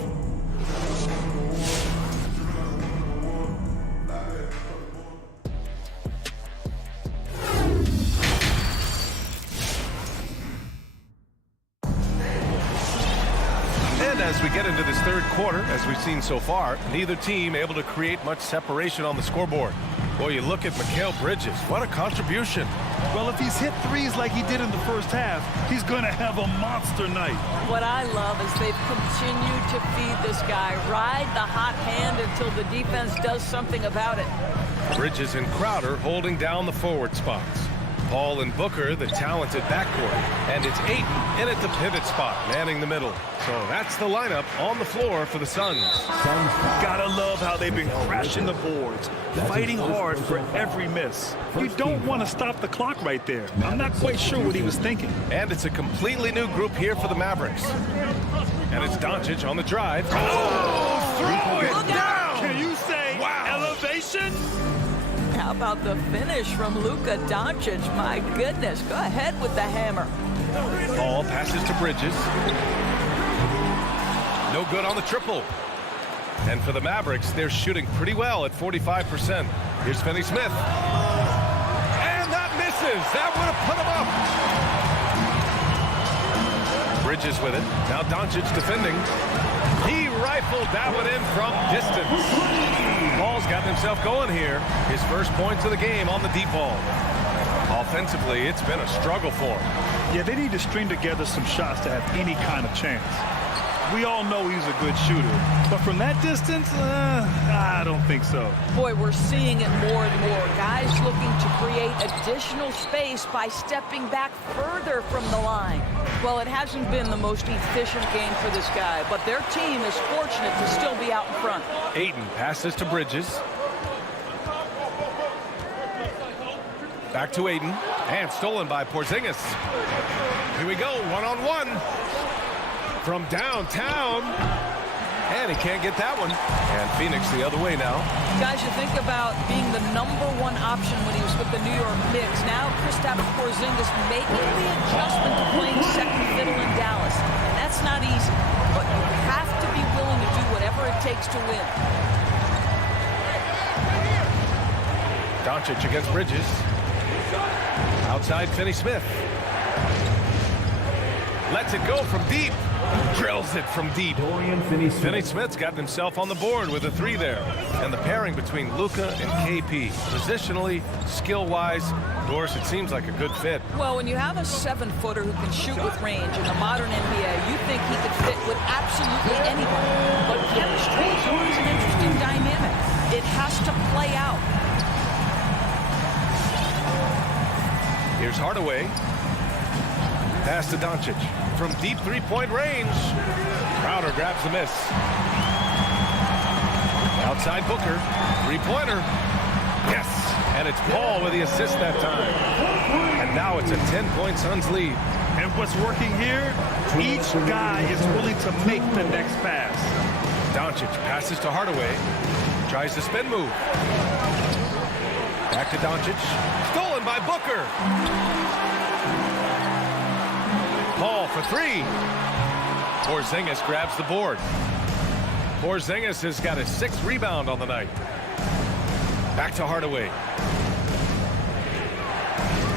And as we get into this third quarter, as we've seen so far, neither team able to create much separation on the scoreboard. Boy, you look at Mikal Bridges. What a contribution. Well, if he's hit threes like he did in the first half, he's going to have a monster night. What I love is they've continued to feed this guy. Ride the hot hand until the defense does something about it. Bridges and Crowder holding down the forward spots. Paul and Booker, the talented backcourt. And it's Ayton in at the pivot spot, manning the middle. So that's the lineup on the floor for the Suns. Gotta love how they've been crashing the boards, fighting hard for every miss. You don't want to stop the clock right there. I'm not quite sure what he was thinking. And it's a completely new group here for the Mavericks. And it's Doncic on the drive. Oh, throw it down! Can you say elevation? How about the finish from Luka Doncic? My goodness, go ahead with the hammer. Ball passes to Bridges. No good on the triple. And for the Mavericks, they're shooting pretty well at 45%. Here's Finney-Smith. And that misses. That would have put him up. Bridges with it. Now Doncic defending. He rifled that one in from distance. Paul's gotten himself going here. His first points of the game on the deep ball. Offensively, it's been a struggle for him. Yeah, they need to string together some shots to have any kind of chance. We all know he's a good shooter, but from that distance, I don't think so. Boy, we're seeing it more and more. Guys looking to create additional space by stepping back further from the line. Well, it hasn't been the most efficient game for this guy, but their team is fortunate to still be out in front. Ayton passes to Bridges. Back to Ayton, and stolen by Porzingis. Here we go, one-on-one. From downtown, and he can't get that one. And Phoenix the other way now. Guys, you think about being the #1 option when he was with the New York Knicks. Now Kristaps Porzingis making the adjustment to playing second fiddle in Dallas. And that's not easy, but you have to be willing takes to win. Doncic against Bridges. Outside Finney-Smith. Lets it go from deep. Drills it from deep. Finney-Smith's gotten himself on the board with a 3 there. And the pairing between Luka and KP. Positionally, skill-wise, Doris, it seems like a good fit. Well, when you have a 7-footer who can shoot with range in the modern NBA, you think he could fit with absolutely anybody. But chemistry is always an interesting dynamic. It has to play out. Here's Hardaway. Pass to Doncic. From deep three-point range. Crowder grabs the miss. Outside Booker. Three-pointer. Yes. And it's Paul with the assist that time. And now it's a 10-point Suns lead. And what's working here, each guy is willing to make the next pass. Doncic passes to Hardaway. Tries the spin move. Back to Doncic. Stolen by Booker. Paul for 3. Porzingis grabs the board. Porzingis has got his 6th rebound on the night. Back to Hardaway.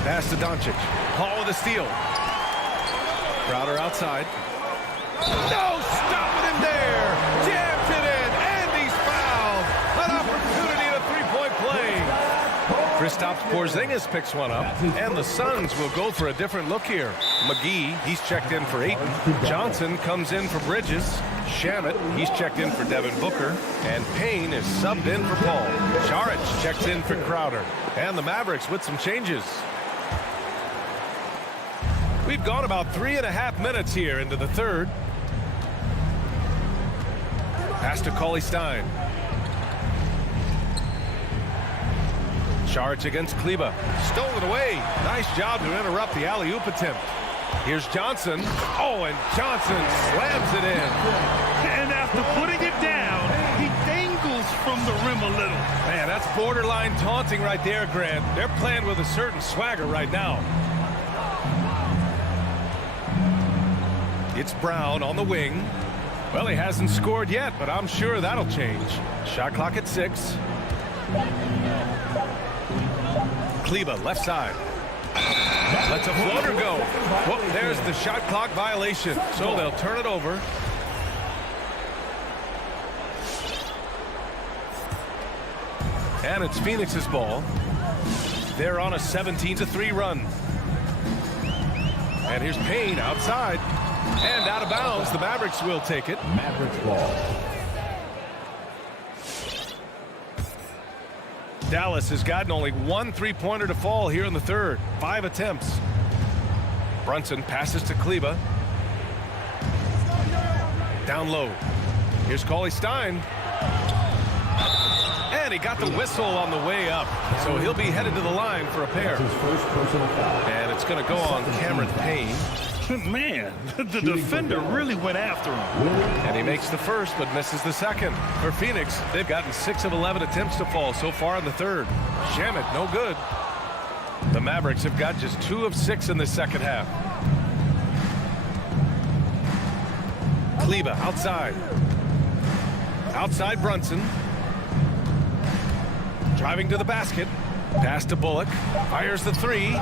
Pass to Doncic. Paul with a steal. Crowder outside. No, stopping him there. Jams it in, and he's fouled. An opportunity at a three-point play. Kristaps Porzingis picks one up, and the Suns will go for a different look here. McGee, he's checked in for Ayton. Johnson comes in for Bridges. Shamet, he's checked in for Devin Booker. And Payne is subbed in for Paul. Saric checks in for Crowder. And the Mavericks with some changes. We've gone about 3.5 minutes here into the third. Pass to Cauley-Stein. Saric against Kleber. Stolen away. Nice job to interrupt the alley-oop attempt. Here's Johnson. Oh, and Johnson slams it in. And after putting it down, he dangles from the rim a little. Man, that's borderline taunting right there, Grant. They're playing with a certain swagger right now. It's Brown on the wing. Well, he hasn't scored yet, but I'm sure that'll change. Shot clock at 6. Kleber, left side. Lets a floater go. Whoop, there's the shot clock violation. So they'll turn it over. And it's Phoenix's ball. They're on a 17-3 run. And here's Payne outside. And out of bounds. The Mavericks will take it. Mavericks ball. Dallas has gotten only 1 3-pointer to fall here in the third. 5 attempts. Brunson passes to Kleber. Down low. Here's Cauley-Stein. And he got the whistle on the way up. So he'll be headed to the line for a pair. And it's going to go on Cameron Payne. Man, the defender really went after him. And he makes the first, but misses the second. For Phoenix, they've gotten 6 of 11 attempts to fall so far in the third. Shamet, no good. The Mavericks have got just 2 of 6 in the second half. Kleber outside. Outside Brunson. Driving to the basket. Pass to Bullock. Fires the 3.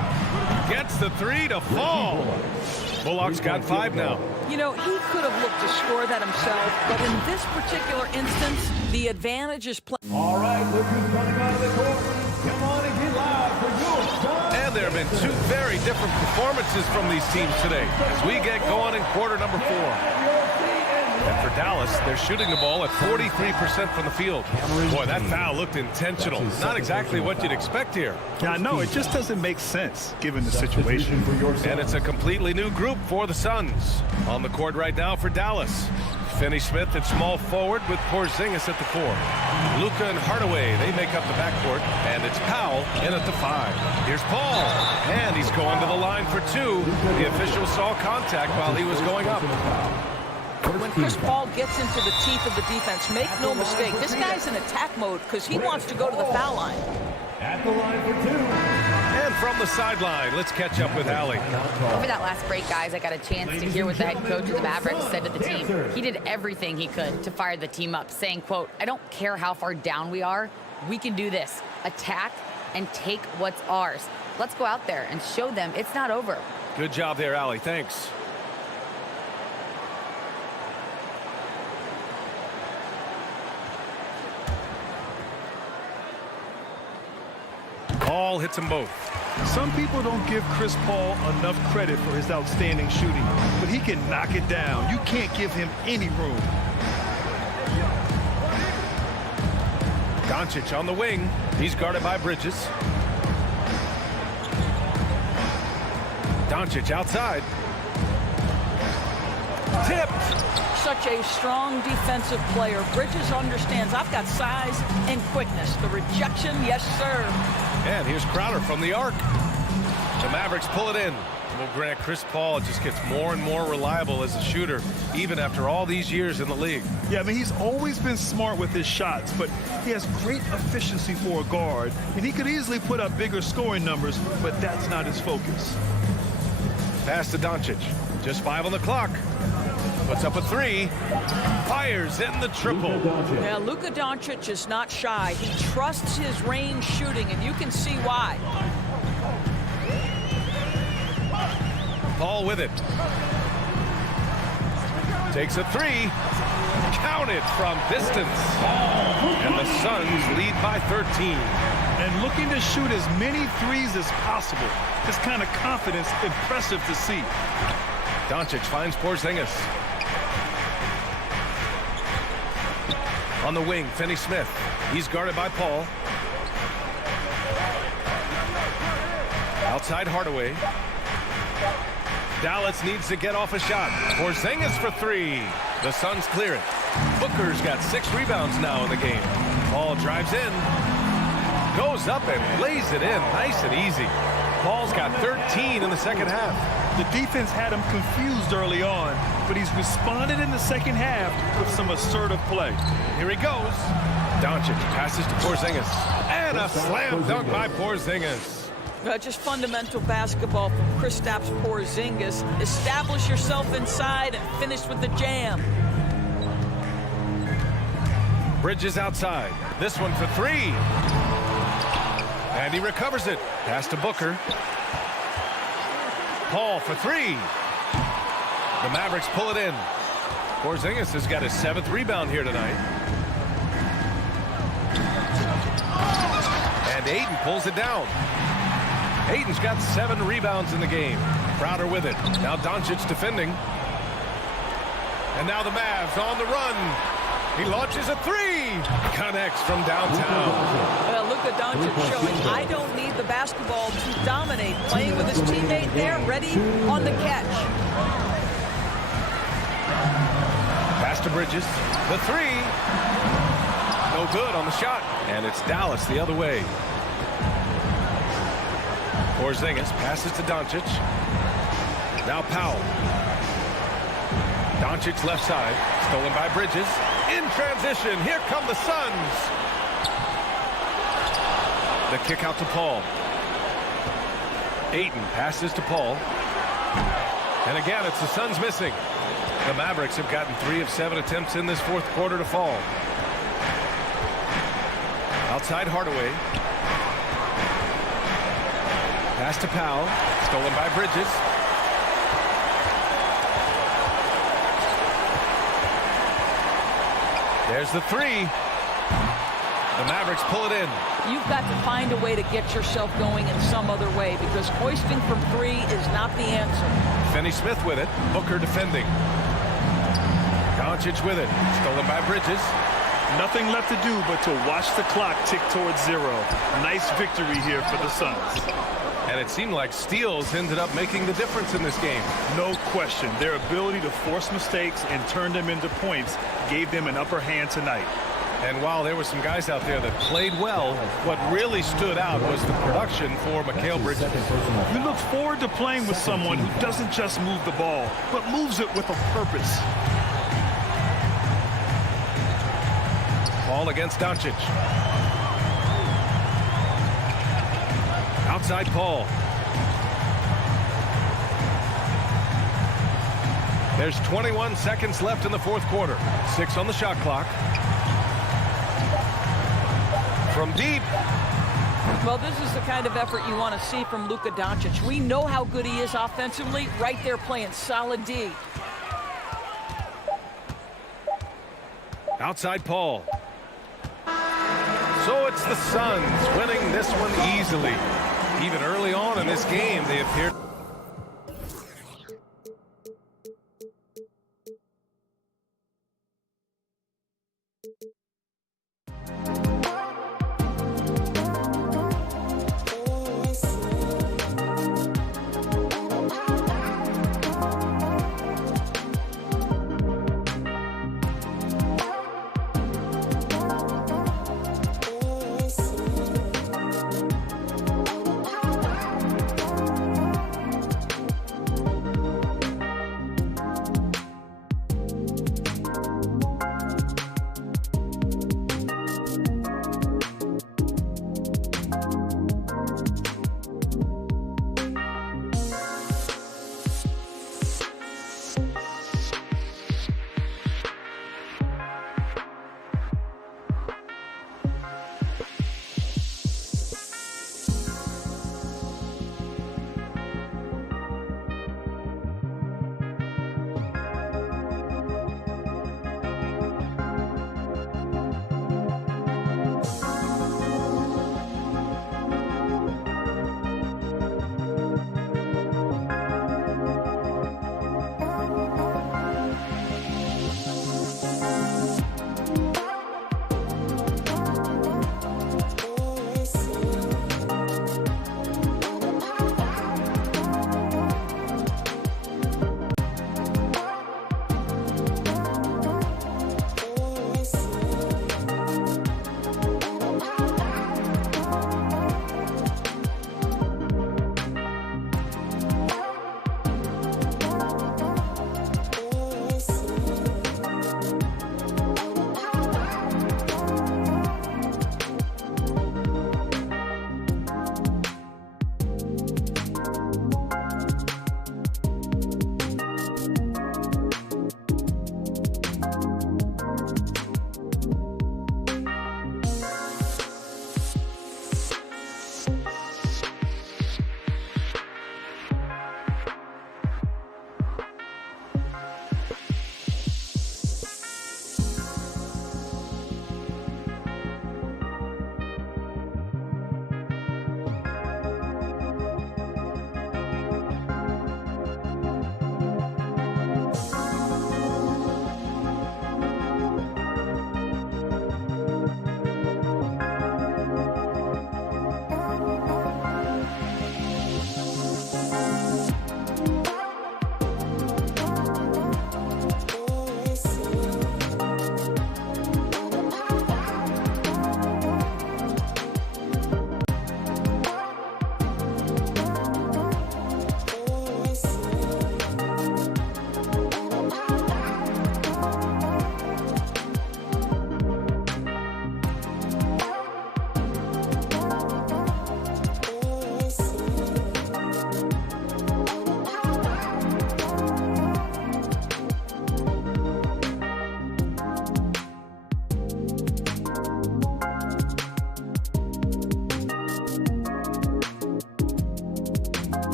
Gets the 3 to fall. Bullock's got 5 now. You know, he could have looked to score that himself, but in this particular instance, the advantage is playing. All right, look who's coming out of the court. Come on and get loud for your Suns. And there have been 2 very different performances from these teams today as we get going in quarter number 4. And for Dallas, they're shooting the ball at 43% from the field. Boy, that foul looked intentional. Not exactly what you'd expect here. Yeah, I know. It just doesn't make sense given the situation. And it's a completely new group for the Suns. On the court right now for Dallas. Finney-Smith at small forward with Porzingis at the 4. Luka and Hardaway, they make up the backcourt. And it's Powell in at the 5. Here's Paul. And he's going to the line for 2. The official saw contact while he was going up. When Chris Paul gets into the teeth of the defense, make no mistake, this guy's in attack mode because he wants to go to the foul line. At the line for 2. And from the sideline, let's catch up with Allie. Over that last break, guys, I got a chance to hear what the head coach of the Mavericks said to the team. He did everything he could to fire the team up, saying, quote, "I don't care how far down we are. We can do this. Attack and take what's ours. Let's go out there and show them it's not over." Good job there, Allie. Thanks. Paul hits them both. Some people don't give Chris Paul enough credit for his outstanding shooting, but he can knock it down. You can't give him any room. Doncic on the wing. He's guarded by Bridges. Doncic outside. Tipped. Such a strong defensive player. Bridges understands I've got size and quickness. The rejection, yes, sir. And here's Crowder from the arc. The Mavericks pull it in. Well, Grant, Chris Paul just gets more and more reliable as a shooter, even after all these years in the league. Yeah, I mean, he's always been smart with his shots, but he has great efficiency for a guard, and he could easily put up bigger scoring numbers, but that's not his focus. Pass to Doncic. Just 5 on the clock. Puts up a 3. Fires in the triple. Yeah, Luka Doncic is not shy. He trusts his range shooting, and you can see why. Paul with it. Takes a 3. Count it from distance. And the Suns lead by 13. And looking to shoot as many threes as possible. This kind of confidence, impressive to see. Doncic finds Porzingis. On the wing, Finney-Smith. He's guarded by Paul. Outside Hardaway. Dallas needs to get off a shot. Porzingis for 3. The Suns clear it. Booker's got 6 rebounds now in the game. Paul drives in. Goes up and lays it in nice and easy. Paul's got 13 in the second half. The defense had him confused early on, but he's responded in the second half with some assertive play. Here he goes. Doncic passes to Porzingis. And a slam dunk by Porzingis. Just fundamental basketball from Kristaps Porzingis. Establish yourself inside and finish with the jam. Bridges outside. This one for 3. And he recovers it. Pass to Booker. Paul for 3. The Mavericks pull it in. Porzingis has got his 7th rebound here tonight. And Ayton pulls it down. Ayton's got 7 rebounds in the game. Crowder with it. Now Doncic defending. And now the Mavs on the run. He launches a 3. Connects from downtown. Well, Luka Doncic showing I don't need the basketball to dominate. Playing with his teammate there, ready on the catch. Pass to Bridges. The 3. No good on the shot. And it's Dallas the other way. Porzingis passes to Doncic. Now Powell. Doncic left side. Stolen by Bridges. In transition. Here come the Suns. The kick out to Paul. Ayton passes to Paul. And again, it's the Suns missing. The Mavericks have gotten 3 of 7 attempts in this fourth quarter to fall. Outside Hardaway. Pass to Powell. Stolen by Bridges. There's the 3. The Mavericks pull it in. You've got to find a way to get yourself going in some other way because hoisting from 3 is not the answer. Finney-Smith with it. Booker defending. Doncic with it. Stolen by Bridges. Nothing left to do but to watch the clock tick towards 0. Nice victory here for the Suns. And it seemed like steals ended up making the difference in this game. No question. Their ability to force mistakes and turn them into points gave them an upper hand tonight. And while there were some guys out there that played well, what really stood out was the production for Mikal Bridges. We look forward to playing with someone who doesn't just move the ball, but moves it with a purpose. Paul against Doncic. Outside Paul. There's 21 seconds left in the fourth quarter. 6 on the shot clock. From deep. Well, this is the kind of effort you want to see from Luka Doncic. We know how good he is offensively. Right there playing solid D. Outside Paul. So it's the Suns winning this one easily. Even early on in this game, they appeared.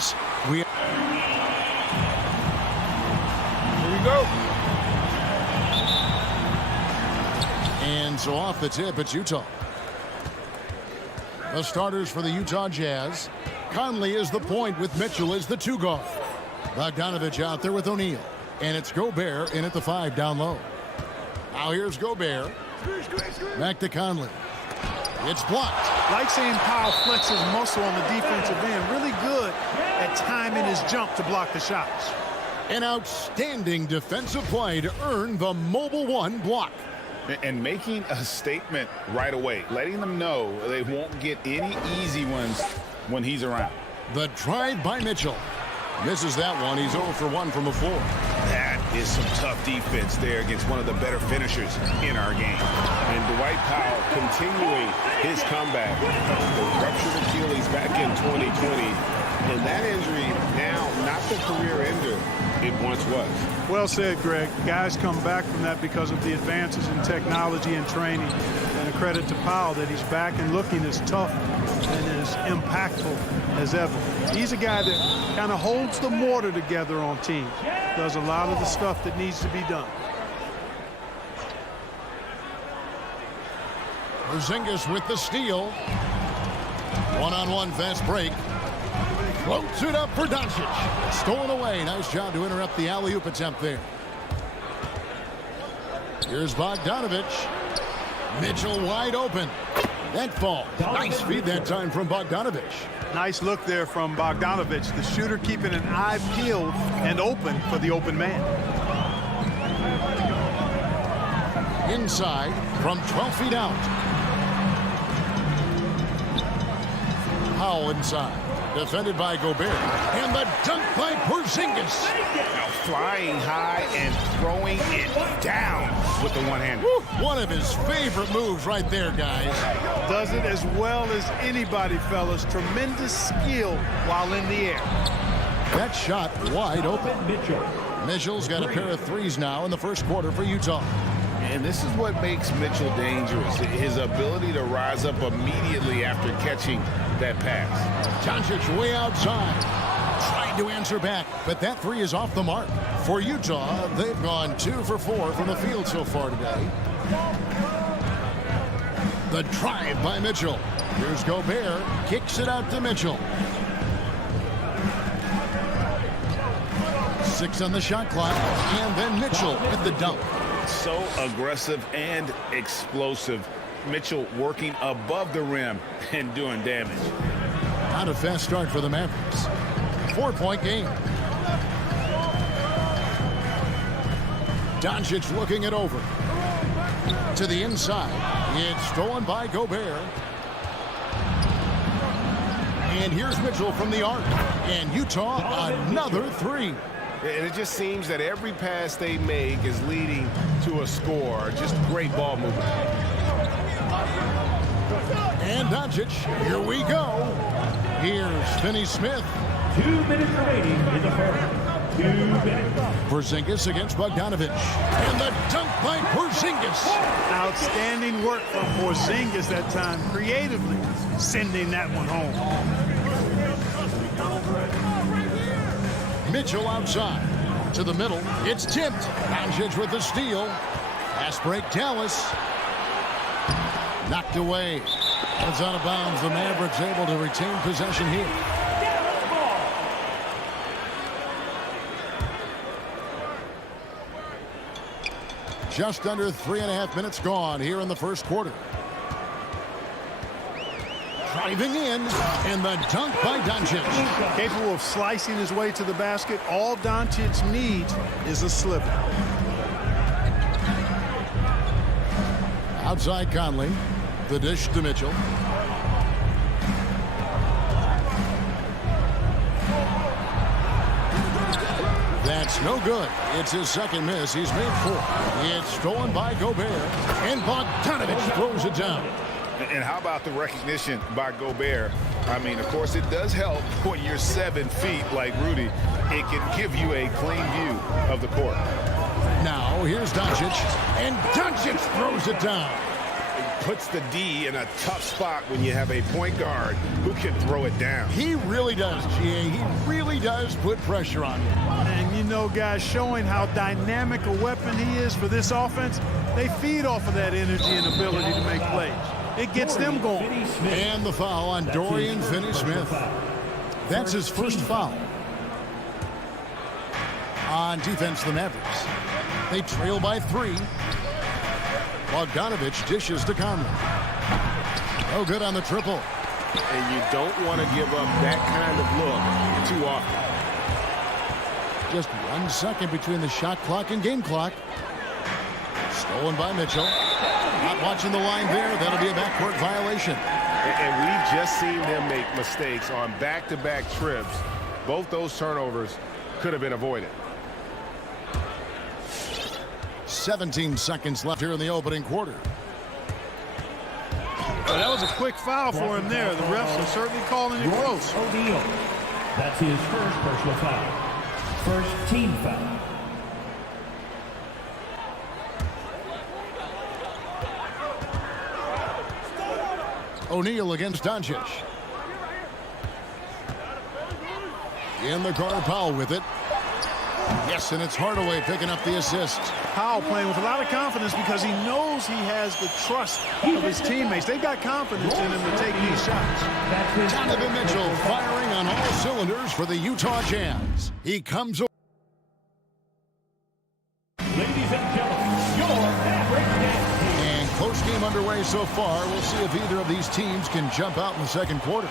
Sports. Here we go. And so off the tip, it's Utah. The starters for the Utah Jazz. Conley is the point with Mitchell as the 2 guard. Bogdanovich out there with O'Neal. And it's Gobert in at the 5 down low. Now here's Gobert. Back to Conley. It's blocked. Like seeing Powell flex his muscle on the defensive end. Really good at timing his jump to block the shots. An outstanding defensive play to earn the Mobile One block. And making a statement right away, letting them know they won't get any easy ones when he's around. The drive by Mitchell. Misses that one. He's 0 for 1 from the floor. That is some tough defense there against one of the better finishers in our game. And Dwight Powell continuing his comeback. The ruptured Achilles back in 2020. And that injury now not the career ender it once was. Well said, Greg. Guys come back from that because of the advances in technology and training. And a credit to Powell that he's back and looking as tough and as impactful as ever. He's a guy that kind of holds the mortar together on teams. Does a lot of the stuff that needs to be done. Porzingis with the steal. One-on-one fast break. Floats it up for Doncic. Stolen away. Nice job to interrupt the alley-oop attempt there. Here's Bogdanovich. Mitchell wide open. That fall. Nice feed that time from Bogdanovich. Nice look there from Bogdanovich. The shooter keeping an eye peeled and open for the open man. Inside from 12 feet out. Powell inside. Defended by Gobert. And the dunk by Porzingis. Now flying high and throwing it down with the one-hand. One of his favorite moves right there, guys. Does it as well as anybody, fellas. Tremendous skill while in the air. That shot wide open. Mitchell's got a pair of threes now in the first quarter for Utah. And this is what makes Mitchell dangerous. His ability to rise up immediately after catching that pass. Doncic way outside. Trying to answer back, but that 3 is off the mark. For Utah, they've gone 2 for 4 from the field so far today. The drive by Mitchell. Here's Gobert. Kicks it out to Mitchell. 6 on the shot clock. And then Mitchell with the dunk. So aggressive and explosive. Mitchell working above the rim and doing damage. Not a fast start for the Mavericks. 4-point game. Doncic looking it over. To the inside. It's stolen by Gobert. And here's Mitchell from the arc. And Utah another 3. And it just seems that every pass they make is leading to a score. Just great ball movement. And Doncic, here we go. Here's Finney-Smith. 2 minutes remaining in the first. 2 minutes. Porzingis against Bogdanovich. And the dunk by Porzingis. Outstanding work from Porzingis that time, creatively sending that one home. Mitchell outside. To the middle. It's tipped. Doncic with the steal. Pass break, Dallas. Knocked away. It's out of bounds. The Mavericks able to retain possession here. Just under 3.5 minutes gone here in the first quarter. Driving in, and the dunk by Doncic. Capable of slicing his way to the basket. All Doncic needs is a sliver. Outside Conley. The dish to Mitchell. That's no good. It's his second miss. He's made 4. It's stolen by Gobert. And Bogdanovich throws it down. And how about the recognition by Gobert? I mean, of course, it does help when you're 7 feet like Rudy. It can give you a clean view of the court. Now, here's Doncic. And Doncic throws it down. puts the D in a tough spot when you have a point guard who can throw it down. He really does, GA. He really does put pressure on him. And you know, guys, showing how dynamic a weapon he is for this offense, they feed off of that energy and ability to make plays. It gets them going. And the foul on Dorian Finney-Smith. That's his first foul. On defense, the Mavericks. They trail by 3. Bogdanovich dishes to Conley. Oh, good on the triple. And you don't want to give up that kind of look too often. Just 1 second between the shot clock and game clock. Stolen by Mitchell. Not watching the line there. That'll be a backcourt violation. And we've just seen them make mistakes on back-to-back trips. Both those turnovers could have been avoided. 17 seconds left here in the opening quarter. Well, that was a quick foul for him there. The refs are certainly calling it close. O'Neal. That's his first personal foul. First team foul. O'Neal against Doncic. In the corner, Powell with it. Yes, and it's Hardaway picking up the assist. Powell playing with a lot of confidence because he knows he has the trust of his teammates. They've got confidence in him to take these shots. Donovan Mitchell firing on all cylinders for the Utah Jazz. He comes over. Ladies and gentlemen, your Maverick Dance. And close game underway so far. We'll see if either of these teams can jump out in the second quarter.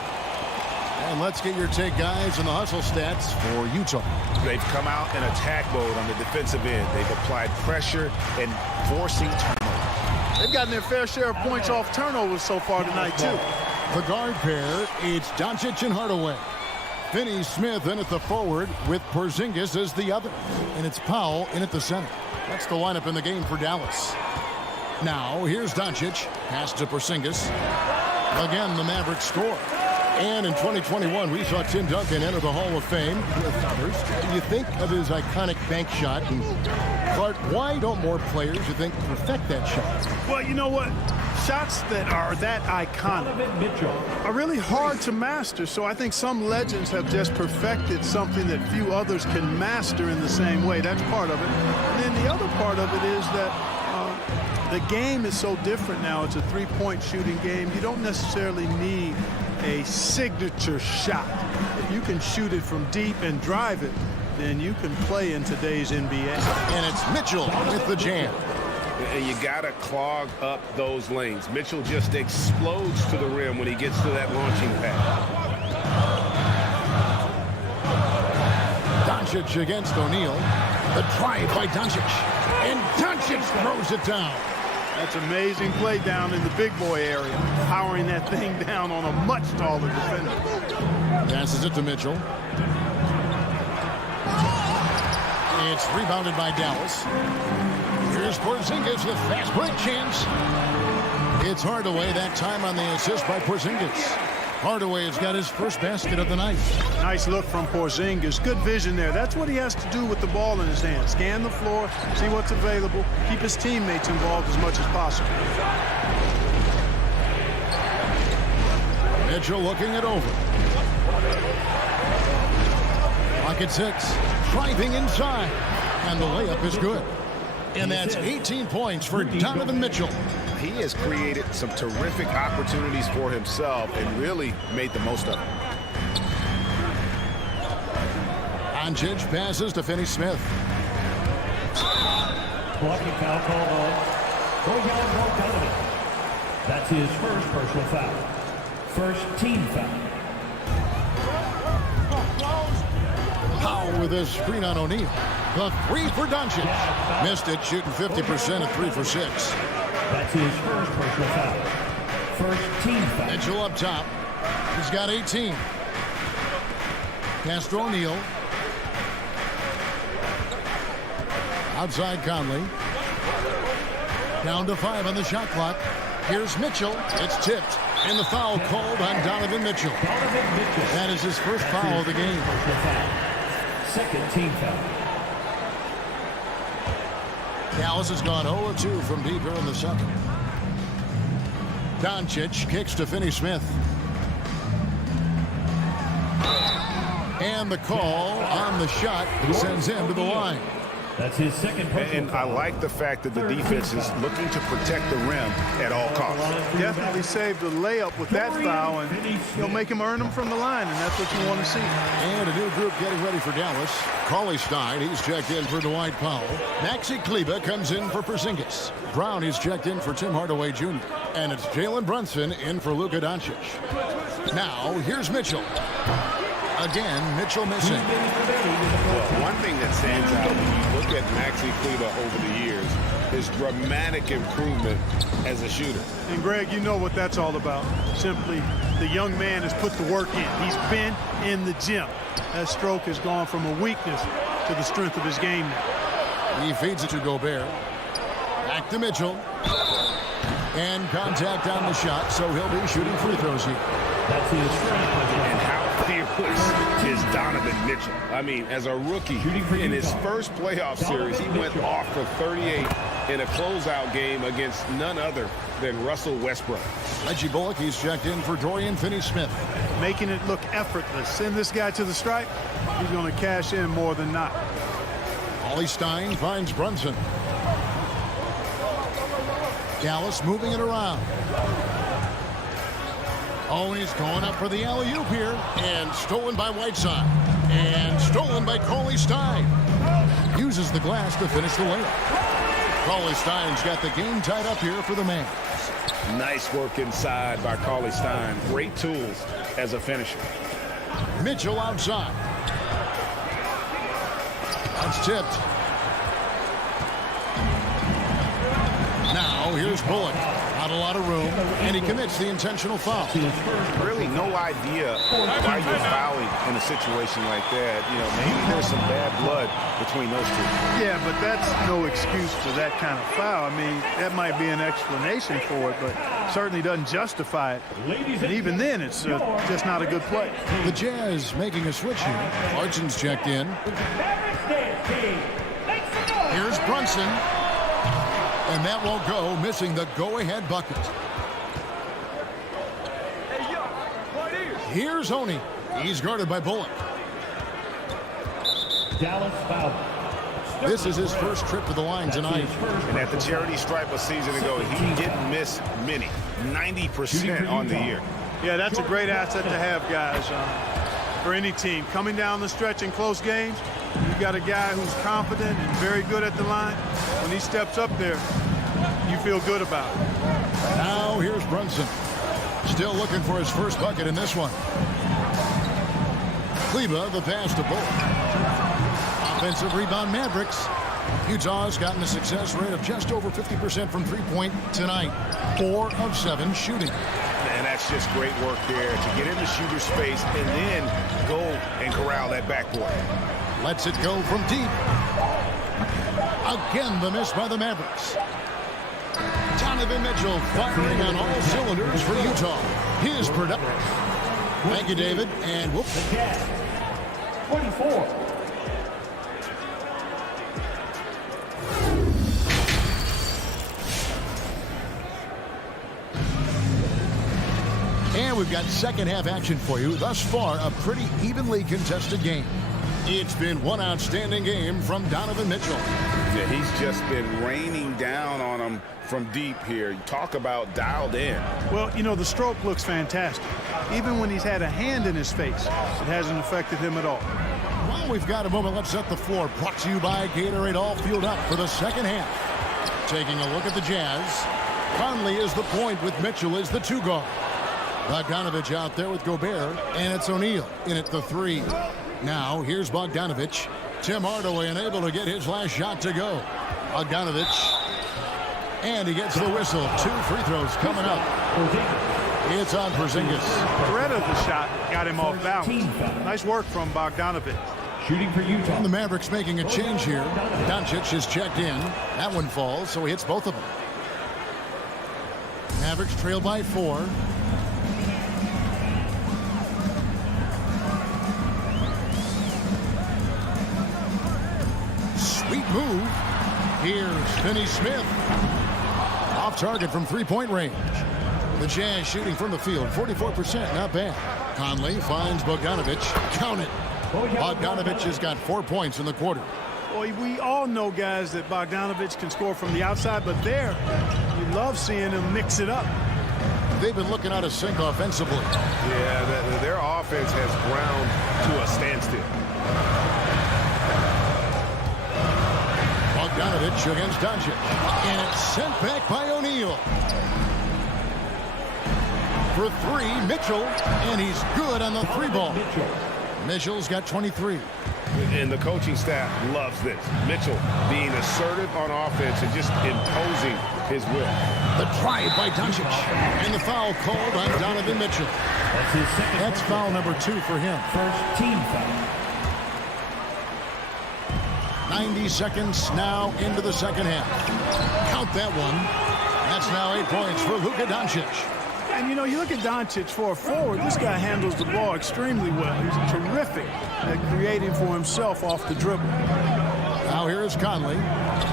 And let's get your take, guys, on the hustle stats for Utah. They've come out in attack mode on the defensive end. They've applied pressure and forcing turnovers. They've gotten their fair share of points off turnovers so far tonight, too. The guard pair, it's Doncic and Hardaway. Finney-Smith in at the forward with Porzingis as the other. And it's Powell in at the center. That's the lineup in the game for Dallas. Now, here's Doncic. Pass to Porzingis. Again, the Mavericks score. And in 2021, we saw Tim Duncan enter the Hall of Fame with others. You think of his iconic bank shot. And Clark, why don't more players, you think, perfect that shot? Well, you know what? Shots that are that iconic are really hard to master. So I think some legends have just perfected something that few others can master in the same way. That's part of it. And then the other part of it is that the game is so different now. It's a three-point shooting game. You don't necessarily need a signature shot. If you can shoot it from deep and drive it, then you can play in today's NBA. And it's Mitchell with the jam. And you got to clog up those lanes. Mitchell just explodes to the rim when he gets to that launching pad. Doncic against O'Neal. The drive by Doncic. And Doncic throws it down. That's amazing play down in the big boy area, powering that thing down on a much taller defender. Passes it to Mitchell. It's rebounded by Dallas. Here's Porzingis with fast break chance. It's Hardaway that time on the assist by Porzingis. Hardaway has got his first basket of the night. Nice look from Porzingis. Good vision there. That's what he has to do with the ball in his hand. Scan the floor, see what's available, keep his teammates involved as much as possible. Mitchell looking it over. Pocket 6. Driving inside. And the layup is good. And that's 18 points for Donovan Mitchell. He has created some terrific opportunities for himself and really made the most of it. Doncic passes to Finney-Smith. Blocking foul called on Bojan Bogdanovic. That's his first personal foul. First team foul. Powell with a screen on O'Neal. The three for Doncic. Missed it, shooting 50% at 3 for 6. That's his first personal foul. First team foul. Mitchell up top. He's got 18. Pass to O'Neal. Outside Conley. Down to 5 on the shot clock. Here's Mitchell. It's tipped. And the foul called on Donovan Mitchell. That is his first foul of the game. Second team foul. Dallas has gone 0-2 from deep here in the second. Doncic kicks to Finney-Smith. And the call on the shot sends him to the line. That's his second personal And I like the fact that the defense is looking to protect the rim at all costs. Definitely saved the layup with that foul, and he'll make him earn them from the line, and that's what you want to see. And a new group getting ready for Dallas. Cauley-Stein, he's checked in for Dwight Powell. Maxi Kleber comes in for Porzingis. Brown is checked in for Tim Hardaway Jr. And it's Jalen Brunson in for Luka Doncic. Now, here's Mitchell. Again, Mitchell missing. Well, one thing that stands out when you look at Maxi Kleber over the years is dramatic improvement as a shooter. And, Greg, you know what that's all about. Simply, the young man has put the work in. He's been in the gym. That stroke has gone from a weakness to the strength of his game now. He feeds it to Gobert. Back to Mitchell. And contact on the shot, so he'll be shooting free throws here. That's his And how fearless is Donovan Mitchell? I mean, as a rookie, in his first playoff series, he went off for 38 in a closeout game against none other than Russell Westbrook. Reggie Bullock, he's checked in for Dorian Finney-Smith. Making it look effortless. Send this guy to the stripe, he's going to cash in more than not. Cauley-Stein finds Brunson. Dallas moving it around. Oh, he's going up for the alley-oop here. And stolen by Whiteside. And stolen by Cauley-Stein. Uses the glass to finish the layup. Cauley-Stein's got the game tied up here for the man. Nice work inside by Cauley-Stein. Great tools as a finisher. Mitchell outside. That's tipped. Now here's Bullock. Not a lot of room, and he commits the intentional foul. Really no idea why you're fouling in a situation like that. You know, maybe there's some bad blood between those two. Yeah, but that's no excuse for that kind of foul. I mean, that might be an explanation for it, but certainly doesn't justify it. And even then, it's just not a good play. The Jazz making a switch here. Clarkson's checked in. Here's Brunson. And that won't go, missing the go-ahead bucket. Here's Honey. He's guarded by Bullock. Dallas foul. This is his first trip to the line tonight. And at the charity stripe a season ago, he didn't miss many. 90% on the year. Yeah, that's a great asset to have, guys, for any team. Coming down the stretch in close games, you got a guy who's confident and very good at the line. When he steps up there, you feel good about it. Now here's Brunson. Still looking for his first bucket in this one. Kleber, the pass to Bullock. Offensive rebound Mavericks. Utah's gotten a success rate of just over 50% from three-point tonight. 4 of 7 shooting. And that's just great work there to get in the shooter space and then go and corral that backboard. Lets it go from deep. Again, the miss by the Mavericks. Donovan Mitchell firing on all cylinders for Utah. His production. Thank you, David. And whoops. 24. And we've got second half action for you. Thus far, a pretty evenly contested game. It's been one outstanding game from Donovan Mitchell. Yeah, he's just been raining down on him from deep here. Talk about dialed in. Well, you know, the stroke looks fantastic. Even when he's had a hand in his face, it hasn't affected him at all. While we've got a moment, let's set the floor. Brought to you by Gatorade, all fueled up for the second half. Taking a look at the Jazz. Conley is the point with Mitchell as the 2 guard. Bogdanovich out there with Gobert, and it's O'Neal in at the 3. Now, here's Bogdanovich. Tim Hardaway unable to get his last shot to go. Bogdanovich. And he gets the whistle. 2 free throws coming up. It's on Porzingis. Threat of the shot got him off balance. Nice work from Bogdanovich. Shooting for Utah. And the Mavericks making a change here. Doncic is checked in. That one falls, so he hits both of them. Mavericks trail by 4. Sweet move. Here's Finney-Smith. Off target from three-point range. The Jazz shooting from the field, 44%, not bad. Conley finds Bogdanovic. Count it. Bogdanovic has got 4 points in the quarter. Boy, we all know, guys, that Bogdanovic can score from the outside, but there, you love seeing him mix it up. They've been looking out of sync offensively. Yeah, their offense has ground to a standstill. Bogdanovic against Doncic. And it's sent back by O'Neal. For three, Mitchell. And he's good on the three ball. Mitchell's got 23. And the coaching staff loves this. Mitchell being assertive on offense and just imposing his will. The drive by Doncic. And the foul called on Donovan Mitchell. That's his second. That's foul number 2 for him. First team foul. 90 seconds now into the second half. Count that one. That's now 8 points for Luka Doncic. And, you know, you look at Doncic for a forward, this guy handles the ball extremely well. He's terrific at creating for himself off the dribble. Now here's Conley.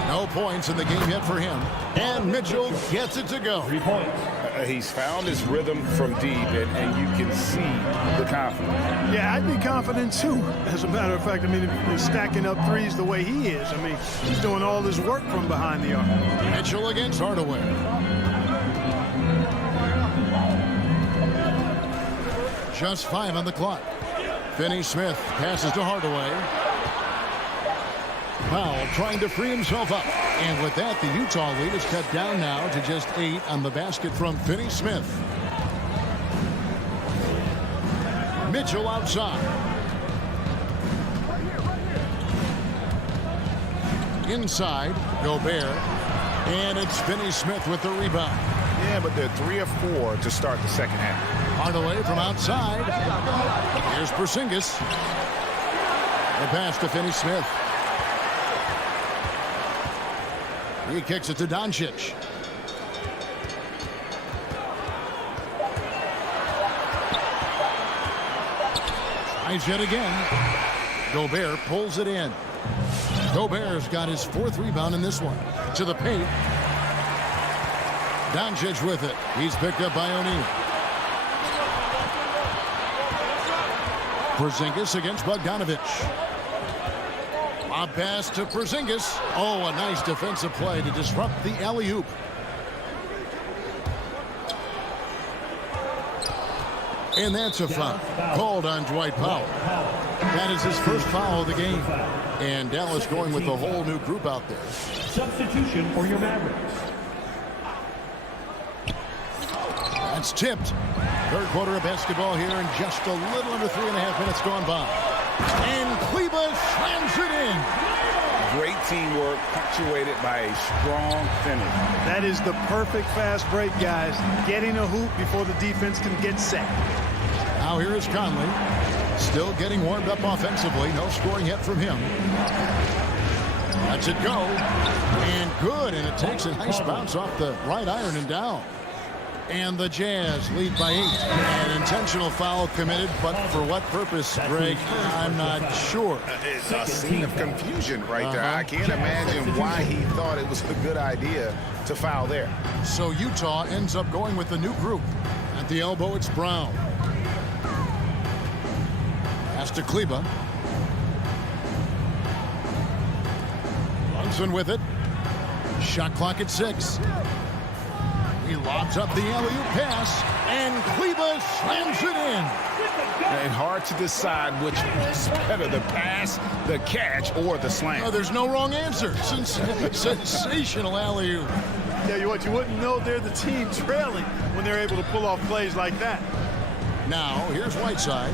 No points in the game yet for him. And Mitchell gets it to go. 3 points. He's found his rhythm from deep, and you can see the confidence. Yeah, I'd be confident, too. As a matter of fact, I mean, if he's stacking up threes the way he is. I mean, he's doing all his work from behind the arc. Mitchell against Hardaway. Just 5 on the clock. Finney-Smith passes to Hardaway. Powell trying to free himself up. And with that, the Utah lead is cut down now to just 8 on the basket from Finney-Smith. Mitchell outside. Inside, Gobert. And it's Finney-Smith with the rebound. Yeah, but they're 3 of 4 to start the second half. Hardaway from outside. Here's Porzingis. The pass to Finney-Smith. He kicks it to Doncic. Tries yet again. Gobert pulls it in. Gobert's got his 4th rebound in this one. To the paint. Doncic with it. He's picked up by O'Neal. Porzingis against Bogdanovic. A pass to Porzingis. Oh, a nice defensive play to disrupt the alley-oop. And that's a foul called on Dwight Powell. That is his first foul of the game. And Dallas going with a whole new group out there. Substitution for your Mavericks. That's tipped. Third quarter of basketball here, and just a little under 3.5 minutes gone by. And Kleber slams it in. Great teamwork, punctuated by a strong finish. That is the perfect fast break, guys. Getting a hoop before the defense can get set. Now here is Conley. Still getting warmed up offensively. No scoring yet from him. Lets it go. And good, and it takes a nice bounce off the right iron and down. And the Jazz lead by 8. An intentional foul committed, but for what purpose, Greg? I'm not sure. It's a scene of confusion right there. I can't imagine why he thought it was a good idea to foul there. So Utah ends up going with the new group. At the elbow, it's Brown. Pass to Kleber. Brunson with it. Shot clock at 6. He lobs up the alley-oop pass, and Kleber slams it in. And hard to decide which was better, the pass, the catch, or the slam. Oh, there's no wrong answer. Sensational alley-oop. Tell you what, you wouldn't know they're the team trailing when they're able to pull off plays like that. Now, here's Whiteside.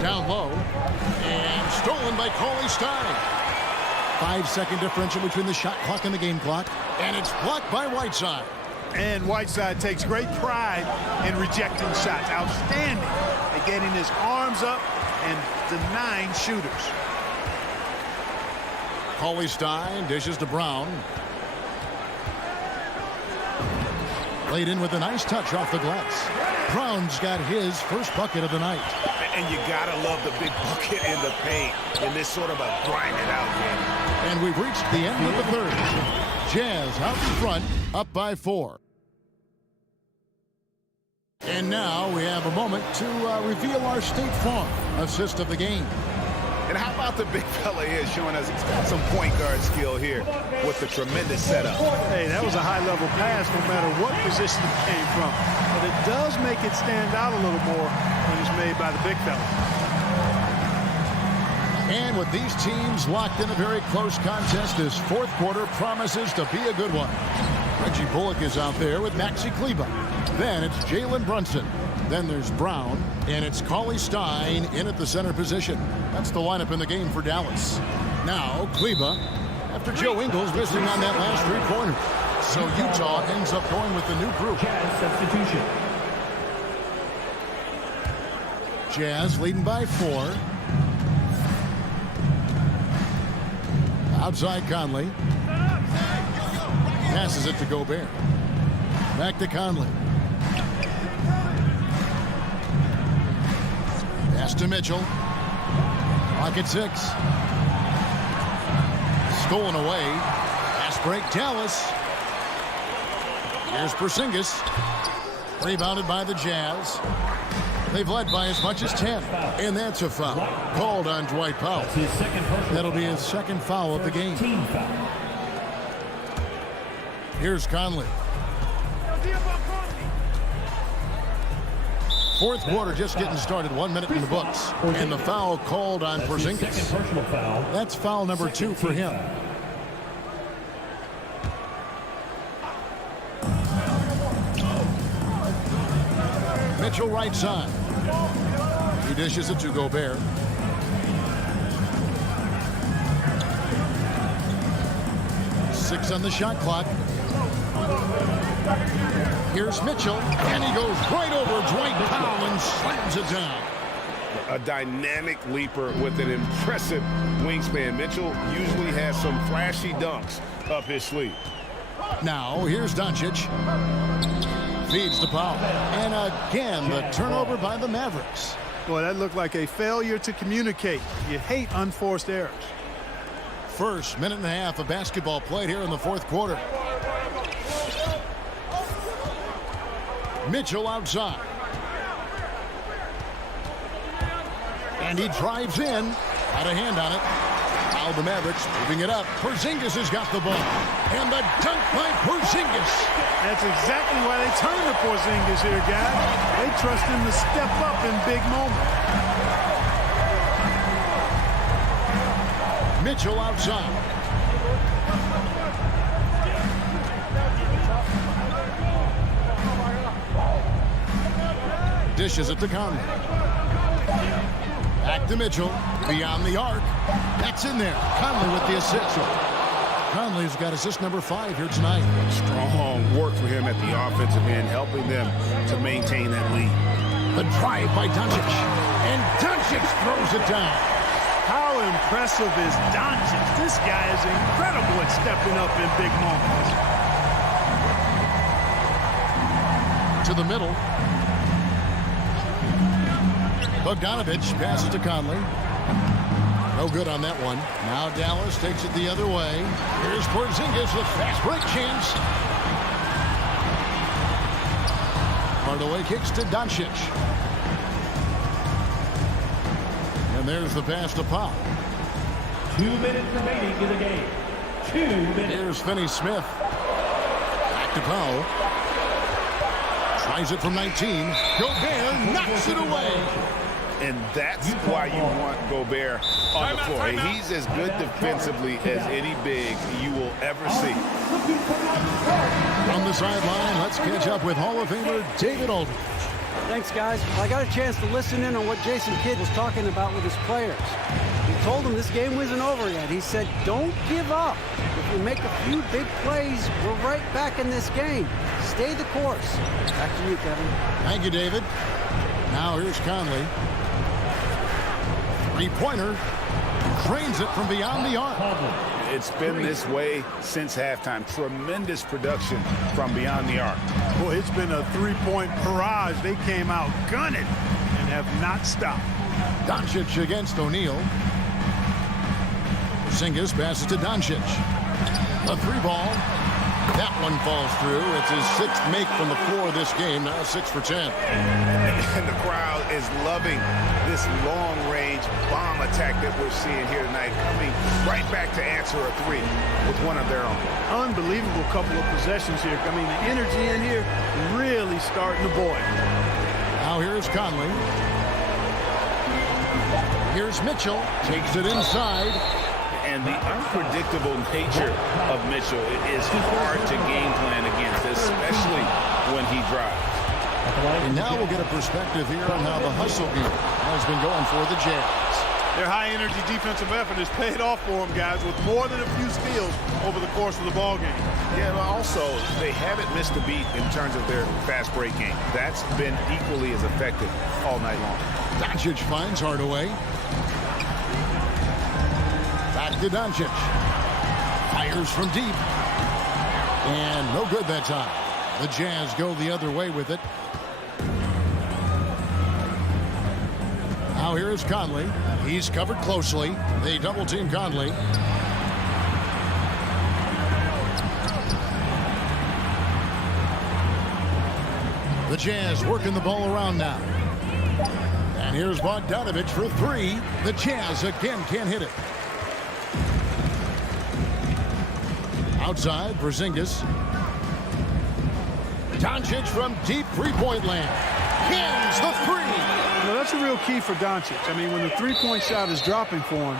Down low, and stolen by Cauley-Stein. 5-second differential between the shot clock and the game clock. And it's blocked by Whiteside. And Whiteside takes great pride in rejecting shots. Outstanding at getting his arms up and denying shooters. Cauley-Stein dishes to Brown. Laid in with a nice touch off the glass. Brown's got his first bucket of the night. And you gotta love the big bucket in the paint in this sort of a grind-it-out game. And we've reached the end of the third. Jazz out in front, up by 4. And now we have a moment to reveal our State Farm assist of the game. And how about the big fella here showing us he's got some point guard skill here with the tremendous setup. Hey, that was a high-level pass no matter what position it came from. But it does make it stand out a little more when it's made by the big fella. And with these teams locked in a very close contest, this fourth quarter promises to be a good one. Reggie Bullock is out there with Maxi Kleber. Then it's Jalen Brunson. Then there's Brown, and it's Cauley Stein in at the center position. That's the lineup in the game for Dallas. Now, Kleber, after Joe Ingles missing on that last three-pointer. So Utah ends up going with the new group. Jazz substitution. Jazz leading by 4. Outside Conley. Passes it to Gobert. Back to Conley. Pass to Mitchell. Clock at 6. Stolen away. Pass break, Dallas. Here's Porzingis. Rebounded by the Jazz. They've led by as much as 10. And that's a foul called on Dwight Powell. That'll be his second foul of the game. Here's Conley. Fourth quarter just getting started. 1 minute in the books. And the foul called on Porzingis. That's foul number 2 for him. Mitchell right side. He dishes it to Gobert. Six on the shot clock. Here's Mitchell, and he goes right over Dwight Powell and slams it down. A dynamic leaper with an impressive wingspan. Mitchell usually has some flashy dunks up his sleeve. Now, here's Doncic. Feeds to Powell. And again, the turnover by the Mavericks. Boy, that looked like a failure to communicate. You hate unforced errors. First minute and a half of basketball played here in the fourth quarter. Mitchell outside. And he drives in. Out of hand on it. Now the Mavericks moving it up. Porzingis has got the ball. And the dunk by Porzingis. That's exactly why they turn to Porzingis here, guys. They trust him to step up in big moments. Mitchell outside. Dishes it to Conley. Back to Mitchell. Beyond the arc. That's in there. Conley with the assist. Conley's got assist number 5 here tonight. Strong work for him at the offensive end, helping them to maintain that lead. The drive by Doncic. And Doncic throws it down. How impressive is Doncic? This guy is incredible at stepping up in big moments. To the middle. Bogdanovich passes to Conley. No good on that one. Now Dallas takes it the other way. Here's Porzingis with fast break chance. Hardaway kicks to Doncic. And there's the pass to Powell. 2 minutes remaining in the game. 2 minutes. Here's Finney-Smith. Back to Powell. Tries it from 19. Gobert knocks it away. And that's why you want Gobert on the floor. He's as good defensively as any big you will ever see. From the sideline, let's catch up with Hall of Famer David Aldridge. Thanks, guys. I got a chance to listen in on what Jason Kidd was talking about with his players. He told them this game wasn't over yet. He said, don't give up. If you make a few big plays, we're right back in this game. Stay the course. Back to you, Kevin. Thank you, David. Now here's Conley. Three-pointer. Cranes it from beyond the arc. It's been this way since halftime. Tremendous production from beyond the arc. Boy, it's been a three-point barrage. They came out gunning and have not stopped. Doncic against O'Neal. Porzingis passes to Doncic. A 3 ball. That one falls through. It's his 6th make from the floor this game, now 6 for 10. And the crowd is loving this long-range bomb attack that we're seeing here tonight, coming right back to answer a 3 with one of their own. Unbelievable couple of possessions here. I mean, the energy in here really starting to boil. Now here's Conley. Here's Mitchell. Takes it inside. And the unpredictable nature of Mitchell is hard to game plan against, especially when he drives. And now we'll get a perspective here on how the hustle game has been going for the Jazz. Their high-energy defensive effort has paid off for them, guys, with more than a few steals over the course of the ball game. Yeah, but also, they haven't missed a beat in terms of their fast break game. That's been equally as effective all night long. Doncic finds Hardaway. Back to Doncic. Fires from deep. And no good that time. The Jazz go the other way with it. Now here is Conley. He's covered closely. They double team Conley. The Jazz working the ball around now. And here's Bogdanović for 3. The Jazz again can't hit it. Outside, Porzingis. Doncic from deep three-point land. Hits the 3. Now, that's a real key for Doncic. I mean, when the three-point shot is dropping for him,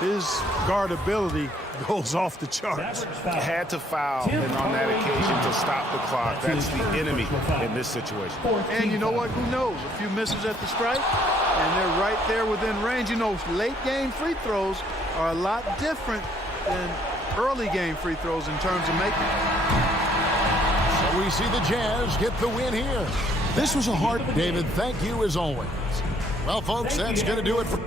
his guardability goes off the charts. Had to foul, and on that occasion to stop the clock. That's the enemy in this situation. And you know what? Who knows? A few misses at the stripe, and they're right there within range. You know, late-game free throws are a lot different than early game free throws in terms of making. So we see the Jazz get the win here. This was a hard, David. Thank you as always. Well, folks, that's going to do it for